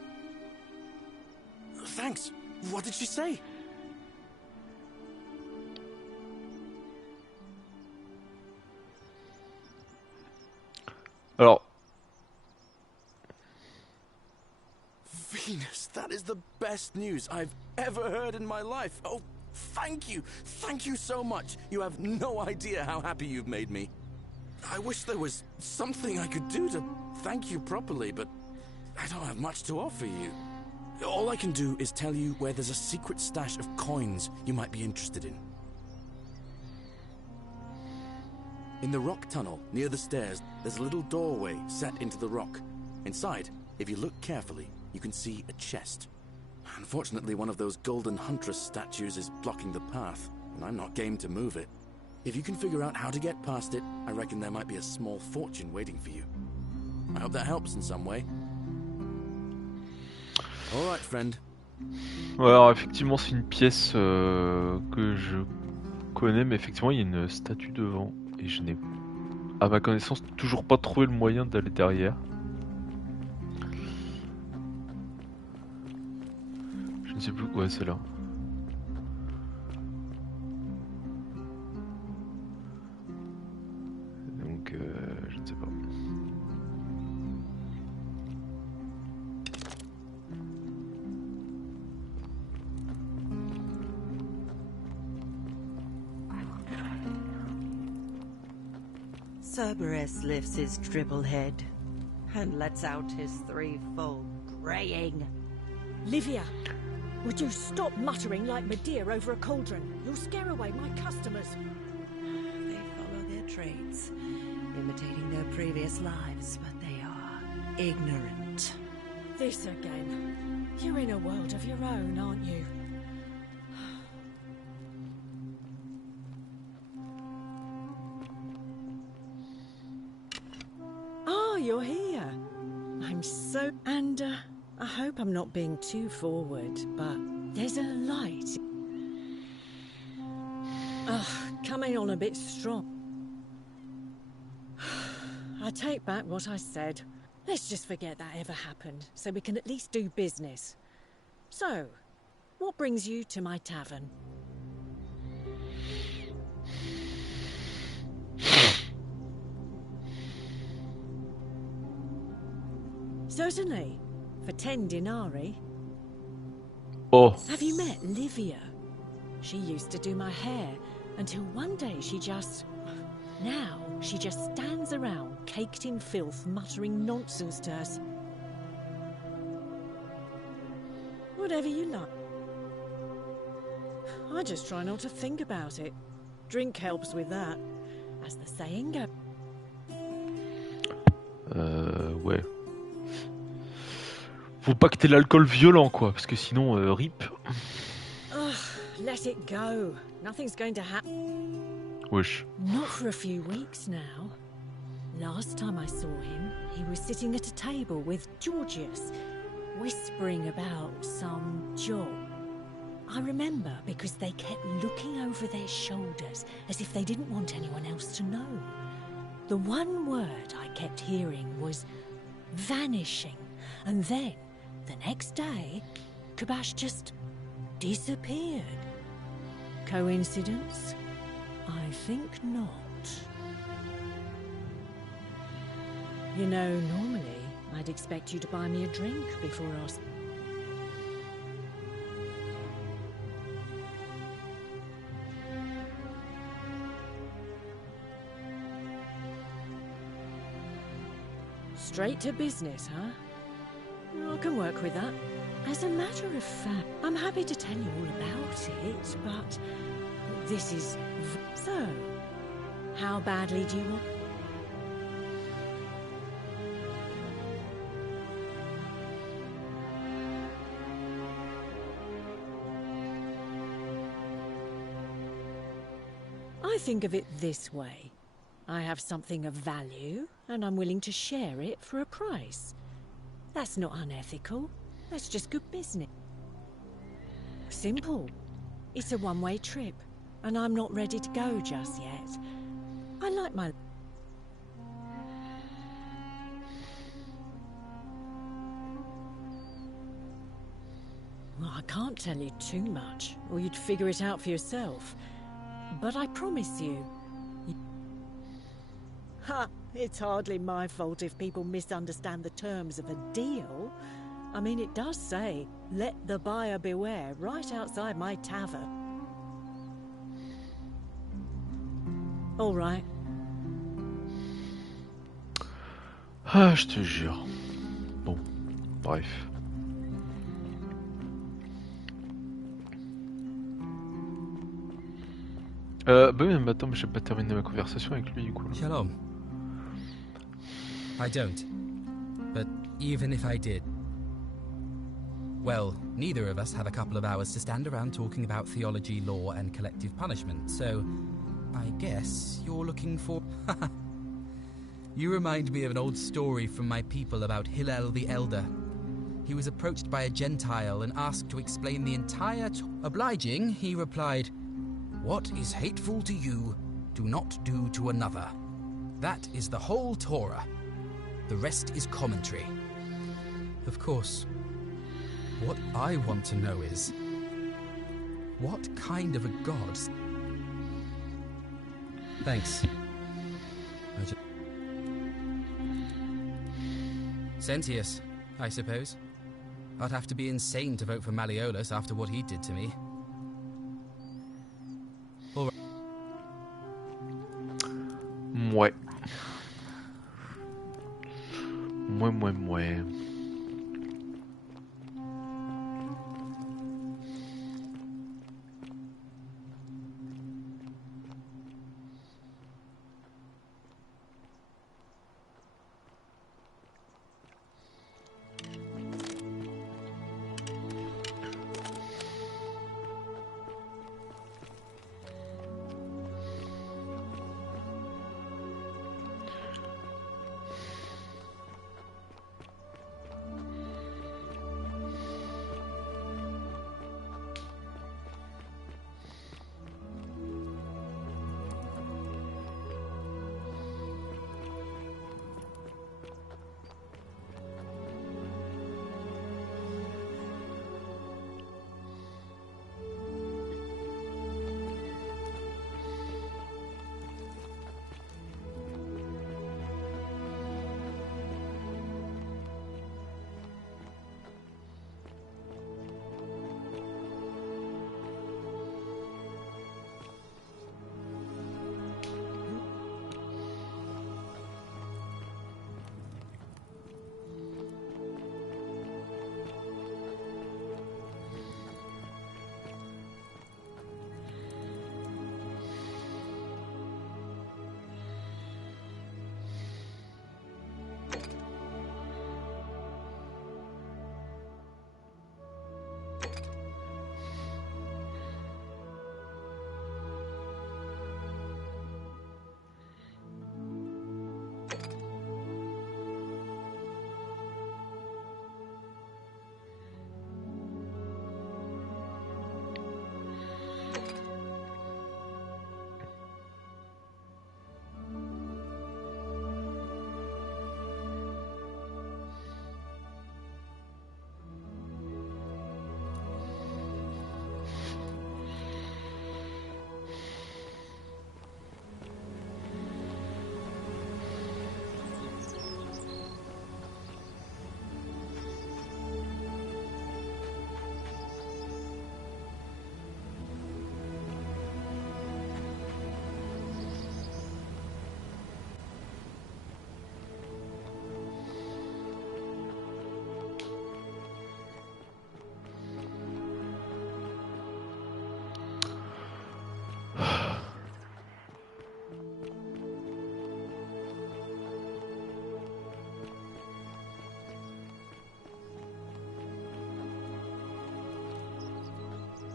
Thanks. What did she say? Alors. Venus, that is the best news I've ever heard in my life. Oh, thank you. Thank you so much. You have no idea how happy you've made me. I wish there was something I could do to thank you properly, but I don't have much to offer you. All I can do is tell you where there's a secret stash of coins you might be interested in. In the rock tunnel, near the stairs, there's a little doorway set into the rock. Inside, if you look carefully, you can see a chest. Unfortunately, one of those golden huntress statues is blocking the path, and I'm not game to move it. If you can figure out how to get past it, I reckon there might be a small fortune waiting for you. I hope that helps in some way. All right, friend. Ouais, alors effectivement, c'est une pièce que je connais, mais effectivement, il y a une statue devant. Et je n'ai, à ma connaissance, toujours pas trouvé le moyen d'aller derrière. Je ne sais plus. Ouais, c'est là. Donc, je ne sais pas. Cerberus lifts his dribble head and lets out his threefold braying. Livia, would you stop muttering like Medea over a cauldron? You'll scare away my customers. They follow their traits, imitating their previous lives, but they are ignorant. This again. You're in a world of your own, aren't you? You're here. I'm so... And, I hope I'm not being too forward, but there's a light. Coming on a bit strong. I take back what I said. Let's just forget that ever happened, so we can at least do business. So, what brings you to my tavern? Certainly, for 10 denarii. Oh. Have you met Livia? She used to do my hair, until one day she just... Now, she just stands around, caked in filth, muttering nonsense to us. Whatever you like. I just try not to think about it. Drink helps with that, as the saying goes. Ouais. Faut pas que t'aies l'alcool violent, quoi, parce que sinon, rip. Let it go. Nothing's going to happen. Wesh. Not for a few weeks now. Last time I saw him, he was sitting at a table with Georgius, whispering about some job. I remember because they kept looking over their shoulders as if they didn't want anyone else to know. The one word I kept hearing was vanishing, and then, the next day, Kabash just disappeared. Coincidence? I think not. You know, normally, I'd expect you to buy me a drink before us. Straight to business, huh? I can work with that. As a matter of fact, I'm happy to tell you all about it, but this is... So, how badly do you want... I think of it this way. I have something of value, and I'm willing to share it for a price. That's not unethical. That's just good business. Simple. It's a one-way trip. and I'm not ready to go just yet. I like my... Well, I can't tell you too much, or you'd figure it out for yourself. But I promise you... Ha! It's hardly my fault if people misunderstand the terms of a deal. I mean, it does say, let the buyer beware, right outside my tavern. All right. Ah, je te jure. Bon, bref. Bah même attends, mais j'ai pas terminé ma conversation avec lui du coup. Shalom. I don't. But even if I did... Well, neither of us have a couple of hours to stand around talking about theology, law, and collective punishment, so... I guess you're looking for... You remind me of an old story from my people about Hillel the Elder. He was approached by a Gentile and asked to explain the entire... Obliging, he replied, "What is hateful to you, do not do to another. That is the whole Torah. The rest is commentary." Of course. What I want to know is... what kind of a god... Thanks. Sentius, I suppose. I'd have to be insane to vote for Malleolus after what he did to me. All right. Mouais. Mouais.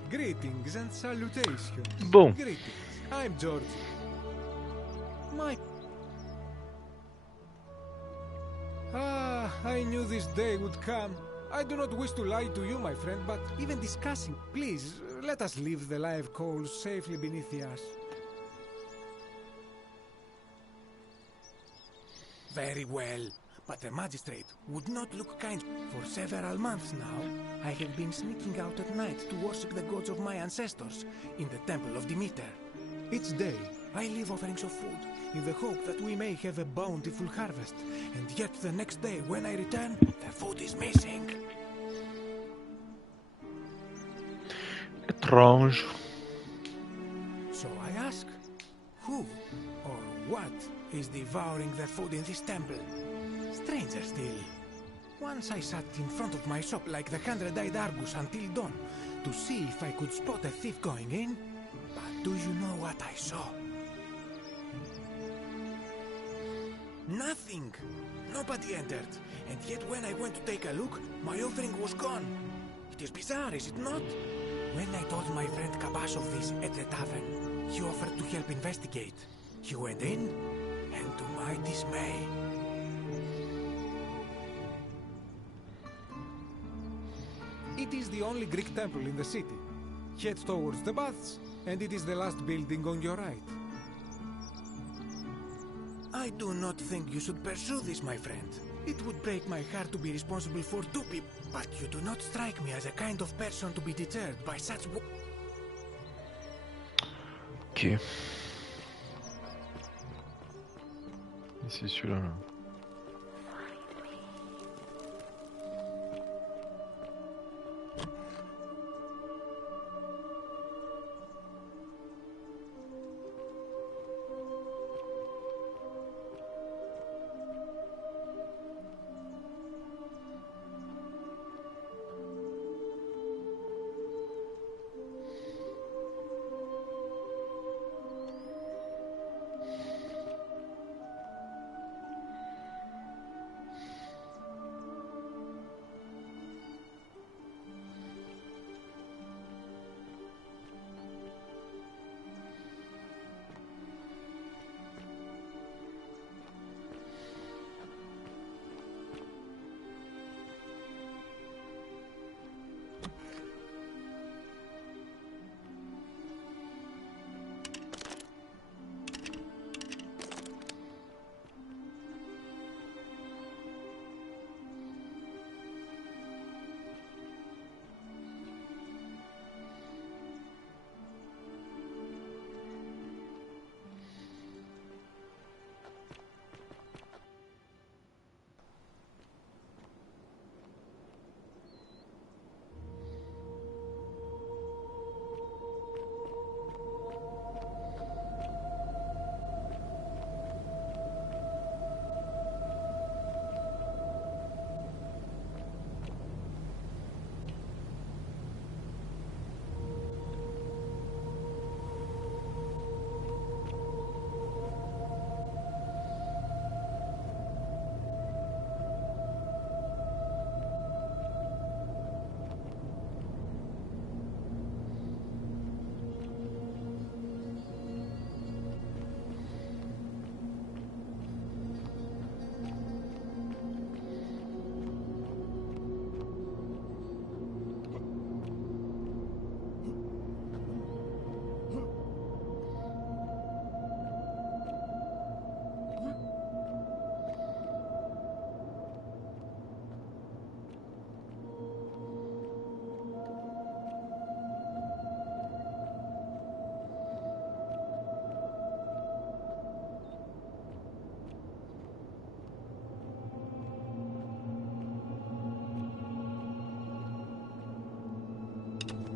Greetings and salutations. Bon. Greetings. I'm George. I knew this day would come. I do not wish to lie to you, my friend, but even discussing, please, let us leave the live coals safely beneath the ash. Very well, but the magistrate would not look kind. For several months now, I have been sneaking out at night to worship the gods of my ancestors in the temple of Demeter. Each day, I leave offerings of food in the hope that we may have a bountiful harvest, and yet the next day when I return, the food is missing. Étrange. So I ask, who or what is devouring the food in this temple? Stranger still. Once I sat in front of my shop like the 100-eyed Argus until dawn to see if I could spot a thief going in. But do you know what I saw? Nothing. Nobody entered. And yet when I went to take a look, my offering was gone. It is bizarre, is it not? When I told my friend Kabash of this at the tavern, he offered to help investigate. He went in, and to my dismay... It is the only Greek temple in the city. Head towards the baths, and it is the last building on your right. I do not think you should pursue this, my friend. It would break my heart to be responsible for two people, but you do not strike me as a kind of person to be deterred by such... Ok. C'est celui-là. Là.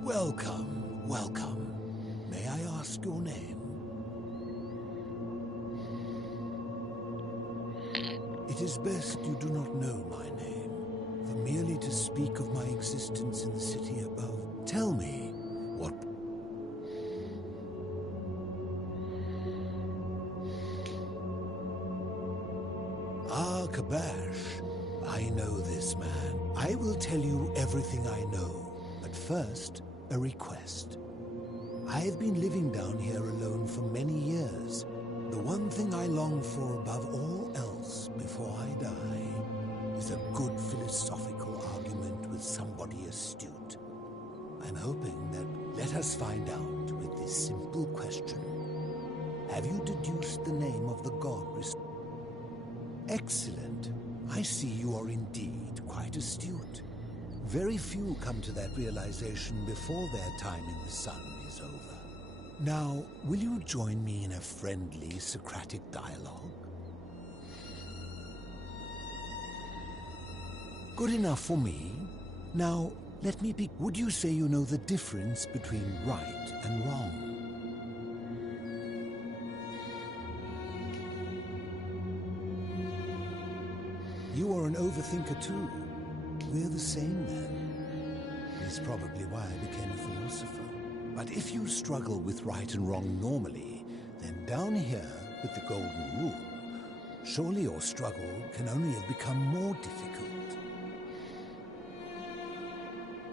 Welcome, welcome. May I ask your name? It is best you do not know my name, for merely to speak of my existence in the city above. Tell me, what... Ah, Kabash. I know this man. I will tell you everything I know, but first... a request. I've been living down here alone for many years. The one thing I long for above all else before I die is a good philosophical argument with somebody astute. I'm hoping that Let us find out with this simple question. Have you deduced the name of the god? Excellent. I see you are indeed quite astute. Very few come to that realization before their time in the sun is over. Now, will you join me in a friendly Socratic dialogue? Good enough for me. Now, let me be. Would you say you know the difference between right and wrong? You are an overthinker too. We're the same then. It's probably why I became a philosopher. But if you struggle with right and wrong normally, then down here with the golden rule, surely your struggle can only have become more difficult.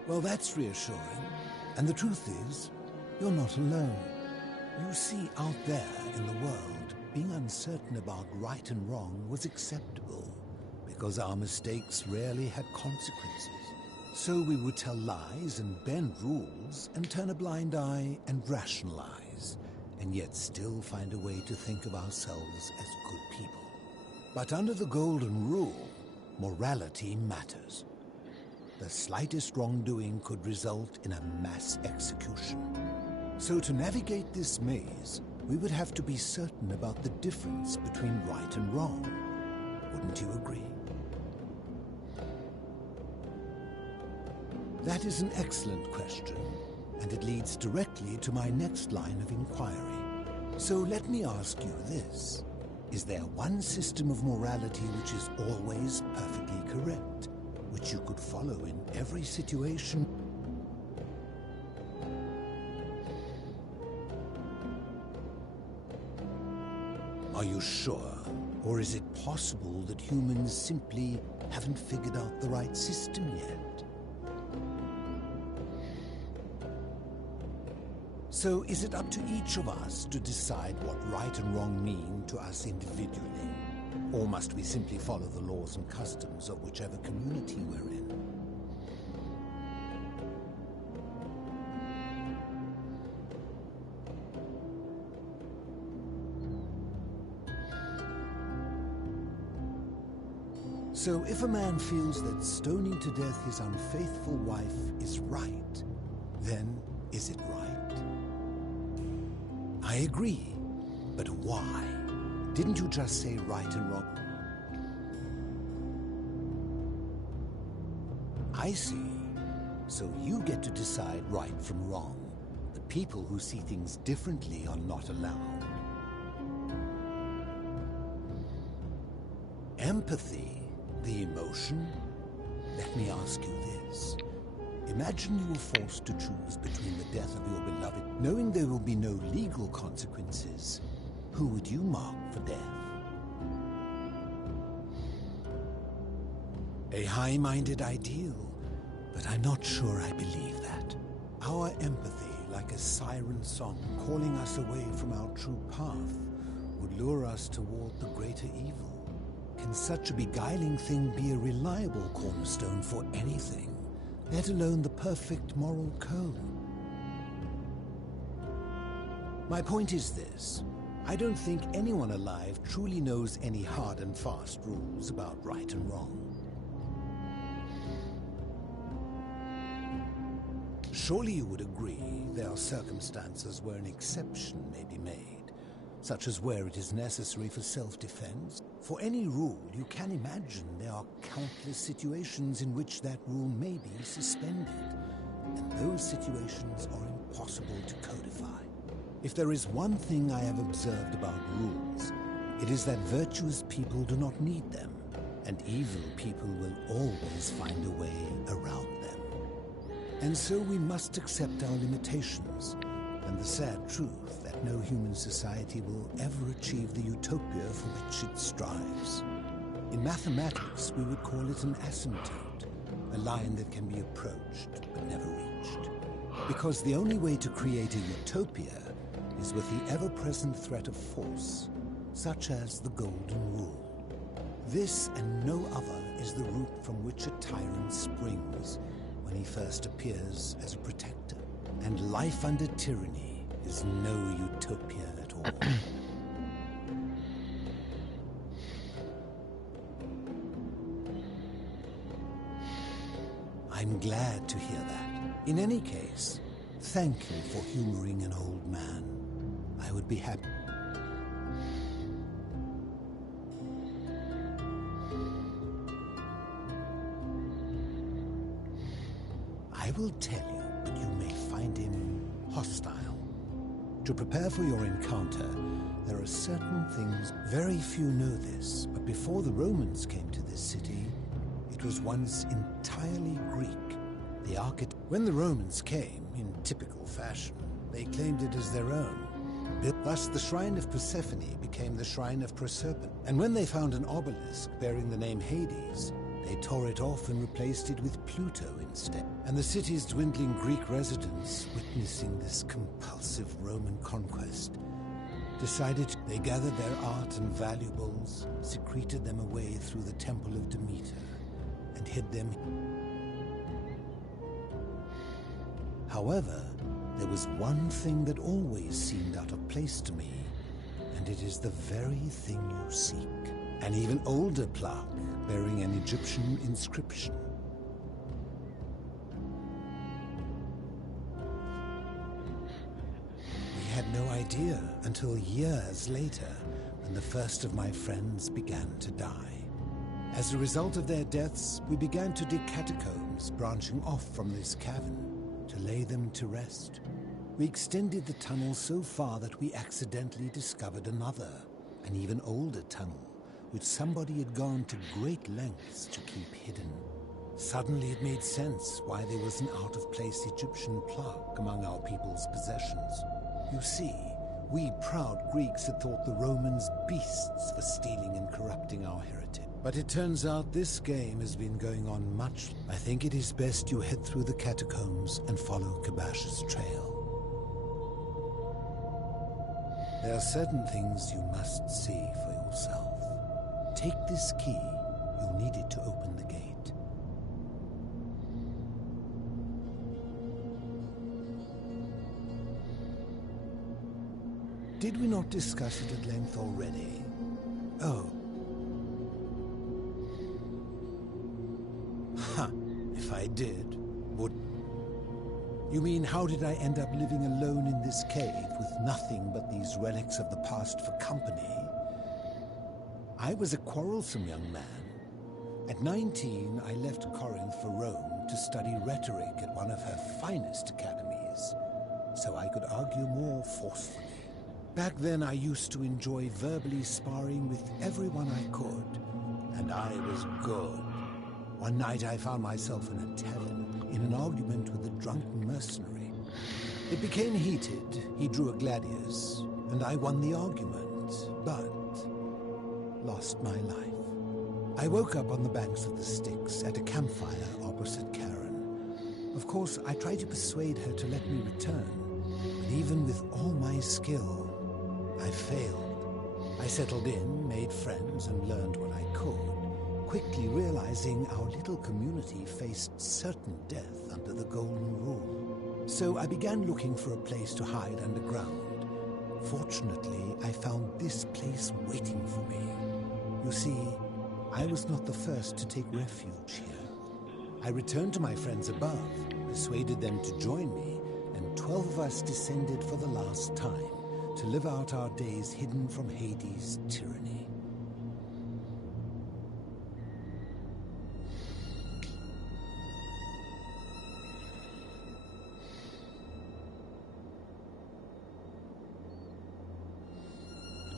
Well, that's reassuring. And the truth is, you're not alone. You see, out there in the world, being uncertain about right and wrong was acceptable, because our mistakes rarely had consequences. So we would tell lies and bend rules and turn a blind eye and rationalize, and yet still find a way to think of ourselves as good people. But under the golden rule, morality matters. The slightest wrongdoing could result in a mass execution. So to navigate this maze, we would have to be certain about the difference between right and wrong. Wouldn't you agree? That is an excellent question, and it leads directly to my next line of inquiry. So let me ask you this. Is there one system of morality which is always perfectly correct, which you could follow in every situation? Are you sure? Or is it possible that humans simply haven't figured out the right system yet? So is it up to each of us to decide what right and wrong mean to us individually? Or must we simply follow the laws and customs of whichever community we're in? So if a man feels that stoning to death his unfaithful wife is right, then is it right? I agree, but why? Didn't you just say right and wrong? I see. So you get to decide right from wrong. The people who see things differently are not allowed. Empathy, the emotion? Let me ask you this. Imagine you were forced to choose between the death of your beloved, knowing there will be no legal consequences. Who would you mark for death? A high-minded ideal, but I'm not sure I believe that. Our empathy, like a siren song calling us away from our true path, would lure us toward the greater evil. Can such a beguiling thing be a reliable cornerstone for anything, let alone the perfect moral code? My point is this. I don't think anyone alive truly knows any hard and fast rules about right and wrong. Surely you would agree there are circumstances where an exception may be made, such as where it is necessary for self-defense. For any rule, you can imagine there are countless situations in which that rule may be suspended, and those situations are impossible to codify. If there is one thing I have observed about rules, it is that virtuous people do not need them, and evil people will always find a way around them. And so we must accept our limitations, and the sad truth that no human society will ever achieve the utopia for which it strives. In mathematics, we would call it an asymptote, a line that can be approached but never reached. Because the only way to create a utopia is with the ever-present threat of force, such as the Golden Rule. This and no other is the root from which a tyrant springs when he first appears as a protector. And life under tyranny is no utopia at all. I'm glad to hear that. In any case, thank you for humoring an old man. I would be happy. I will tell you, but you may find him hostile. To prepare for your encounter, there are certain things. Very few know this, but before the Romans came to this city, it was once entirely Greek. When the Romans came, in typical fashion, they claimed it as their own. Thus, the shrine of Persephone became the shrine of Proserpine. And when they found an obelisk bearing the name Hades, they tore it off and replaced it with Pluto instead. And the city's dwindling Greek residents, witnessing this compulsive Roman conquest, decided they gathered their art and valuables, secreted them away through the temple of Demeter, and hid them. However, there was one thing that always seemed out of place to me, and it is the very thing you seek. An even older plaque bearing an Egyptian inscription. We had no idea until years later, when the first of my friends began to die. As a result of their deaths, we began to dig catacombs branching off from this cavern to lay them to rest. We extended the tunnel so far that we accidentally discovered another, an even older tunnel, which somebody had gone to great lengths to keep hidden. Suddenly it made sense why there was an out-of-place Egyptian plaque among our people's possessions. You see, we proud Greeks had thought the Romans beasts for stealing and corrupting our heritage. But it turns out this game has been going on much. I think it is best you head through the catacombs and follow Kabash's trail. There are certain things you must see for yourself. Take this key. You'll need it to open the gate. Did we not discuss it at length already? Oh. If I did, would... You mean, how did I end up living alone in this cave with nothing but these relics of the past for company? I was a quarrelsome young man. At 19, I left Corinth for Rome to study rhetoric at one of her finest academies, so I could argue more forcefully. Back then, I used to enjoy verbally sparring with everyone I could, and I was good. One night I found myself in a tavern, in an argument with a drunken mercenary. It became heated. He drew a gladius, and I won the argument, but lost my life. I woke up on the banks of the Styx at a campfire opposite Karen. Of course, I tried to persuade her to let me return, but even with all my skill, I failed. I settled in, made friends, and learned what I could, quickly realizing our little community faced certain death under the Golden Rule. So I began looking for a place to hide underground. Fortunately, I found this place waiting for me. You see, I was not the first to take refuge here. I returned to my friends above, persuaded them to join me, and 12 of us descended for the last time to live out our days hidden from Hades' tyranny.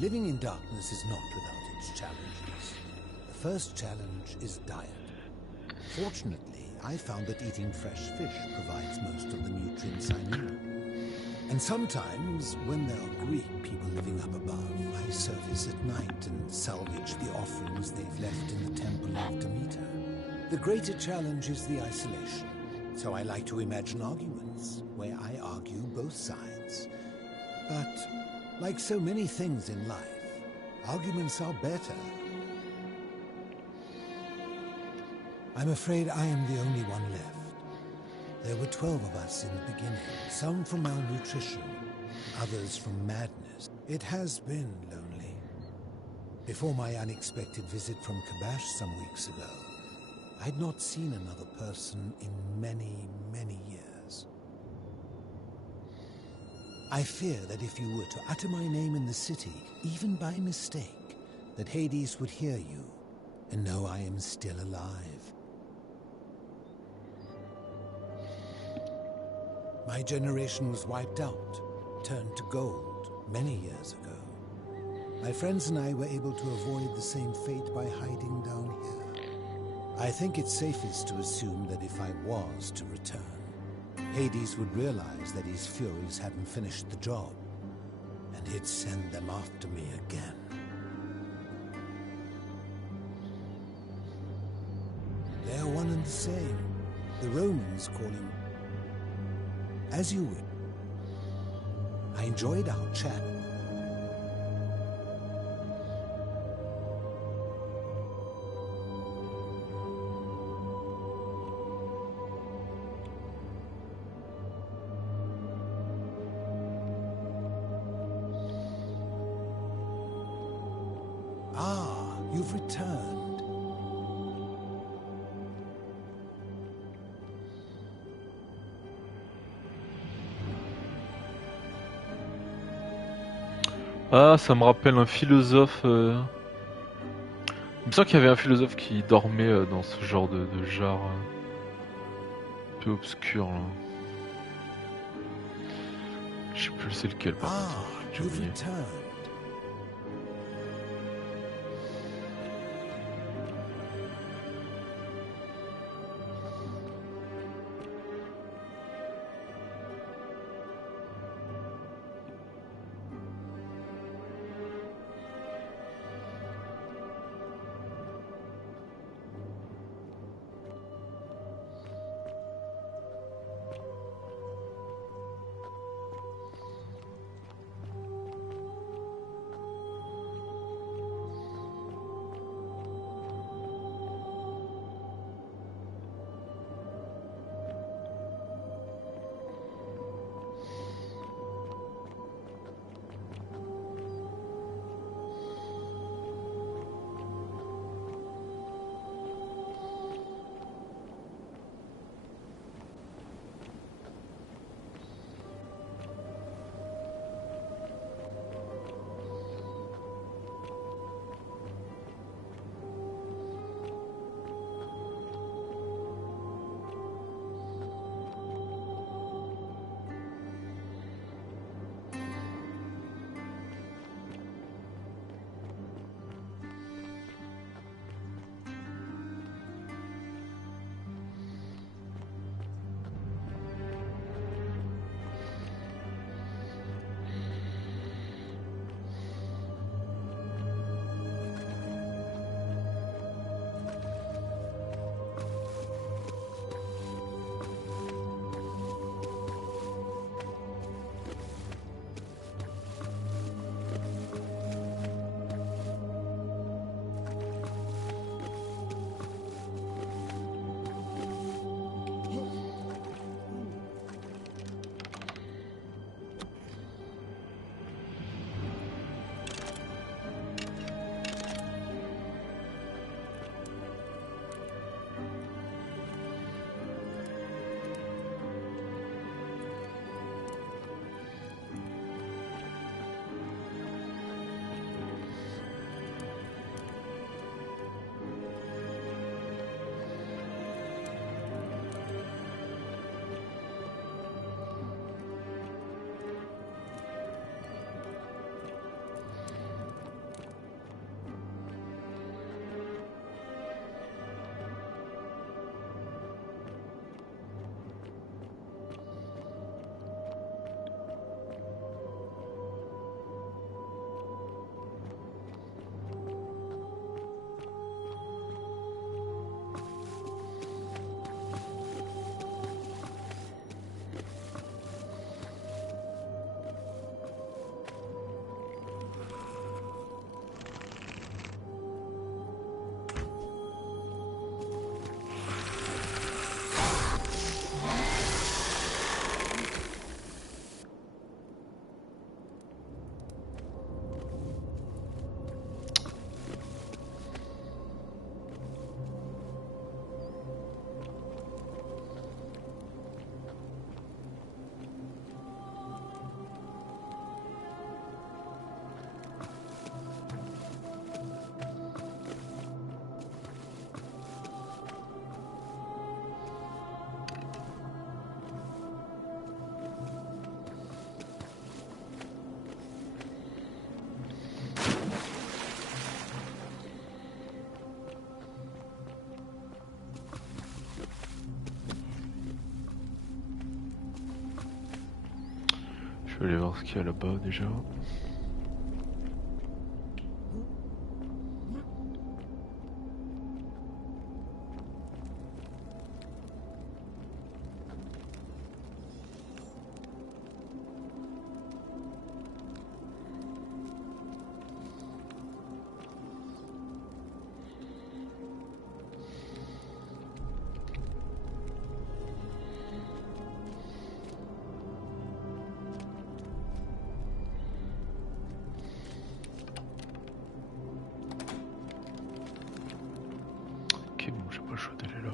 Living in darkness is not without its challenges. The first challenge is diet. Fortunately, I found that eating fresh fish provides most of the nutrients I need. And sometimes, when there are Greek people living up above, I surface at night and salvage the offerings they've left in the temple of Demeter. The greater challenge is the isolation. So I like to imagine arguments, where I argue both sides. But like so many things in life, arguments are better. I'm afraid I am the only one left. There were 12 of us in the beginning, some from malnutrition, others from madness. It has been lonely. Before my unexpected visit from Kabash some weeks ago, I'd not seen another person in many, many years. I fear that if you were to utter my name in the city, even by mistake, that Hades would hear you and know I am still alive. My generation was wiped out, turned to gold, many years ago. My friends and I were able to avoid the same fate by hiding down here. I think it's safest to assume that if I was to return, Hades would realize that his furies hadn't finished the job, and he'd send them after me again. They're one and the same. The Romans call him as you would. I enjoyed our chat. Ah, you've returned. Ah, ça me rappelle un philosophe. Il me semble qu'il y avait un philosophe qui dormait dans ce genre de jarre un peu obscur là. Je sais plus c'est lequel par contre. J'ai oublié. vais aller voir ce qu'il y a là-bas déjà. Ok, bon, j'ai pas le choix d'aller là.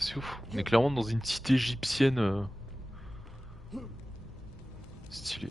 C'est ouf, on est clairement dans une cité égyptienne stylée.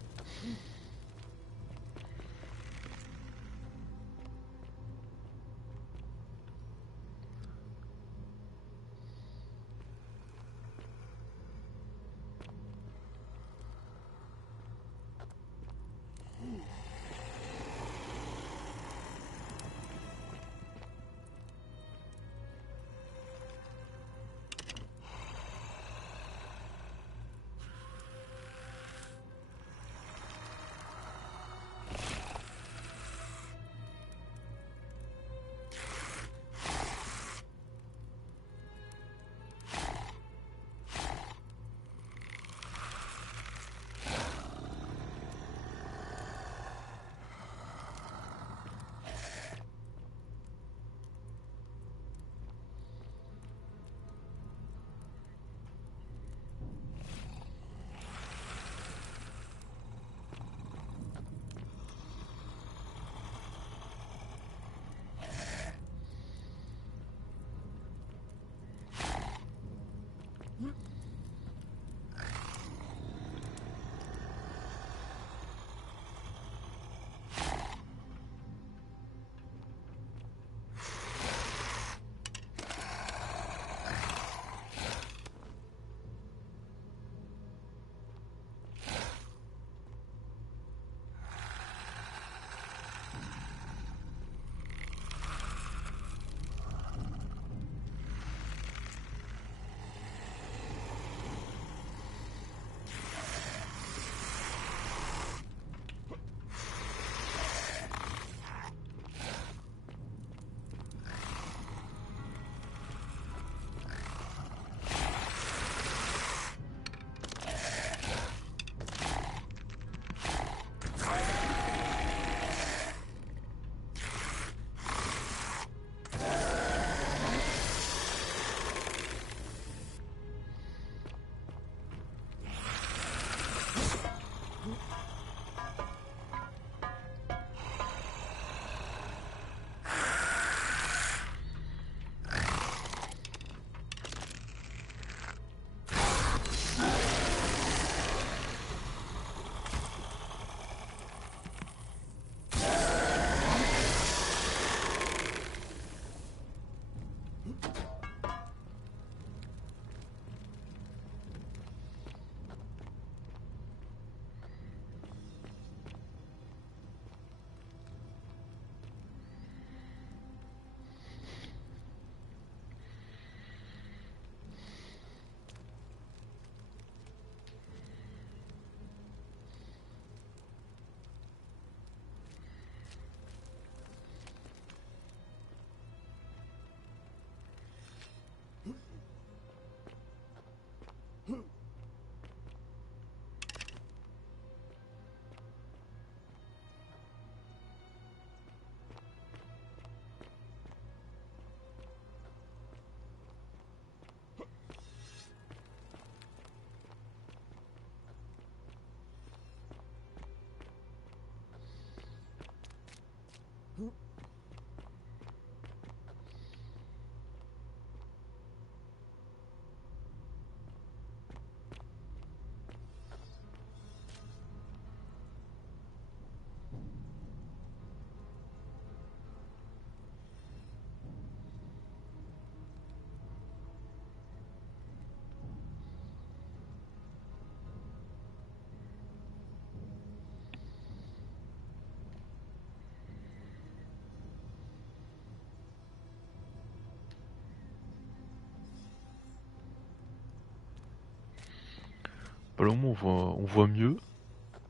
Bah, là, au moins on voit mieux.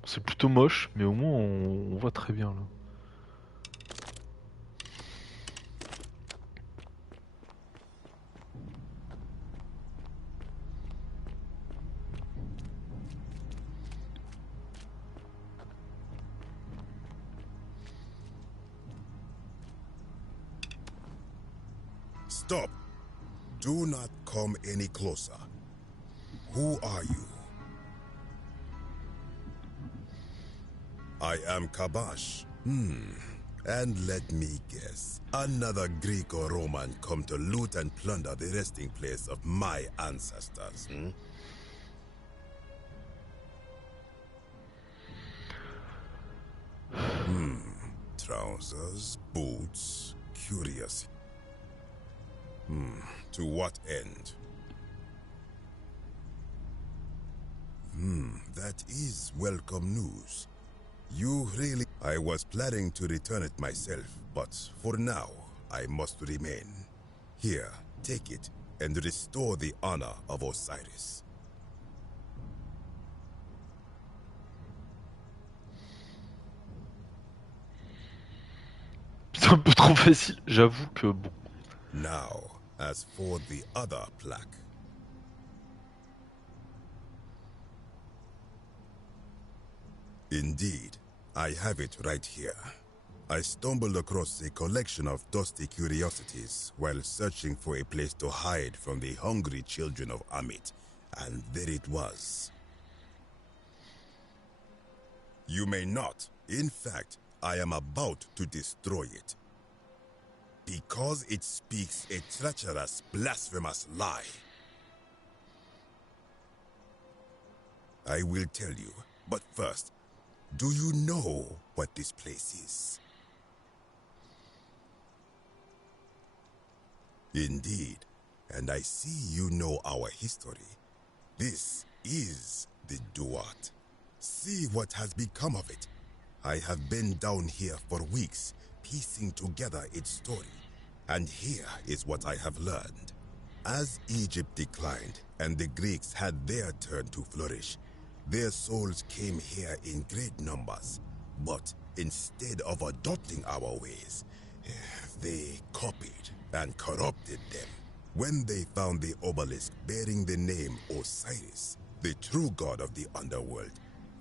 C'est plutôt moche, mais au moins on voit très bien là. Stop! Do not come any closer. Who are you? I am Kabash. And let me guess. Another Greek or Roman come to loot and plunder the resting place of my ancestors, Trousers, boots, curious. To what end? That is welcome news. You really... I was planning to return it myself, but for now, I must remain. Here, take it, and restore the honor of Osiris. C'est un peu trop facile, j'avoue que bon. Now, as for the other plaque. Indeed, I have it right here. I stumbled across a collection of dusty curiosities while searching for a place to hide from the hungry children of Amit, and there it was. You may not. In fact, I am about to destroy it. Because it speaks a treacherous, blasphemous lie. I will tell you, but first, do you know what this place is? Indeed, and I see you know our history. This is the Duat. See what has become of it. I have been down here for weeks, piecing together its story. And here is what I have learned. As Egypt declined and the Greeks had their turn to flourish, their souls came here in great numbers. But instead of adopting our ways, they copied and corrupted them. When they found the obelisk bearing the name Osiris, the true god of the underworld,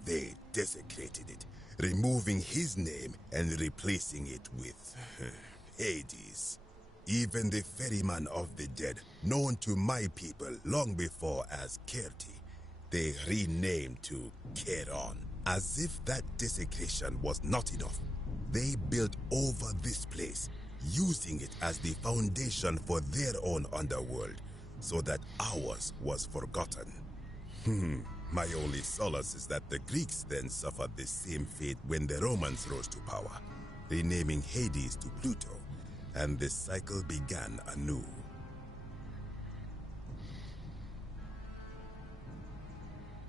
they desecrated it, removing his name and replacing it with Hades. Even the ferryman of the dead, known to my people long before as Kerti, they renamed to Keron. As if that desecration was not enough, they built over this place, using it as the foundation for their own underworld, so that ours was forgotten. My only solace is that the Greeks then suffered the same fate when the Romans rose to power, renaming Hades to Pluto, and the cycle began anew.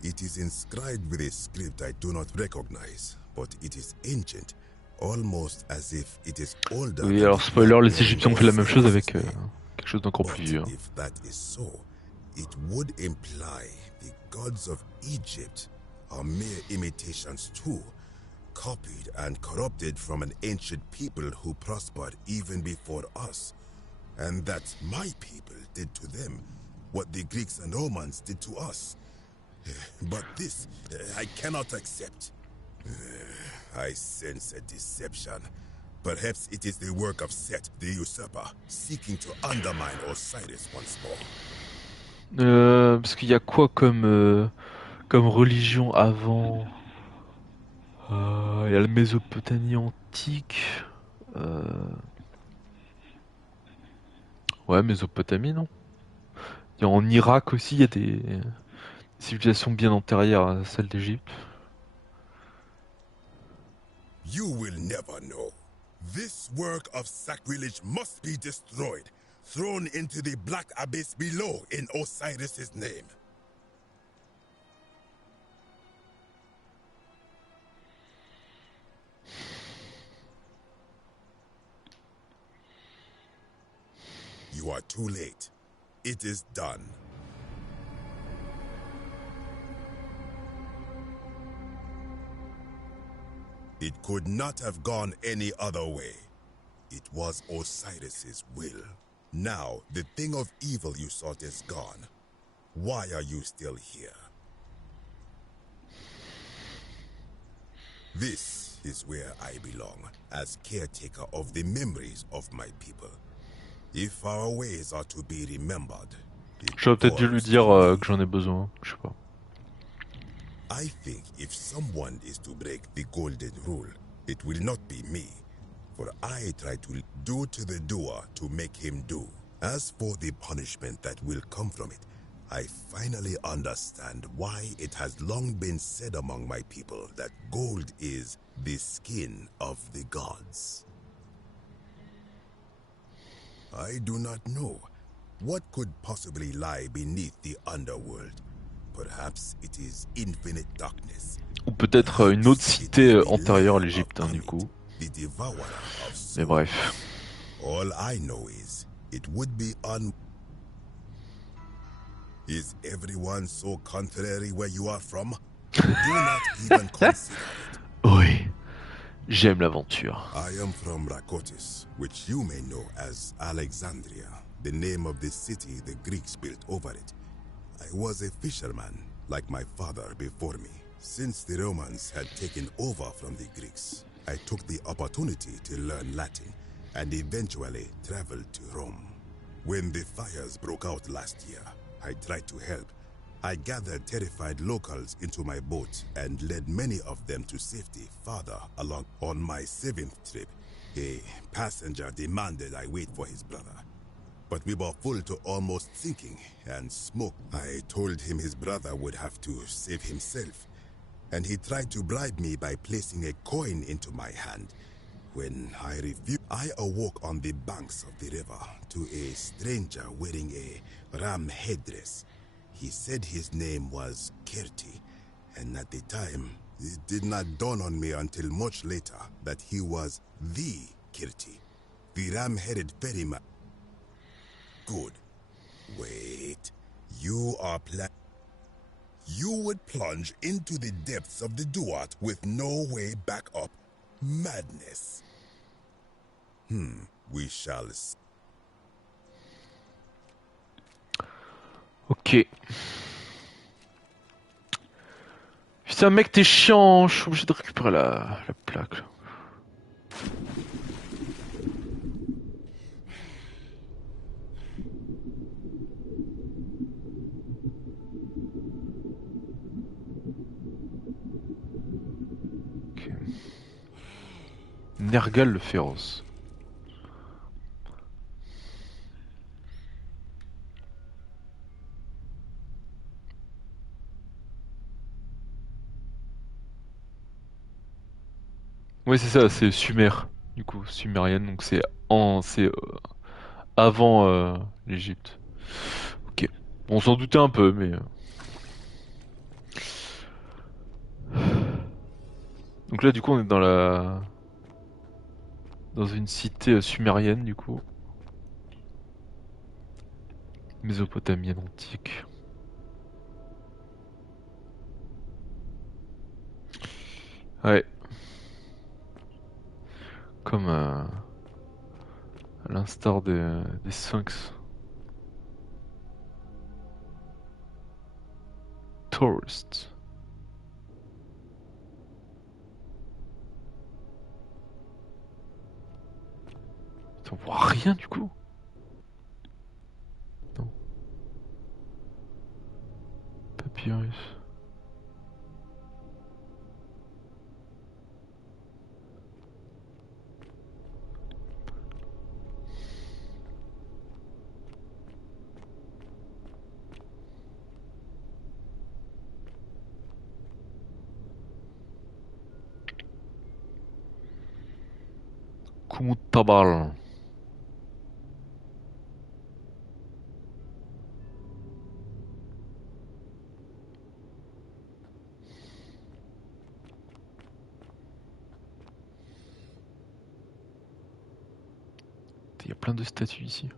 It is inscribed with a script I do not recognize, but it is ancient, almost as if it is older. Oui, alors spoiler, les Égyptiens ont fait la même chose avec quelque chose d'encore plus vieux. If that is so, it would imply the gods of Egypt are mere imitations too, copied and corrupted from an ancient people who prospered even before us. And that my people did to them what the Greeks and Romans did to us. But this, I cannot accept. I sense a deception. Perhaps it is the work of Set, the usurper, seeking to undermine Osiris once more. Parce qu'il y a quoi comme religion avant? Il y a la Mésopotamie antique. Ouais, Mésopotamie, non? Il y a en Irak aussi, il y a des civilisations bien antérieures à celles d'Égypte. You will never know. This work of sacrilege must be destroyed, thrown into the black abyss below in Osiris's name. You are too late. It is done. It could not have gone any other way. It was Osiris's will. Now, the thing of evil you sought is gone. Why are you still here? This is where I belong, as caretaker of the memories of my people. If our ways are to be remembered, J'aurais peut-être dû lui dire que j'en ai besoin, je sais pas. I think if someone is to break the golden rule, it will not be me, for I try to do to the doer to make him do. As for the punishment that will come from it, I finally understand why it has long been said among my people that gold is the skin of the gods. I do not know what could possibly lie beneath the underworld. Perhaps it is infinite darkness. Ou peut-être une autre cité antérieure à l'Égypte, hein, du coup. Mais bref. All I know is it would be Is everyone so contrary where you are from? Do not even consider it. Oui, j'aime l'aventure. I am from Rakotis, which you may know as Alexandria, the name of the city the Greeks built over it. I was a fisherman, like my father before me. Since the Romans had taken over from the Greeks, I took the opportunity to learn Latin and eventually traveled to Rome. When the fires broke out last year, I tried to help. I gathered terrified locals into my boat and led many of them to safety farther along. On my 7th trip, a passenger demanded I wait for his brother. But we were full to almost sinking and smoke. I told him his brother would have to save himself, and he tried to bribe me by placing a coin into my hand. When I refused, I awoke on the banks of the river to a stranger wearing a ram headdress. He said his name was Partie, and at the time, it did not dawn on me until much later that he was the Partie, the ram-headed ferryman. Good. Wait. You are You would plunge into the depths of the Duat with no way back up. Madness. We shall see. Ok. Putain mec t'es chiant, je suis obligé de récupérer la plaque là. Ok. Nergal le féroce. Oui c'est ça, c'est Sumer, du coup, sumérienne, donc c'est avant l'Égypte. Ok, on s'en doutait un peu, mais... Donc là du coup on est dans une cité sumérienne du coup. Mésopotamienne antique. Ouais. Comme à l'instar des sphinx. Tourists. On voit rien du coup. Non. Papyrus. Kumut-Tabal. Il y a plein de statues ici.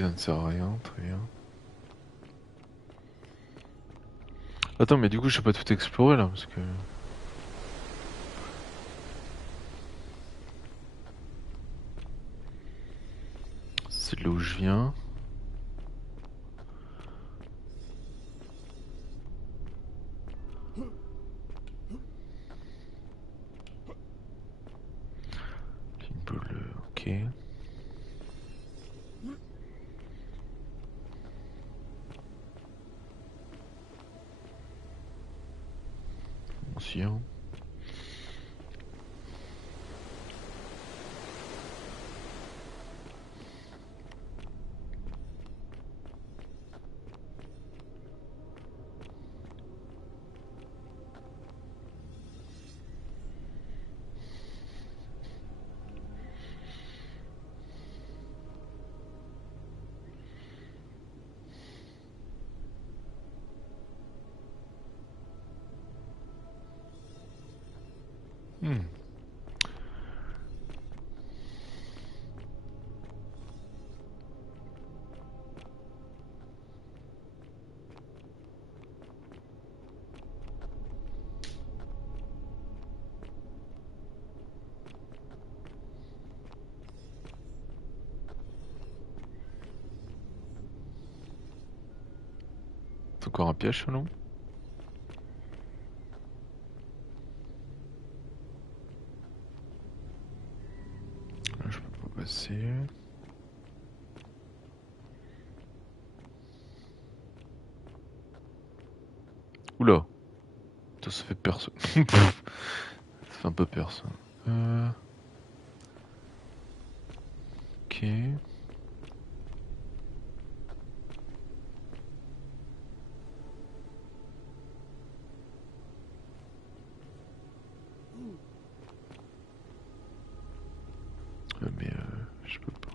ça ne sert à rien, très bien. Attends, mais du coup, je sais pas tout explorer là, parce que... C'est là où je viens. Ok. Ancien. C'est encore un piège, non? Là, je peux pas passer. Oula. Ça fait peur ça. Ça fait un peu peur ça. Ok. Mais je peux pas.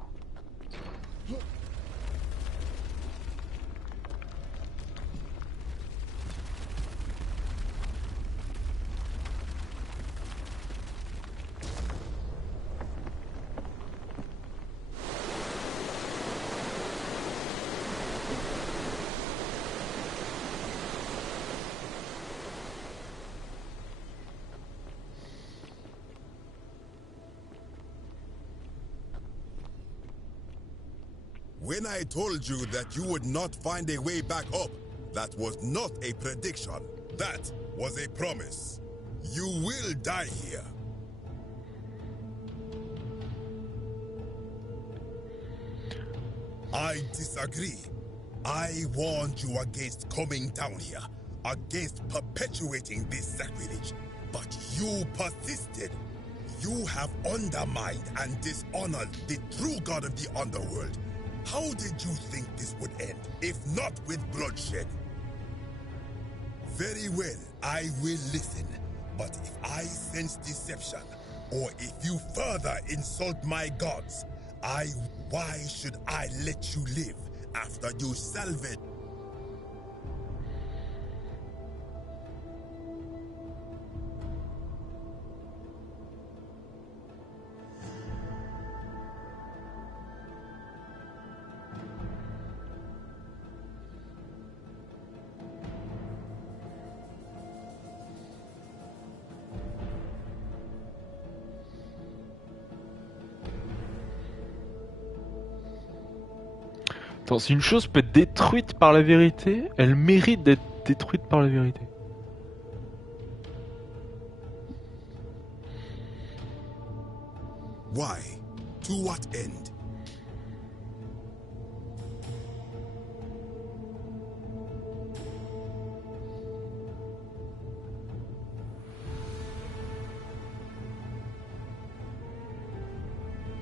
When I told you that you would not find a way back up, that was not a prediction. That was a promise. You will die here. I disagree. I warned you against coming down here, against perpetuating this sacrilege, but you persisted. You have undermined and dishonored the true god of the underworld. How did you think this would end, if not with bloodshed? Very well, I will listen. But if I sense deception, or if you further insult my gods, why should I let you live after you salvage? Attends, si une chose peut être détruite par la vérité, elle mérite d'être détruite par la vérité. Why? To what end?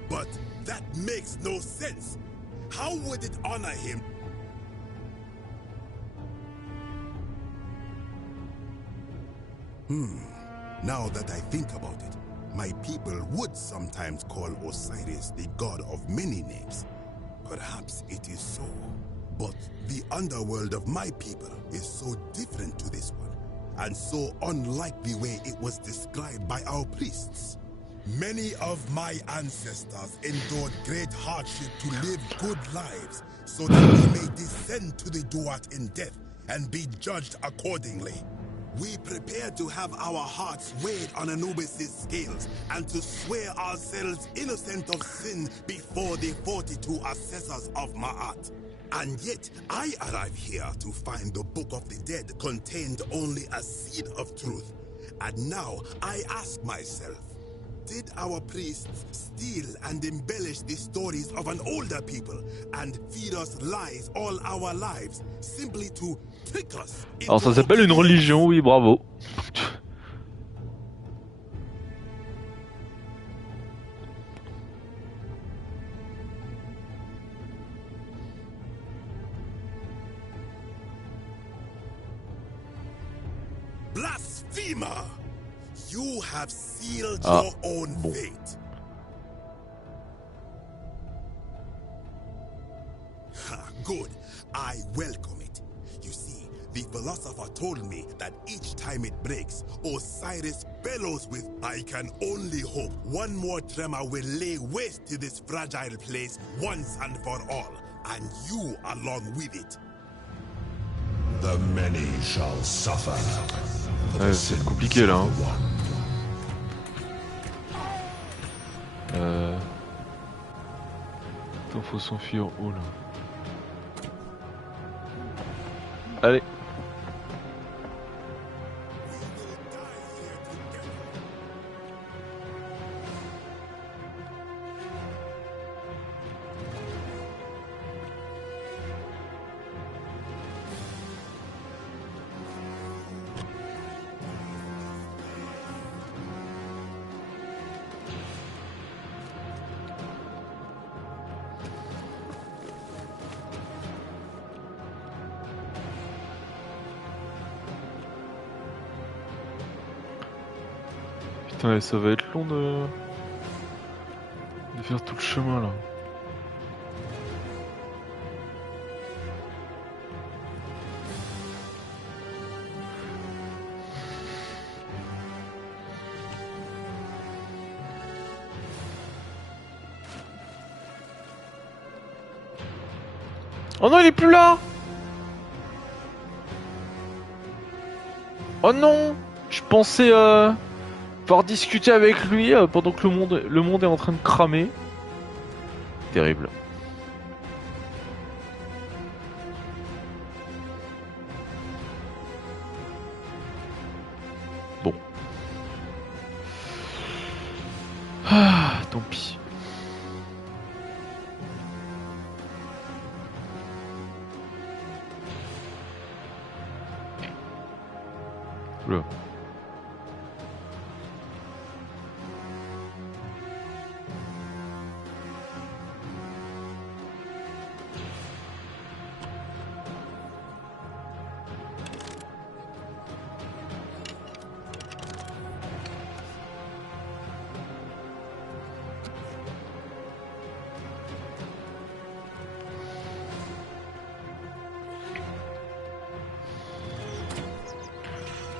But that makes no sense. How would it honor him? Now that I think about it, my people would sometimes call Osiris the god of many names. Perhaps it is so. But the underworld of my people is so different to this one, and so unlike the way it was described by our priests. Many of my ancestors endured great hardship to live good lives, so that we may descend to the Duat in death and be judged accordingly. We prepare to have our hearts weighed on Anubis' scales and to swear ourselves innocent of sin before the 42 assessors of Ma'at. And yet, I arrive here to find the Book of the Dead contained only a seed of truth. And now, I ask myself, did our priests steal and embellish the stories of an older people and feed us lies all our lives simply to trick us? Alors ça s'appelle une religion, oui, bravo. Blasphemer! You have sealed your own fate. Good. I welcome it. You see, the philosopher told me that each time it breaks, Osiris bellows with, I can only hope one more tremor will lay waste to this fragile place once and for all, and you along with it. The many shall suffer. Ouais, c'est compliqué là. Attends, faut s'enfuir. Oh là. Allez. Putain, ça va être long de faire tout le chemin là. Oh non, il est plus là! Oh non! Je pensais pouvoir discuter avec lui pendant que le monde est en train de cramer. Terrible. Bon. Ah, tant pis. Oula.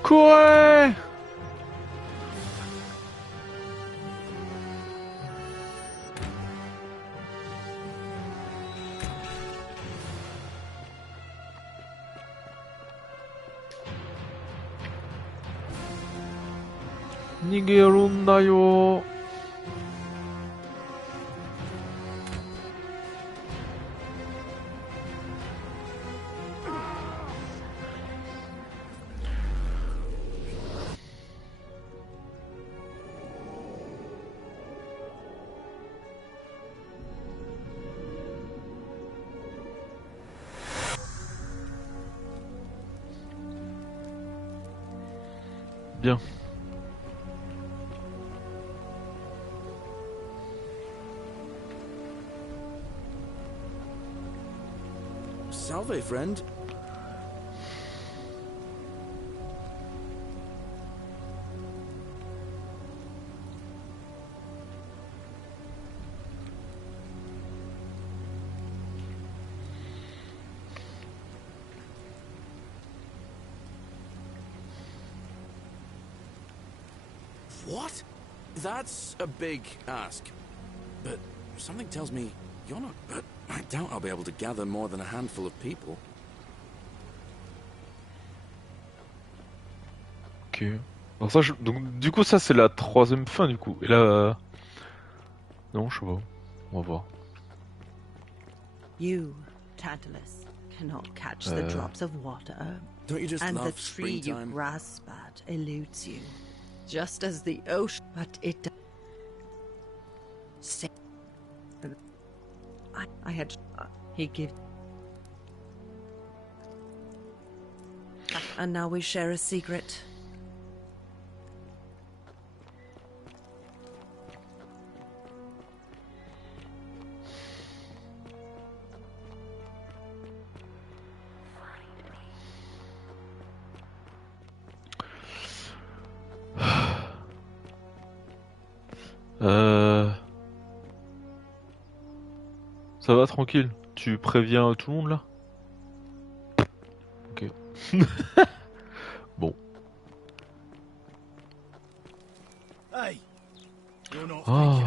Courez! Nigerundayo. Bien. Salve, friend. What? That's a big ask. But something tells me you're not... But I doubt I'll be able to gather more than a handful of people. Ok. Alors ça, donc du coup ça c'est la troisième fin du coup. Et là... Non, je sais pas. On va voir. You, Tantalus, cannot catch the drops of water. Don't you just and love the tree you springtime? grasp at eludes you. Just as the ocean... But it... I had... he give... And now we share a secret. Ça va tranquille. Tu préviens tout le monde là? Ok. Bon. Oh.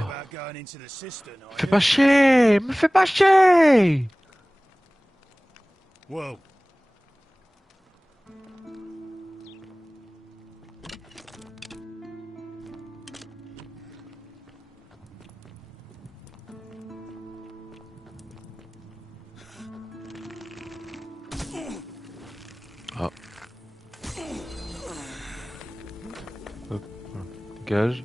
Fais pas chier! Me fais pas chier! Whoa. Ah. Hop, gage.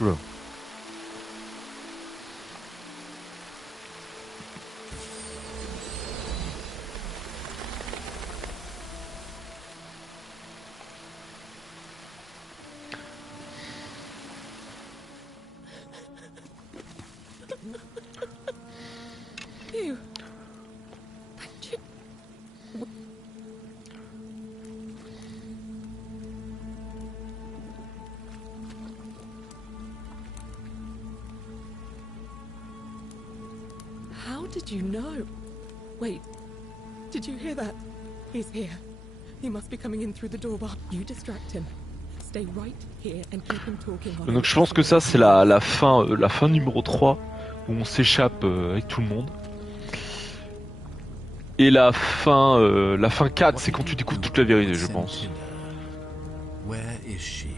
Oula. You. Thank you. How did you know? Wait, did you hear that? He's here. He must be coming in through the door. You distract him. Stay right here and keep him talking on. Donc je pense que ça c'est la fin numéro 3 où on s'échappe avec tout le monde. Et la fin 4 c'est quand tu découvres toute la vérité, je pense. Where is she?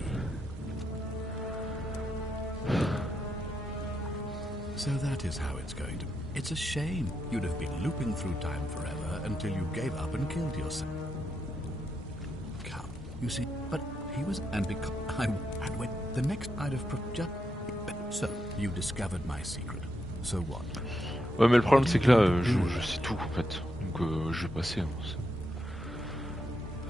So that is how it's going to be. It's a shame. You'd have been looping through time forever until you gave up and killed yourself. Come, you see, but he was, and because I had went, the next I'd have just. So you discovered my secret. So what? Ouais, mais le problème c'est que là, je sais tout en fait. Donc je vais passer.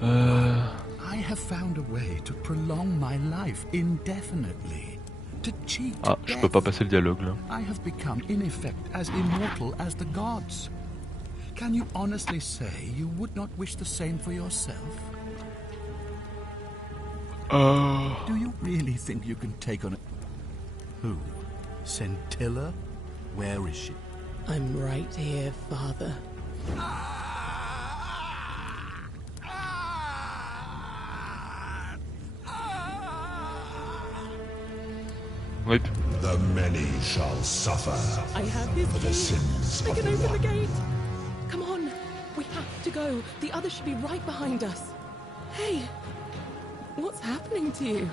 I have found a way to prolong my life indefinitely. To cheat Ah, je peux pas passer le dialogue là. I have become, in effect, as immortal as the gods. Can you honestly say you would not wish the same for yourself? Do you really think you can take on a... Who? Scintilla? Where is she? I'm right here, Father. Wait. The many shall suffer I have his for the sins I of can the open one. the gate. Come on, we have to go. The others should be right behind us. Hey, what's happening to you?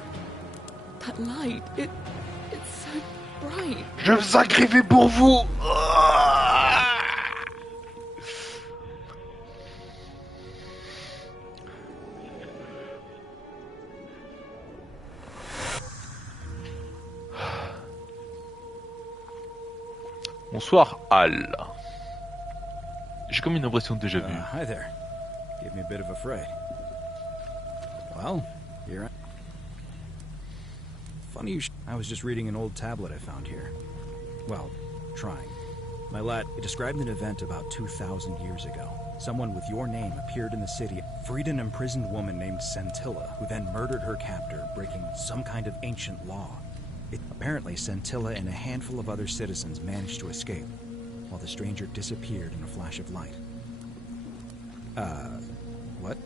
That light, it's so bright. Je vais me sacrifier pour vous. Bonsoir, Al. J'ai comme une impression de déjà vu. Hi there. Gave me a bit of a fright. Well, here Funny I was just reading an old tablet I found here. Well, trying. My lad, it described an event about 2,000 years ago. Someone with your name appeared in the city, freed an imprisoned woman named Scintilla, who then murdered her captor, breaking some kind of ancient law. Apparently, Scintilla and a handful of other citizens managed to escape, while the stranger disappeared in a flash of light. What?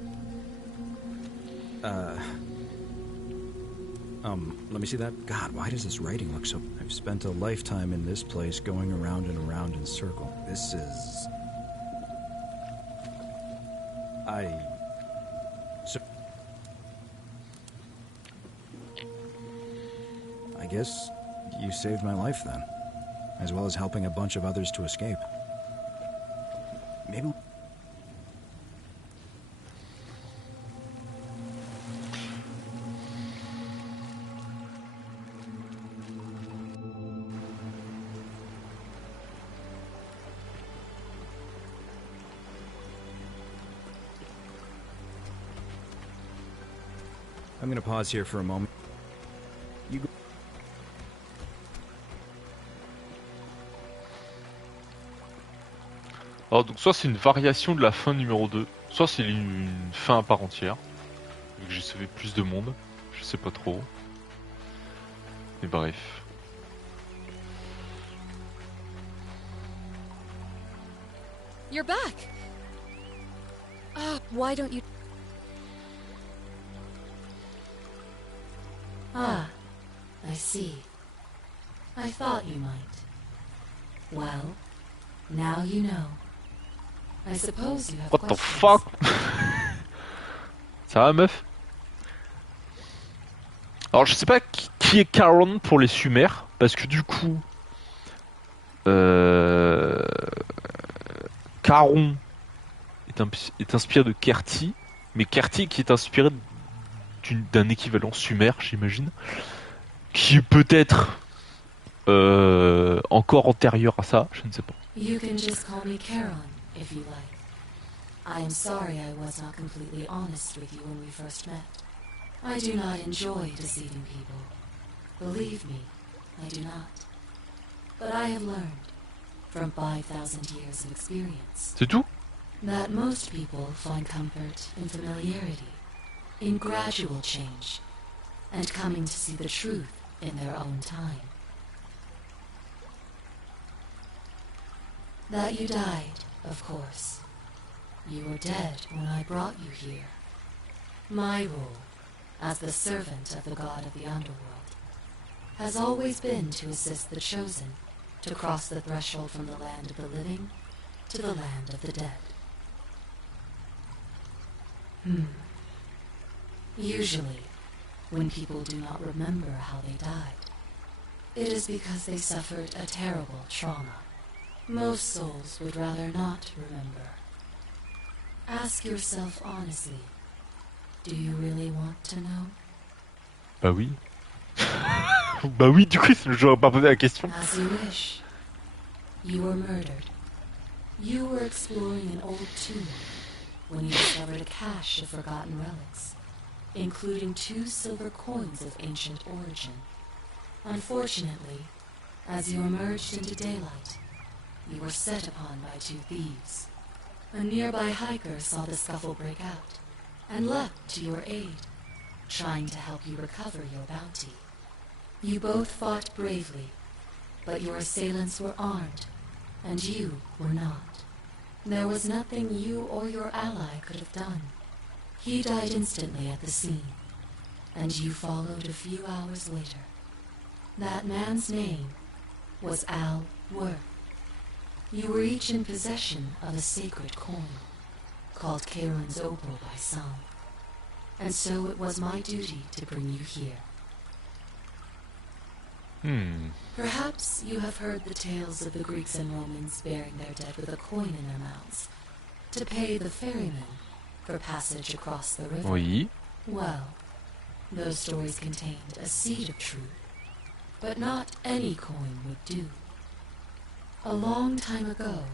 Let me see that? God, why does this writing look so... I've spent a lifetime in this place going around and around in circle. This is... I guess you saved my life then, as well as helping a bunch of others to escape. Maybe... I'm gonna pause here for a moment. You go. Alors donc soit c'est une variation de la fin numéro 2, soit c'est une fin à part entière. Vu que j'ai sauvé plus de monde, je sais pas trop. Mais bref. You're back! Why don't you... Ah, I see. I thought you might. Well, now you know. I suppose you have What the questions. fuck? Ça va, meuf? Alors je sais pas qui est Caron pour les Sumères, parce que du coup... Caron est inspiré de Kerti, mais Kerti qui est inspiré d'un équivalent sumer, j'imagine, qui est peut-être encore antérieur à ça, je ne sais pas. You can just call me Charon, if you like. I am sorry I was not completely honest with you when we first met. I do not enjoy deceiving people. Believe me, I do not. But I have learned, from 5,000 years of experience, C'est tout? That most people find comfort in familiarity, in gradual change, and coming to see the truth in their own time. That you died, of course. You were dead when I brought you here. My role, as the servant of the god of the underworld, has always been to assist the chosen to cross the threshold from the land of the living to the land of the dead. Usually, when people do not remember how they died, it is because they suffered a terrible trauma. Most souls would rather not remember. Ask yourself honestly, do you really want to know? Bah oui. Bah oui, du coup, j'aurais pas posé la question. As you wish. You were murdered. You were exploring an old tomb when you discovered a cache of forgotten relics, including 2 silver coins of ancient origin. Unfortunately, as you emerged into daylight, you were set upon by 2 thieves. A nearby hiker saw the scuffle break out and leapt to your aid, trying to help you recover your bounty. You both fought bravely, but your assailants were armed, and you were not. There was nothing you or your ally could have done. He died instantly at the scene, and you followed a few hours later. That man's name was Al Worth. You were each in possession of a sacred coin, called Charon's Opal by some, and so it was my duty to bring you here. Perhaps you have heard the tales of the Greeks and Romans burying their dead with a coin in their mouths to pay the ferryman for passage across the river. Oui. Well, those stories contained a seed of truth, but not any coin would do. A long time ago,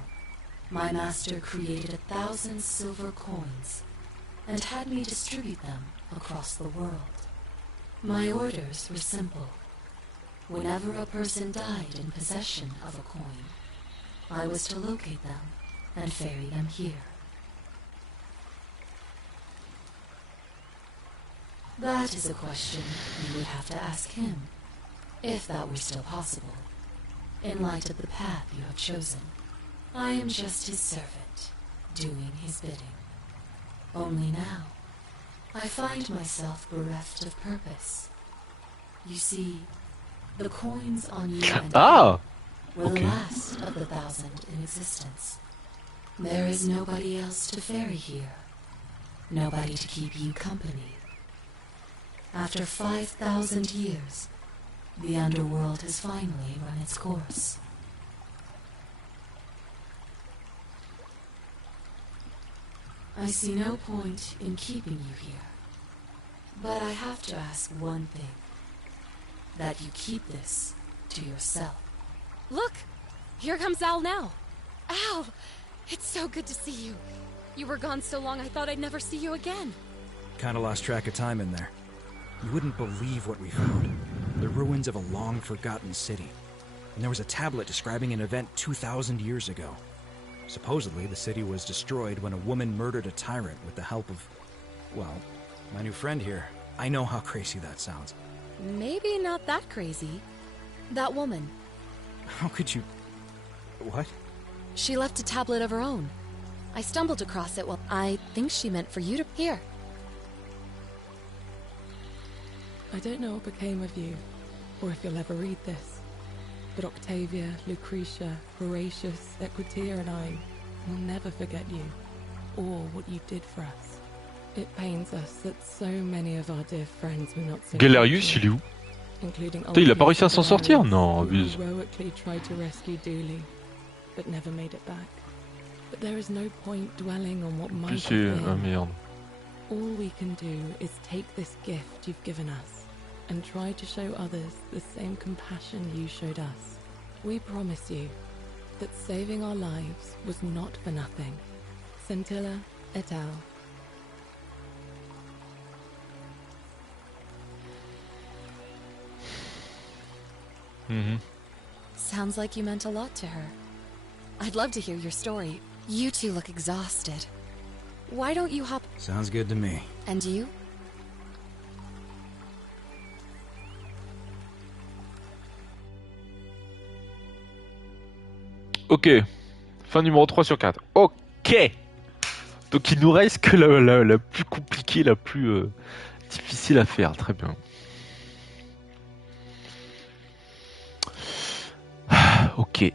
my master created 1,000 silver coins and had me distribute them across the world. My orders were simple. Whenever a person died in possession of a coin, I was to locate them and ferry them here. That is a question you would have to ask him. if that were still possible, in light of the path you have chosen. I am just his servant, doing his bidding. Only now, I find myself bereft of purpose. You see, the coins on you and I were the last of the 1,000 in existence. There is nobody else to ferry here, nobody to keep you company. After 5,000 years, the underworld has finally run its course. I see no point in keeping you here, but I have to ask one thing. That you keep this to yourself. Look! Here comes Al now. Al! It's so good to see you. You were gone so long I thought I'd never see you again. Kinda lost track of time in there. You wouldn't believe what we found. The ruins of a long-forgotten city. And there was a tablet describing an event 2,000 years ago. Supposedly, the city was destroyed when a woman murdered a tyrant with the help of... well, my new friend here. I know how crazy that sounds. Maybe not that crazy. That woman. How could you... what? She left a tablet of her own. I stumbled across it. Well, I think she meant for you to... Here. I don't know what became of you, or if you'll ever read this, but Octavia, Lucretia, Horatius, Equitia and I will never forget you, or what you did for us. It pains us that so many of our dear friends were not so Galerius, il est où? Putain, il a pas réussi à s'en sortir? Non, abuse. Heroically tried to rescue Dooley, but never made it back. But there is no point dwelling on what might have been. Ah merde. All we can do is take this gift you've given us and try to show others the same compassion you showed us. We promise you that saving our lives was not for nothing. Scintilla et al. Sounds like you meant a lot to her. I'd love to hear your story. You two look exhausted. Why don't you hop... Sounds good to me. And you? Ok. Fin numéro 3 sur 4. Ok. Donc il nous reste que la plus compliquée, la plus difficile à faire. Très bien. Ok.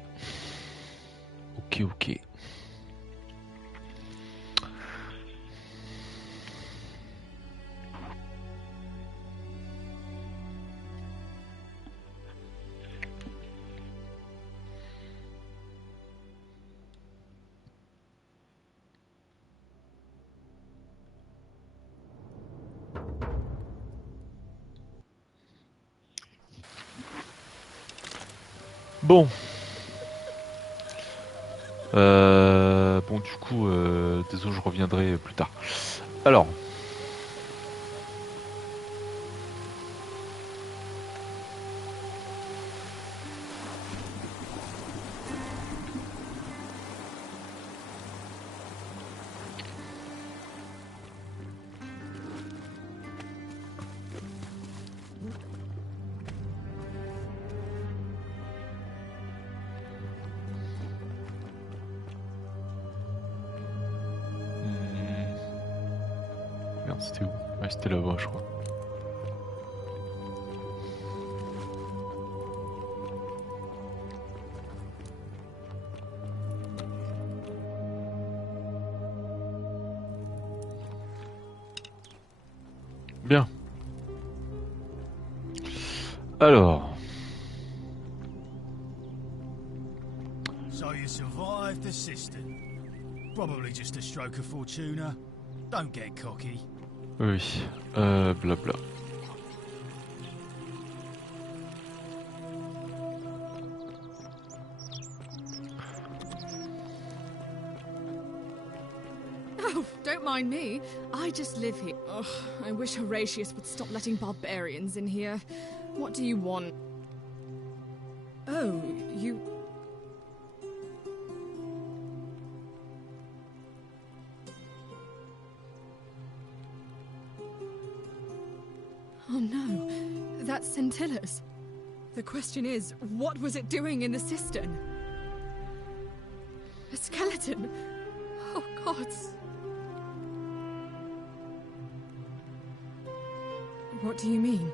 Ok. Bon. Bon, du coup, désolé, je reviendrai plus tard. Alors. C'était où? Ouais, c'était là-bas, je crois. Bien. Alors. So you survived the cistern. Probably just a stroke of fortuna. Don't get cocky. Oui, blabla. Oh, don't mind me. I just live here. Ugh, I wish Horatius would stop letting barbarians in here. What do you want? Oh, you... Oh no, that's Scintilla's. The question is, what was it doing in the cistern? A skeleton? Oh, gods. What do you mean?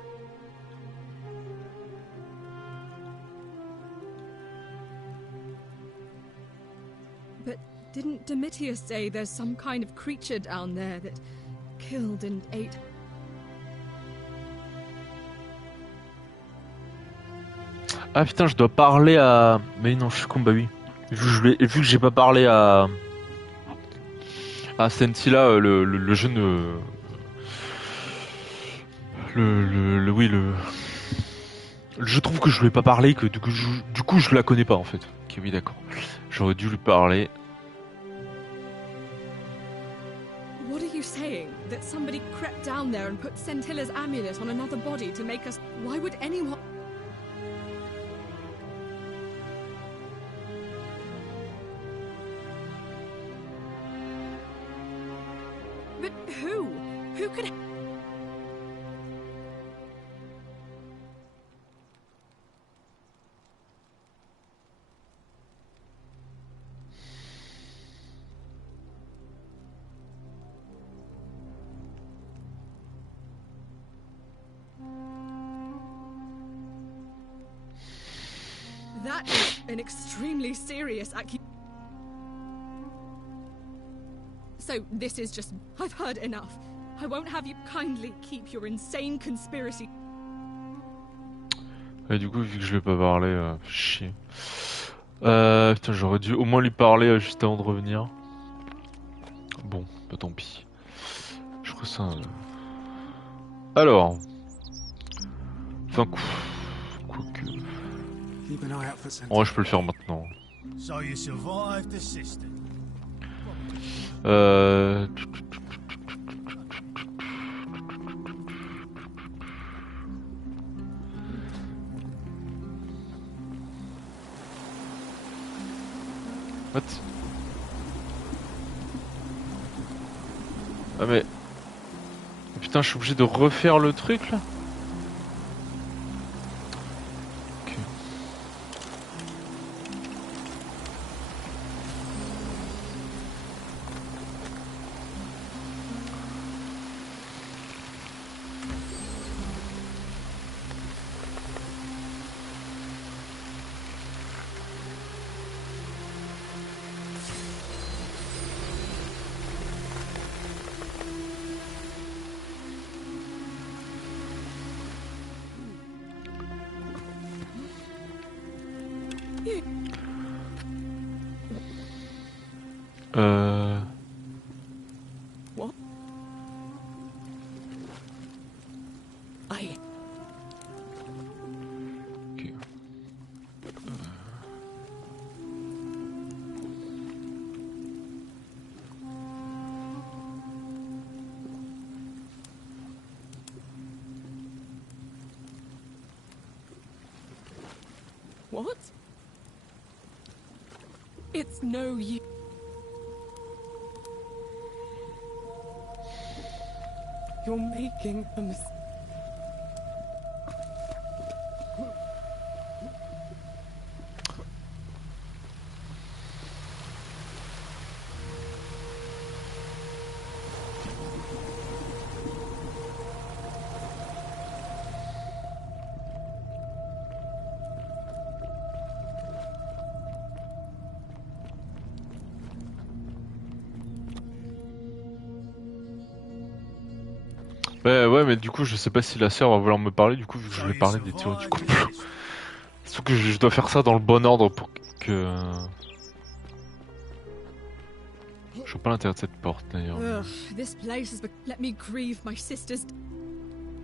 But didn't Domitius say there's some kind of creature down there that killed and ate? Ah putain, je dois parler à... Mais non, je suis con, bah oui. Vu que j'ai pas parlé à Sentila, le jeune... Oui, je trouve que je lui ai pas parlé, que du coup je la connais pas en fait. Ok, oui, d'accord. J'aurais dû lui parler. What are you saying? That somebody crept down there and put Sentilla's amulet on another body to make us... Why would anyone... But who? Who could... That is an extremely serious accusation. So this is just... I've heard enough. I won't have you kindly keep your insane conspiracy. Et du coup, vu que je lui ai pas parlé, chier. Putain, j'aurais dû au moins lui parler juste avant de revenir. Bon, bah tant pis. Je crois ça... Alors... Enfin, quoique... En vrai, je peux le faire maintenant. So you survived the system. What? Ah mais... Putain, je suis obligé de refaire le truc là? Ok. What? I... Ok. What? It's no use. You're making a mistake. Ouais, mais du coup, je sais pas si la sœur va vouloir me parler, du coup, vu que je lui ai parlé des théories du complot. Sauf que je dois faire ça dans le bon ordre pour que... Je vois pas l'intérêt de cette porte, d'ailleurs. Ugh, this place has let me grieve my sister's...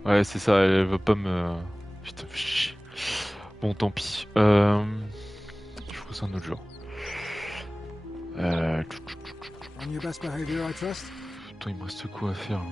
Ouais, c'est ça, elle veut pas me... Putain, chier. Bon, tant pis. Je ferai ça un autre jour. On your best behavior, I trust? Putain, il me reste quoi à faire, là?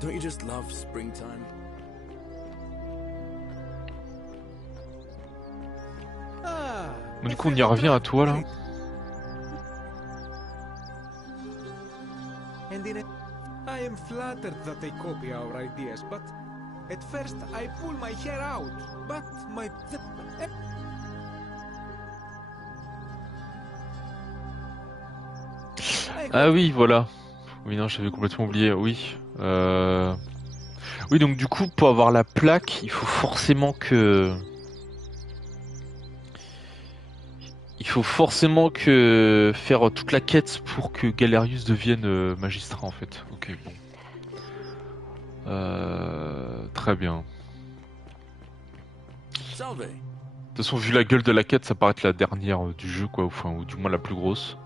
Don't you just love springtime? Du coup, on y revient à toi là. And in it, I am flattered that they copy our ideas, but at first I pull my hair out. But my... Ah oui, voilà. Oui, non, j'avais complètement oublié, oui. Oui, donc du coup, pour avoir la plaque, il faut forcément que... faire toute la quête pour que Galerius devienne magistrat, en fait. Ok, bon. Très bien. Salve. De toute façon, vu la gueule de la quête, ça paraît être la dernière du jeu, quoi. Enfin, ou du moins la plus grosse.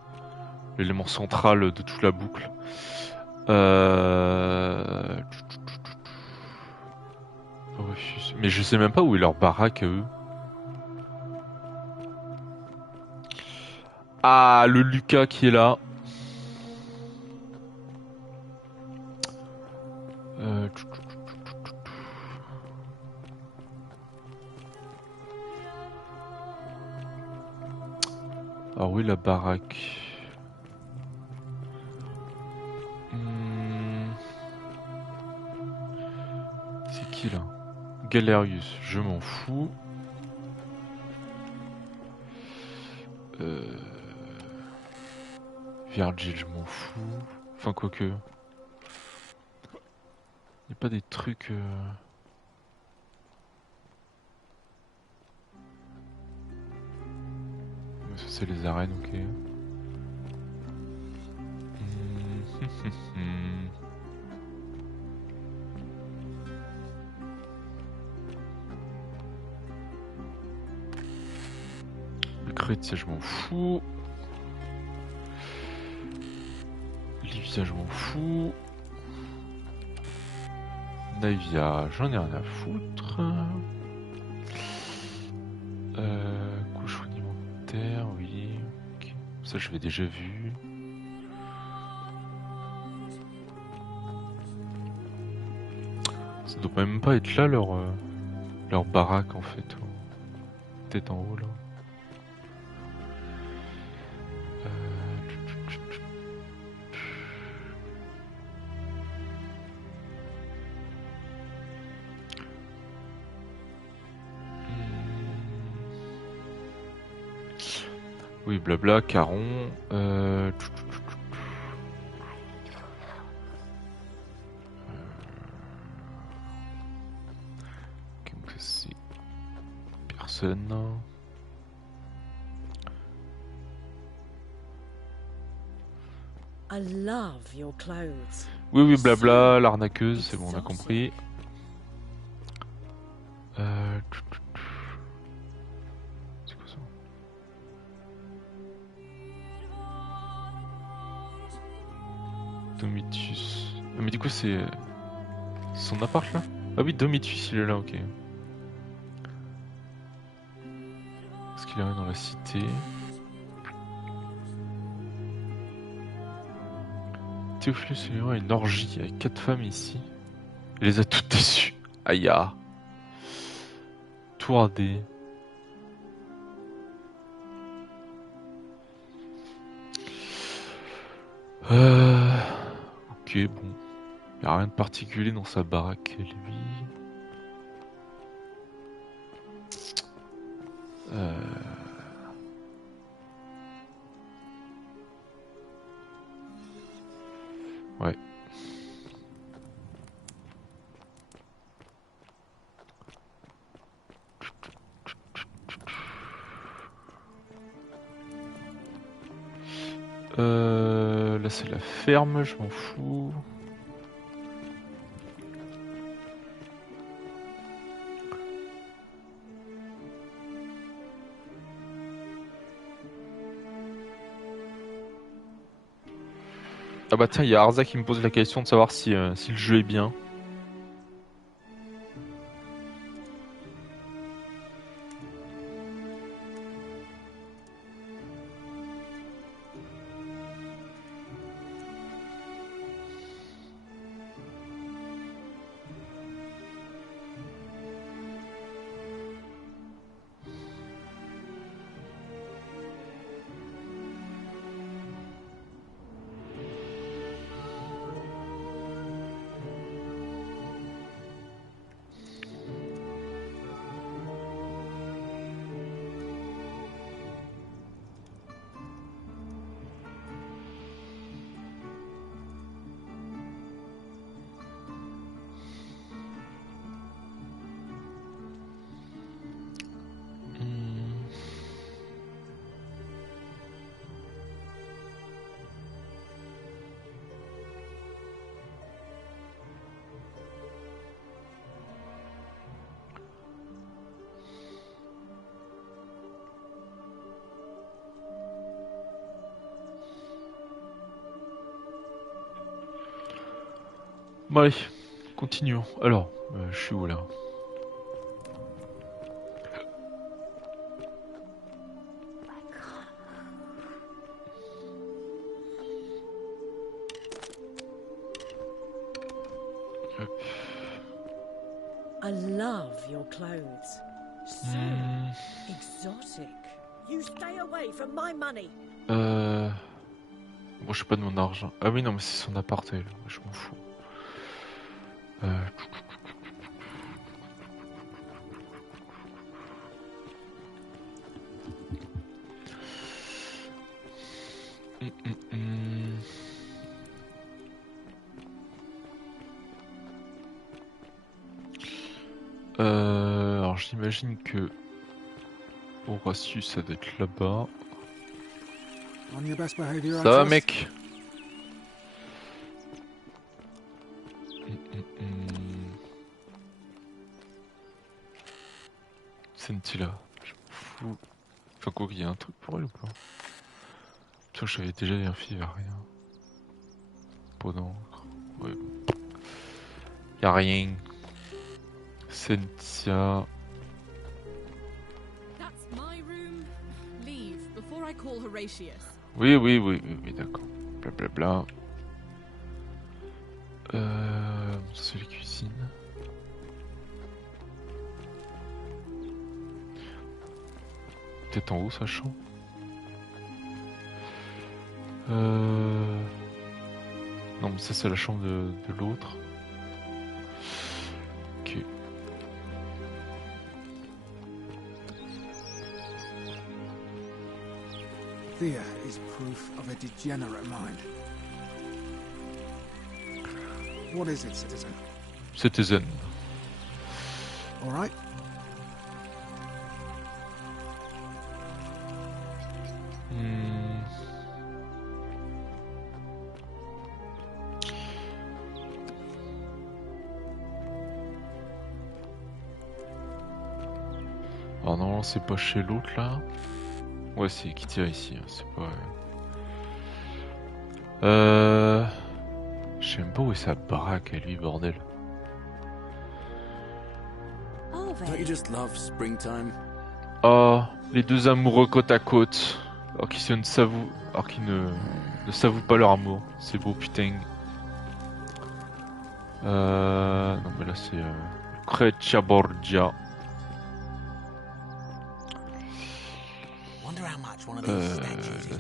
L'élément central de toute la boucle. Mais je sais même pas où est leur baraque à eux. Ah, le Lucas qui est là. Alors oui, la baraque. C'est qui là? Galerius, je m'en fous. Virgil, je m'en fous. Enfin, quoique. Y'a pas des trucs. Ça, c'est les arènes, ok. Le chrétien, je m'en fous. Livia, je m'en fous. Navia, j'en ai rien à foutre. Couche rudimentaire, oui. Okay. Ça, je l'ai déjà vu. Ça doit même pas être là leur baraque en fait. Peut-être en haut là. Oui, blabla, Caron. Donc c'est personne. I love your clothes. Oui, oui, blabla, l'arnaqueuse, c'est bon, on a compris. C'est quoi ça? Domitius. Ah, mais du coup, c'est son appart là? Ah oui, Domitius, il est là, ok. Est-ce qu'il est dans la cité? Théophilus a une orgie avec 4 femmes ici. Il les a toutes déçues. Aïe ah. Tour D. Ok, bon. Il n'y a rien de particulier dans sa baraque, lui. Ouais. Là c'est la ferme, je m'en fous. Ah bah tiens, il y a Arza qui me pose la question de savoir si le jeu est bien. Bon allez, continuons. Alors, je suis où là? I love your clothes. So exotic. You stay away from my money. Bon, je sais pas de mon argent. Ah oui, non, mais c'est son appart, elle. Je m'en fous. Alors j'imagine que Horatius ça doit être là-bas. On your best behavior, I Ça va trust? mec? Sentilla, je m'en fous. Enfin quoi qu'il y a un truc pour elle ou pas? Putain j'avais déjà vérifié, y'a rien. Pas d'encre. Ouais. Y'a rien. Sentia. That's my room. Leave before I call Horatius. Oui, d'accord. Blablabla. C'est les cuisines. Peut-être en haut sa chambre. Non mais ça c'est la chambre de l'autre. Ok. Thea is proof of a degenerate mind. What is it, citizen? Citizen. All right. Alors non, c'est pas chez l'autre là. Ouais, c'est qui tire ici, hein, c'est pas. Je sais même pas où est sa baraque à lui, bordel. Don't you just love springtime? Oh, les deux amoureux côte à côte, alors qu'ils ne s'avouent pas leur amour. C'est beau, putain. Non mais là c'est Crecia Borgia. Là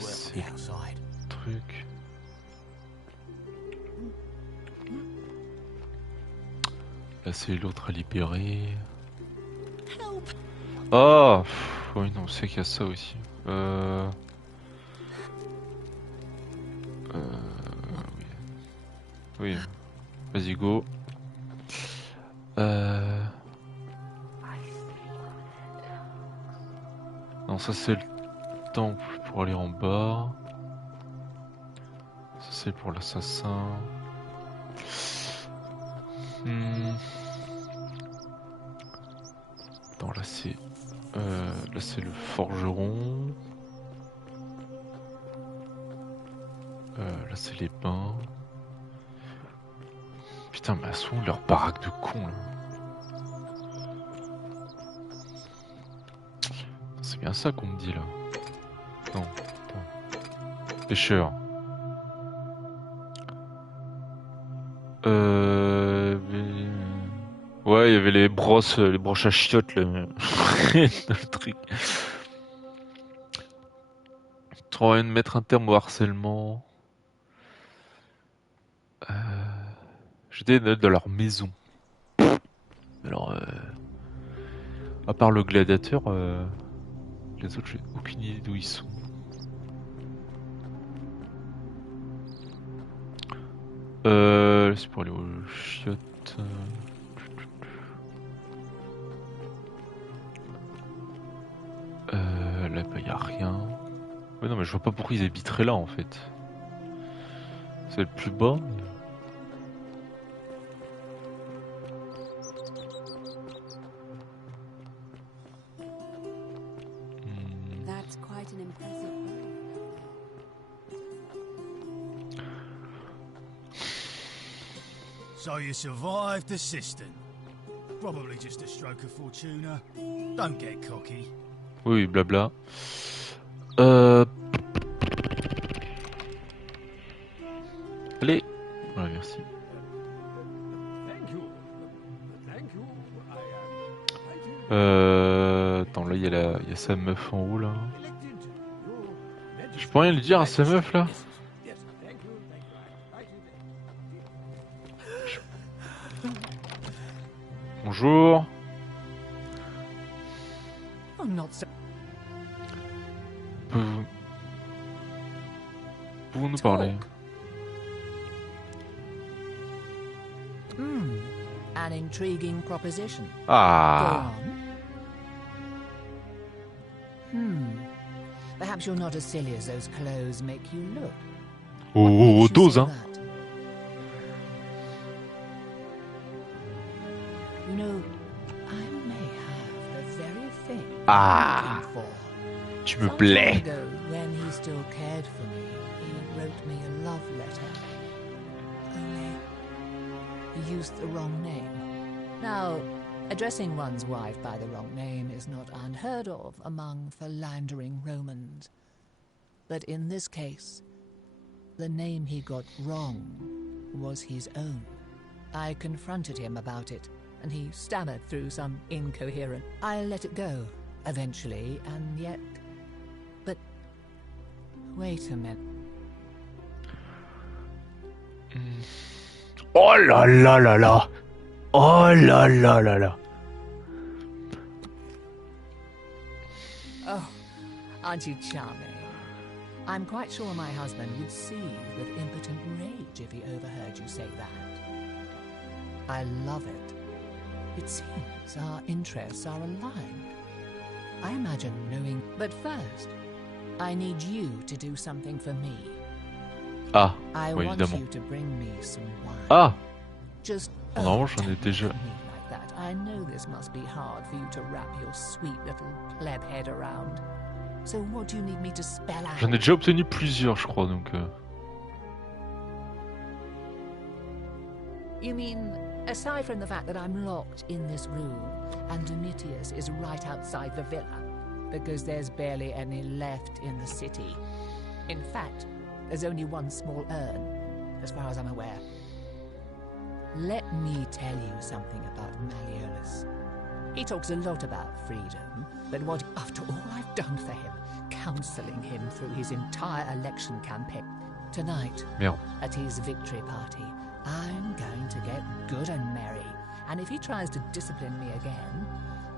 c'est le truc. Là c'est l'autre à libérer. Oh oui non, c'est qu'il y a ça aussi. Oui. Vas-y go. Non ça c'est le temple pour aller en bas. Ça c'est pour l'assassin. Attends là c'est le forgeron. Là c'est les bains. Putain mais elles sont leur baraque de con là. C'est bien ça qu'on me dit là. Non, attends. Pêcheur. Ouais, il y avait les broches à chiottes là. Dans le truc. Tu aurais de mettre un terme au harcèlement. J'ai des notes de leur maison. Alors, à part le gladiateur, les autres, j'ai aucune idée d'où ils sont. C'est pour aller aux chiottes. Là, bah, y a rien. Ouais, non, mais je vois pas pourquoi ils habiteraient là en fait. C'est le plus bas. That's quite an impressive room. So you survived the cistern. Probably just a stroke of fortuna. Don't get cocky. Oui, blabla. Allez. Ouais, merci. Attends, là, il y a sa meuf en haut, là. Je peux rien lui dire à sa meuf, là? Bonjour. Pouvez-vous nous parler? An intriguing proposition. Ah. Go on. Perhaps you're not as silly as those clothes make you look. Oh, dose, hein. You know, I may have the very thing Ah. I'm looking for. Tu me Some plais. time ago, when he still cared for me, he wrote me a love letter. Only he used the wrong name. Now, addressing one's wife by the wrong name is not unheard of among philandering Romans. But in this case, the name he got wrong was his own. I confronted him about it, and he stammered through some incoherent. I let it go, eventually, and yet... But... wait a minute. Oh là là là là. Oh là là là là. Oh, aren't you charming? I'm quite sure my husband would seethe with impotent rage if he overheard you say that. I love it. It seems our interests are aligned. I imagine knowing... But first, I need you to do something for me. Ah, I oui, want évidemment. you to bring me some wine. Ah. Just Normalement, j'en ai déjà. like that. I know this must be hard for you to wrap your sweet little pleb head around. So what do you need me to spell out? J'en ai déjà obtenu plusieurs, je crois, donc. You mean, aside from the fact that I'm locked in this room, and Domitius is right outside the villa, because there's barely any left in the city. In fact, there's only one small urn, as far as I'm aware. Let me tell you something about Malleolus. He talks a lot about freedom, but what after all I've done for him, counseling him through his entire election campaign, tonight, Merde. at his victory party, I'm going to get good and merry, and if he tries to discipline me again,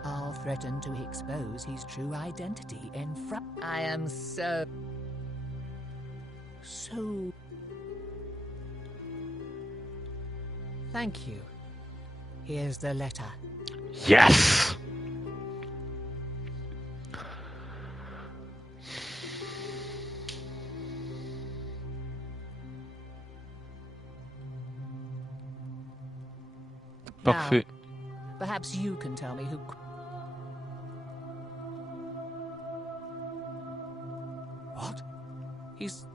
I'll threaten to expose his true identity in front. I am so... Thank you. Here's the letter. Yes! Parfait. Now, perhaps you can tell me who... What? He's...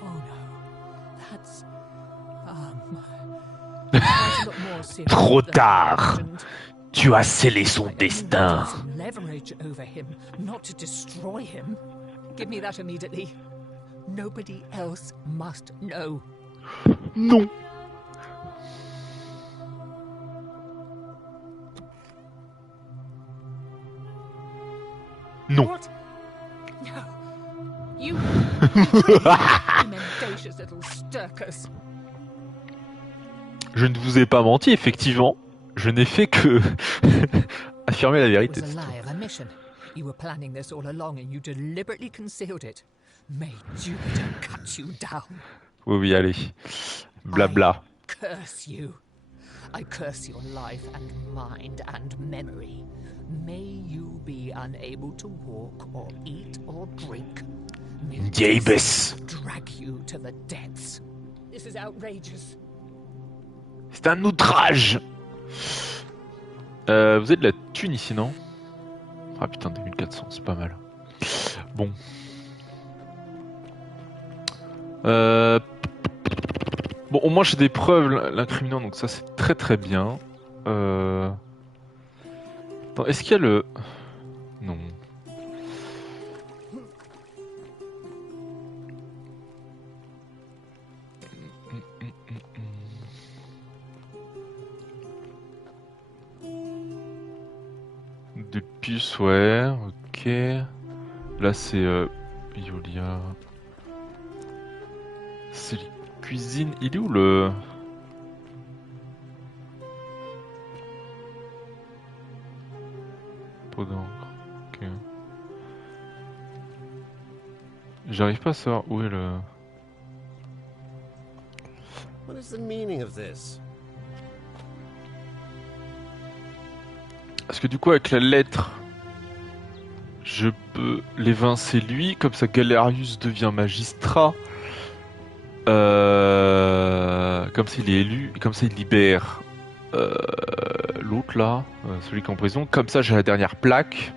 Oh no. That's... Trop tard. Tu as scellé son destin. Leverage over him, not to destroy him. Give me that immediately. Nobody else must know. Non. Non. What? No. You mendacious little stirkers. Je ne vous ai pas menti, effectivement. Je n'ai fait que affirmer la vérité. It was a lie of a mission. You were planning this all along and you deliberately concealed it. May Jupiter cut you down. Oui, oui, allez. Blabla. Curse you. I curse your life and mind and memory. May you be unable to walk or eat or drink. May Jabez. drag you to the depths. This is outrageous. C'est un outrage. Vous avez de la thune ici, non? Ah putain, 2400, c'est pas mal. Bon. Bon, au moins j'ai des preuves l'incriminant, donc ça c'est très très bien. Attends, est-ce qu'il y a le... Non. Des puces, ouais, ok. Là c'est Yulia. C'est les cuisines. Il est où le... Pot d'encre. Ok. J'arrive pas à savoir où est le... What is the meaning of this? Parce que du coup avec la lettre, je peux l'évincer lui, comme ça Galerius devient magistrat. Comme ça il est élu, et comme ça il libère l'autre là, celui qui est en prison. Comme ça j'ai la dernière plaque.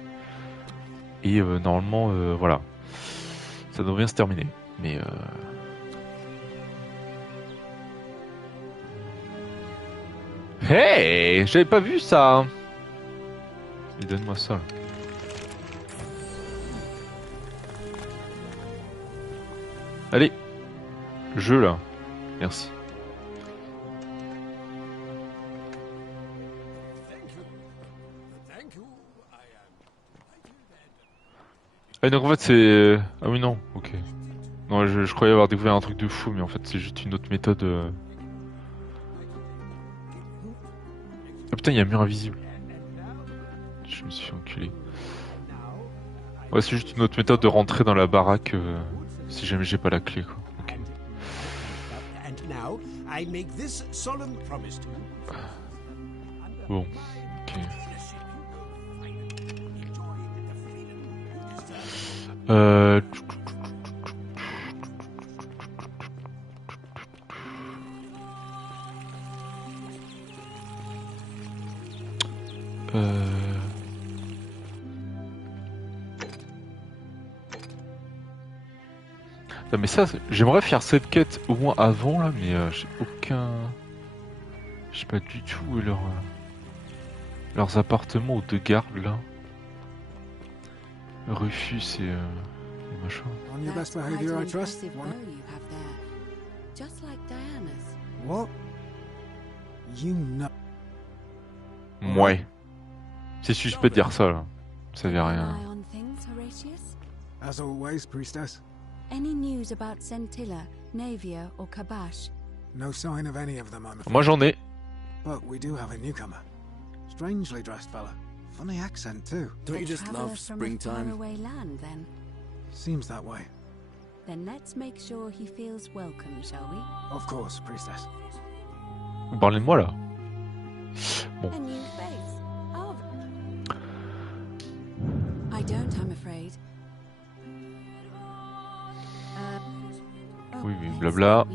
Et normalement, voilà. Ça devrait bien se terminer. Mais... Hey, j'avais pas vu ça. Mais donne-moi ça. Là. Allez, jeu là. Merci. Ah donc en fait c'est... Ah oui non, ok. Non je croyais avoir découvert un truc de fou mais en fait c'est juste une autre méthode... Ah putain il y a un mur invisible. Je me suis fait enculer. Ouais c'est juste une autre méthode de rentrer dans la baraque si jamais j'ai pas la clé quoi. Okay. Bon, ok. Non mais ça, j'aimerais faire cette quête au moins avant là, mais j'ai aucun... Je sais pas du tout où est leurs appartements aux deux gardes là. Rufus et machin. On your best behavior, I trust. Just like Diana's. What? You know. Ouais. C'est suspect de dire ça là. Ça veut rien. As always, priestess. Any news about Centilla, Navia, or Kabash? No sign of any of them, I'm afraid. Moi j'en ai. But we do have a newcomer. Strangely dressed fella. Funny accent too. Don't you just love springtime? Faraway land, then. Seems that way. Then let's make sure he feels welcome, shall we? Of course, priestess. Vous parlez de moi là. Bon. A new face. Oh. I don't, I'm afraid. Oui, oui, blabla.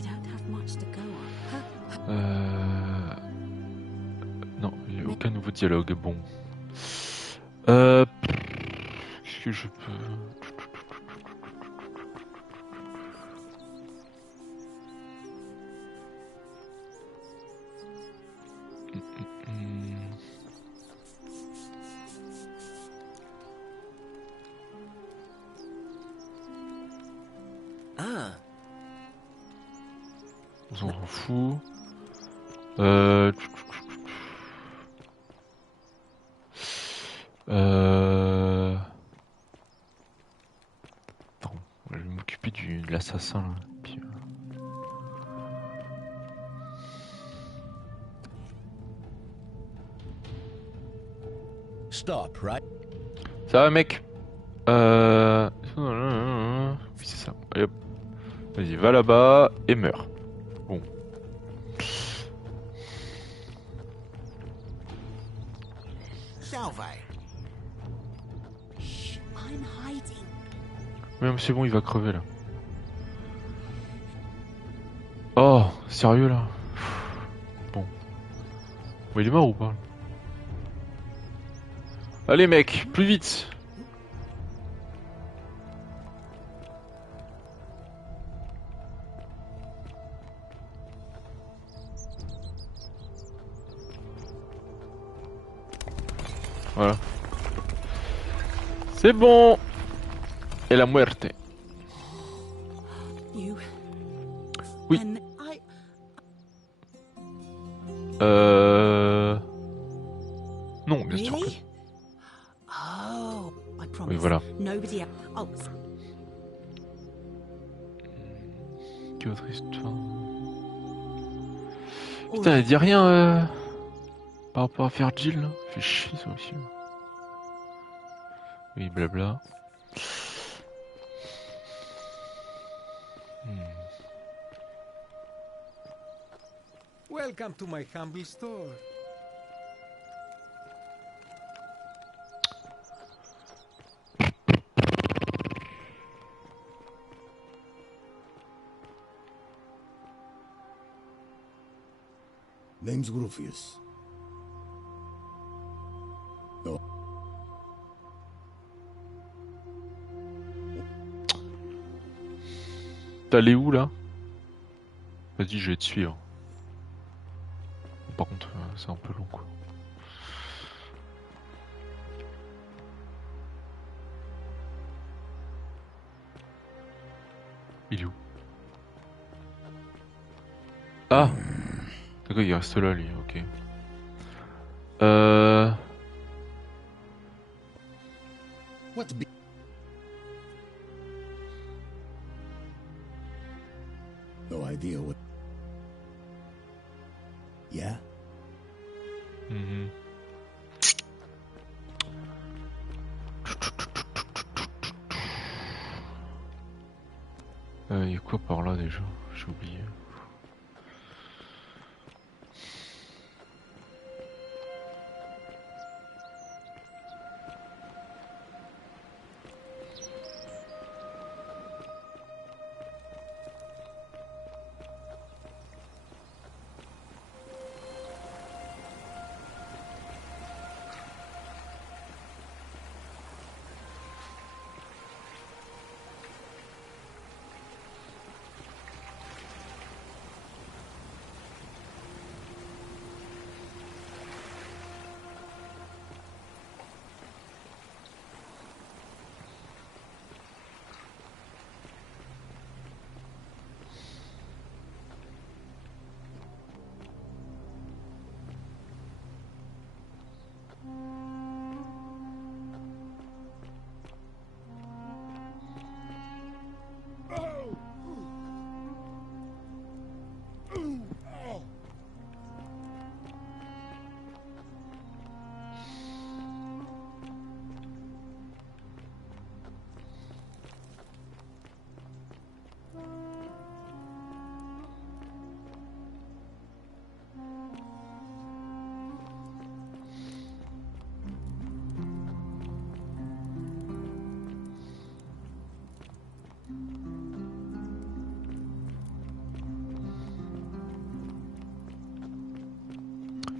Non, il n'y a aucun nouveau dialogue. Bon. Qu'est-ce que je peux... Ah. On s'en fout. Attends, je vais m'occuper de l'assassin là. Puis, Stop, right? Ça va mec. Oui c'est ça. Allez hop. Vas-y, va là-bas et meurs. Bon. Oui, mais c'est bon, il va crever là. Oh, sérieux là? Bon. Bon, il est mort ou pas? Allez mec, plus vite! Voilà. C'est bon. Et la muerte. You. Oui. And I. Non, bien sûr que... Really? Oh, I promise. Oui, voilà. Nobody else. Oh. Quelle autre histoire? Putain, elle dit rien par rapport à faire Jill, là. Fait chier ça aussi. Oui, blabla. Welcome to my humble store. Name's Rufius. No. T'allais où là? Vas-y, je vais te suivre. Par contre, c'est un peu long quoi. Il est où? Ah! D'accord, il reste là lui, ok. What be... No idea what... Yeah? Mhm. Y a quoi par là déjà? J'ai oublié.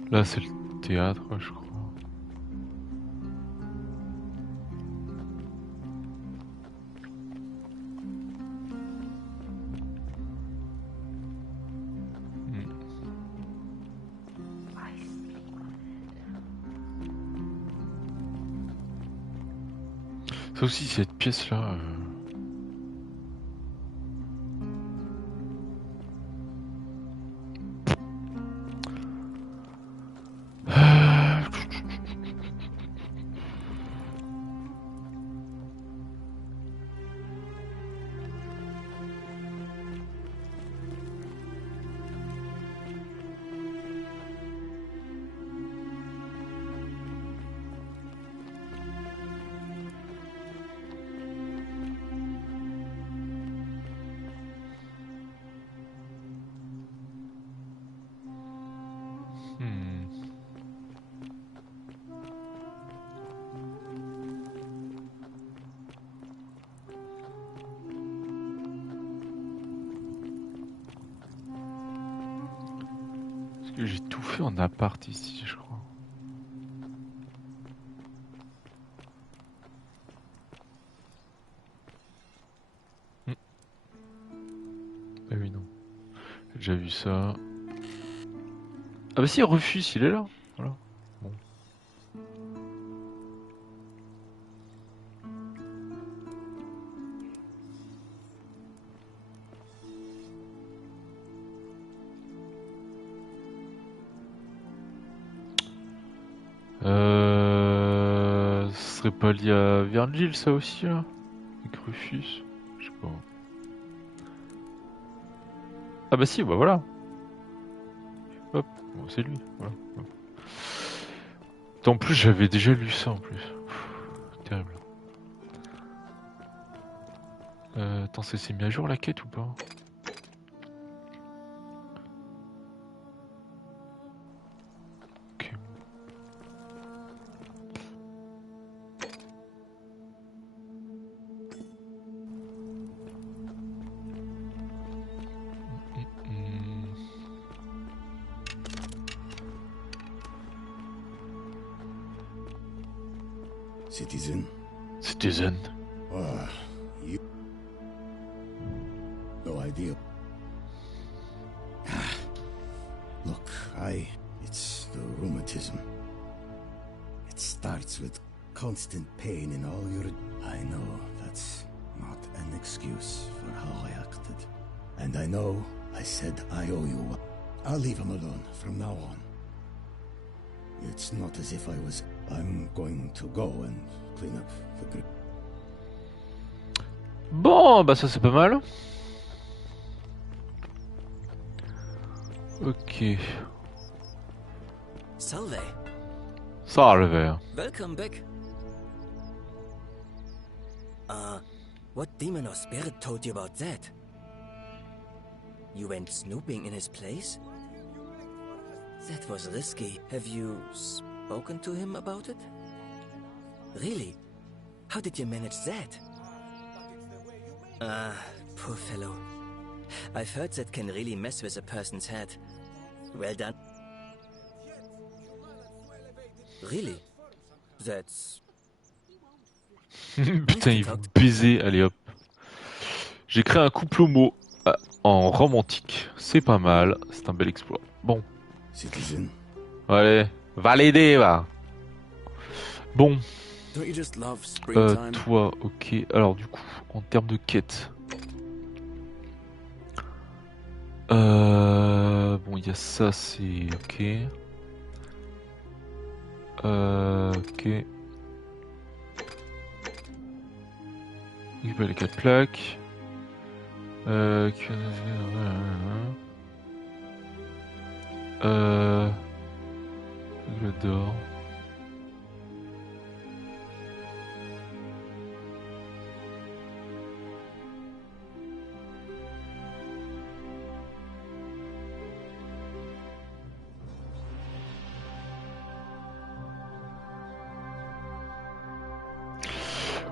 Là, c'est le théâtre, je crois. Ça aussi, cette pièce-là... J'ai tout fait en appart ici, je crois. Ah oui, non. J'ai déjà vu ça. Ah bah si, Rufus, il est là. Voilà. Bon. serait pas lié à Virgil, ça aussi, là? Avec Rufus? Je sais pas. Ah bah si, bah voilà. Hop, bon, c'est lui, voilà. Hop. En plus, j'avais déjà lu ça, en plus. Pff, terrible. Attends, c'est mis à jour, la quête, ou pas? Citizen. Citizen. You... No idea. Look, it's the rheumatism. It starts with constant pain in all your... I know that's not an excuse for how I acted. And I know I said I owe you one. I'll leave him alone from now on. It's not as if I was... I'm going to go and clean up the grip. Bon, bah ça c'est pas mal. Ok. Salve. Salve. Welcome back. What demon or spirit told you about that? You went snooping in his place? That was risky. Have you spoken to him about it? Really? How did you manage that? Poor fellow. I've heard that can really mess with a person's head. Well done. Really? That's... Putain, il vous baiser, allez hop. J'ai créé un couple homo en romantique. C'est pas mal, c'est un bel exploit. Bon. Citizen. Allez, validé, va. Bon. Toi, ok. Alors du coup, en termes de quête. Bon, il y a ça, c'est ok. Ok. Les 4 plaques. Le d'or.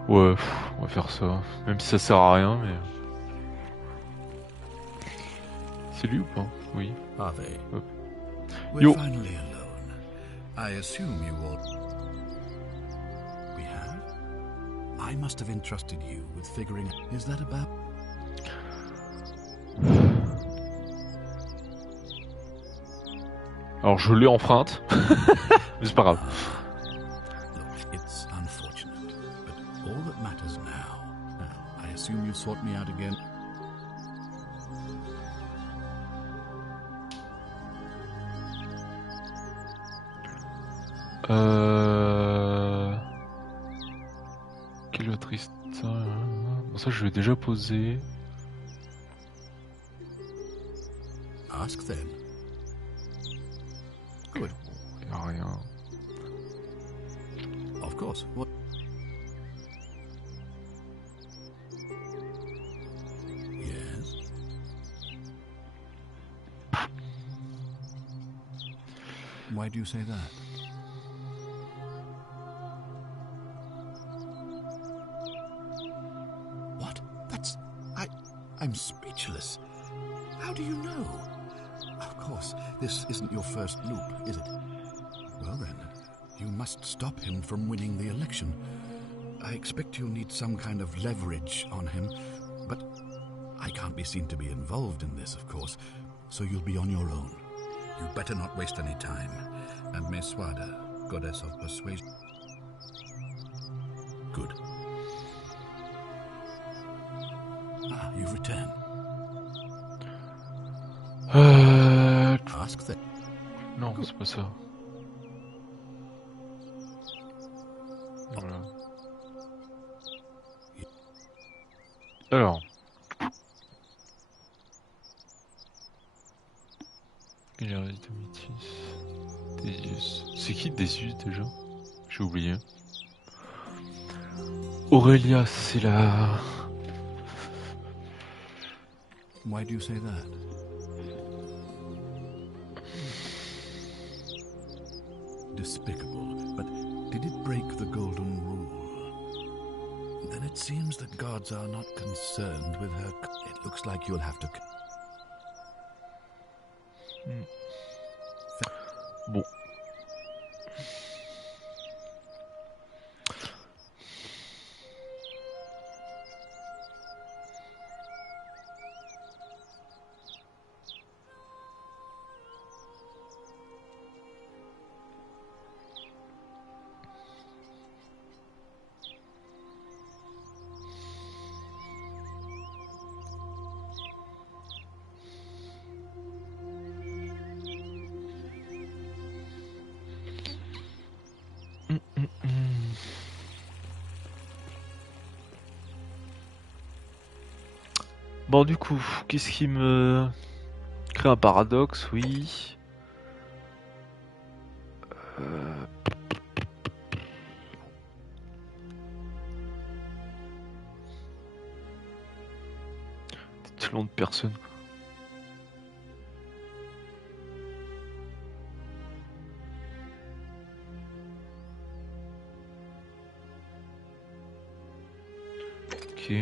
Ouais, on va faire ça. Même si ça sert à rien, mais... C'est lui ou pas? Oui. Are they? Hop. We're Yo. finally alone. I assume you all... We have? I must have entrusted you with figuring... Is that about... Alors je l'ai enfreinte. Mais c'est pas grave. Look, it's unfortunate, but all that matters now... I assume you sought me out again? Quel autre triste. Bon, ça je l'ai déjà posé. Ask then. Good. Y a rien. Of course. What? Yes. Why do you say that? What? That's... I'm speechless. How do you know? Of course, this isn't your first loop, is it? Well then, you must stop him from winning the election. I expect you'll need some kind of leverage on him, but I can't be seen to be involved in this, of course, so you'll be on your own. You better not waste any time. And Meswada, goddess of persuasion... Good. Ah, you've returned. Ask that. Non, c'est pas ça. Voilà. Alors. C'est qui Désus déjà? J'ai oublié. Aurélia, c'est la... Why do you say that? Despicable, but did it break the golden rule? Then it seems the gods are not concerned with her. It looks like you'll have to... Bon. Bon, du coup, qu'est-ce qui me crée un paradoxe? Oui. Tellement de personnes. Ok.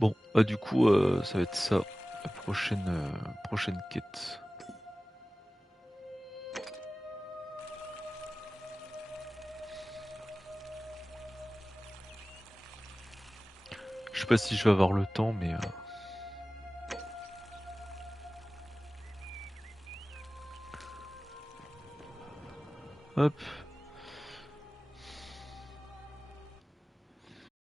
Bon, bah du coup, ça va être ça, la prochaine quête. Je sais pas si je vais avoir le temps, mais... Hop.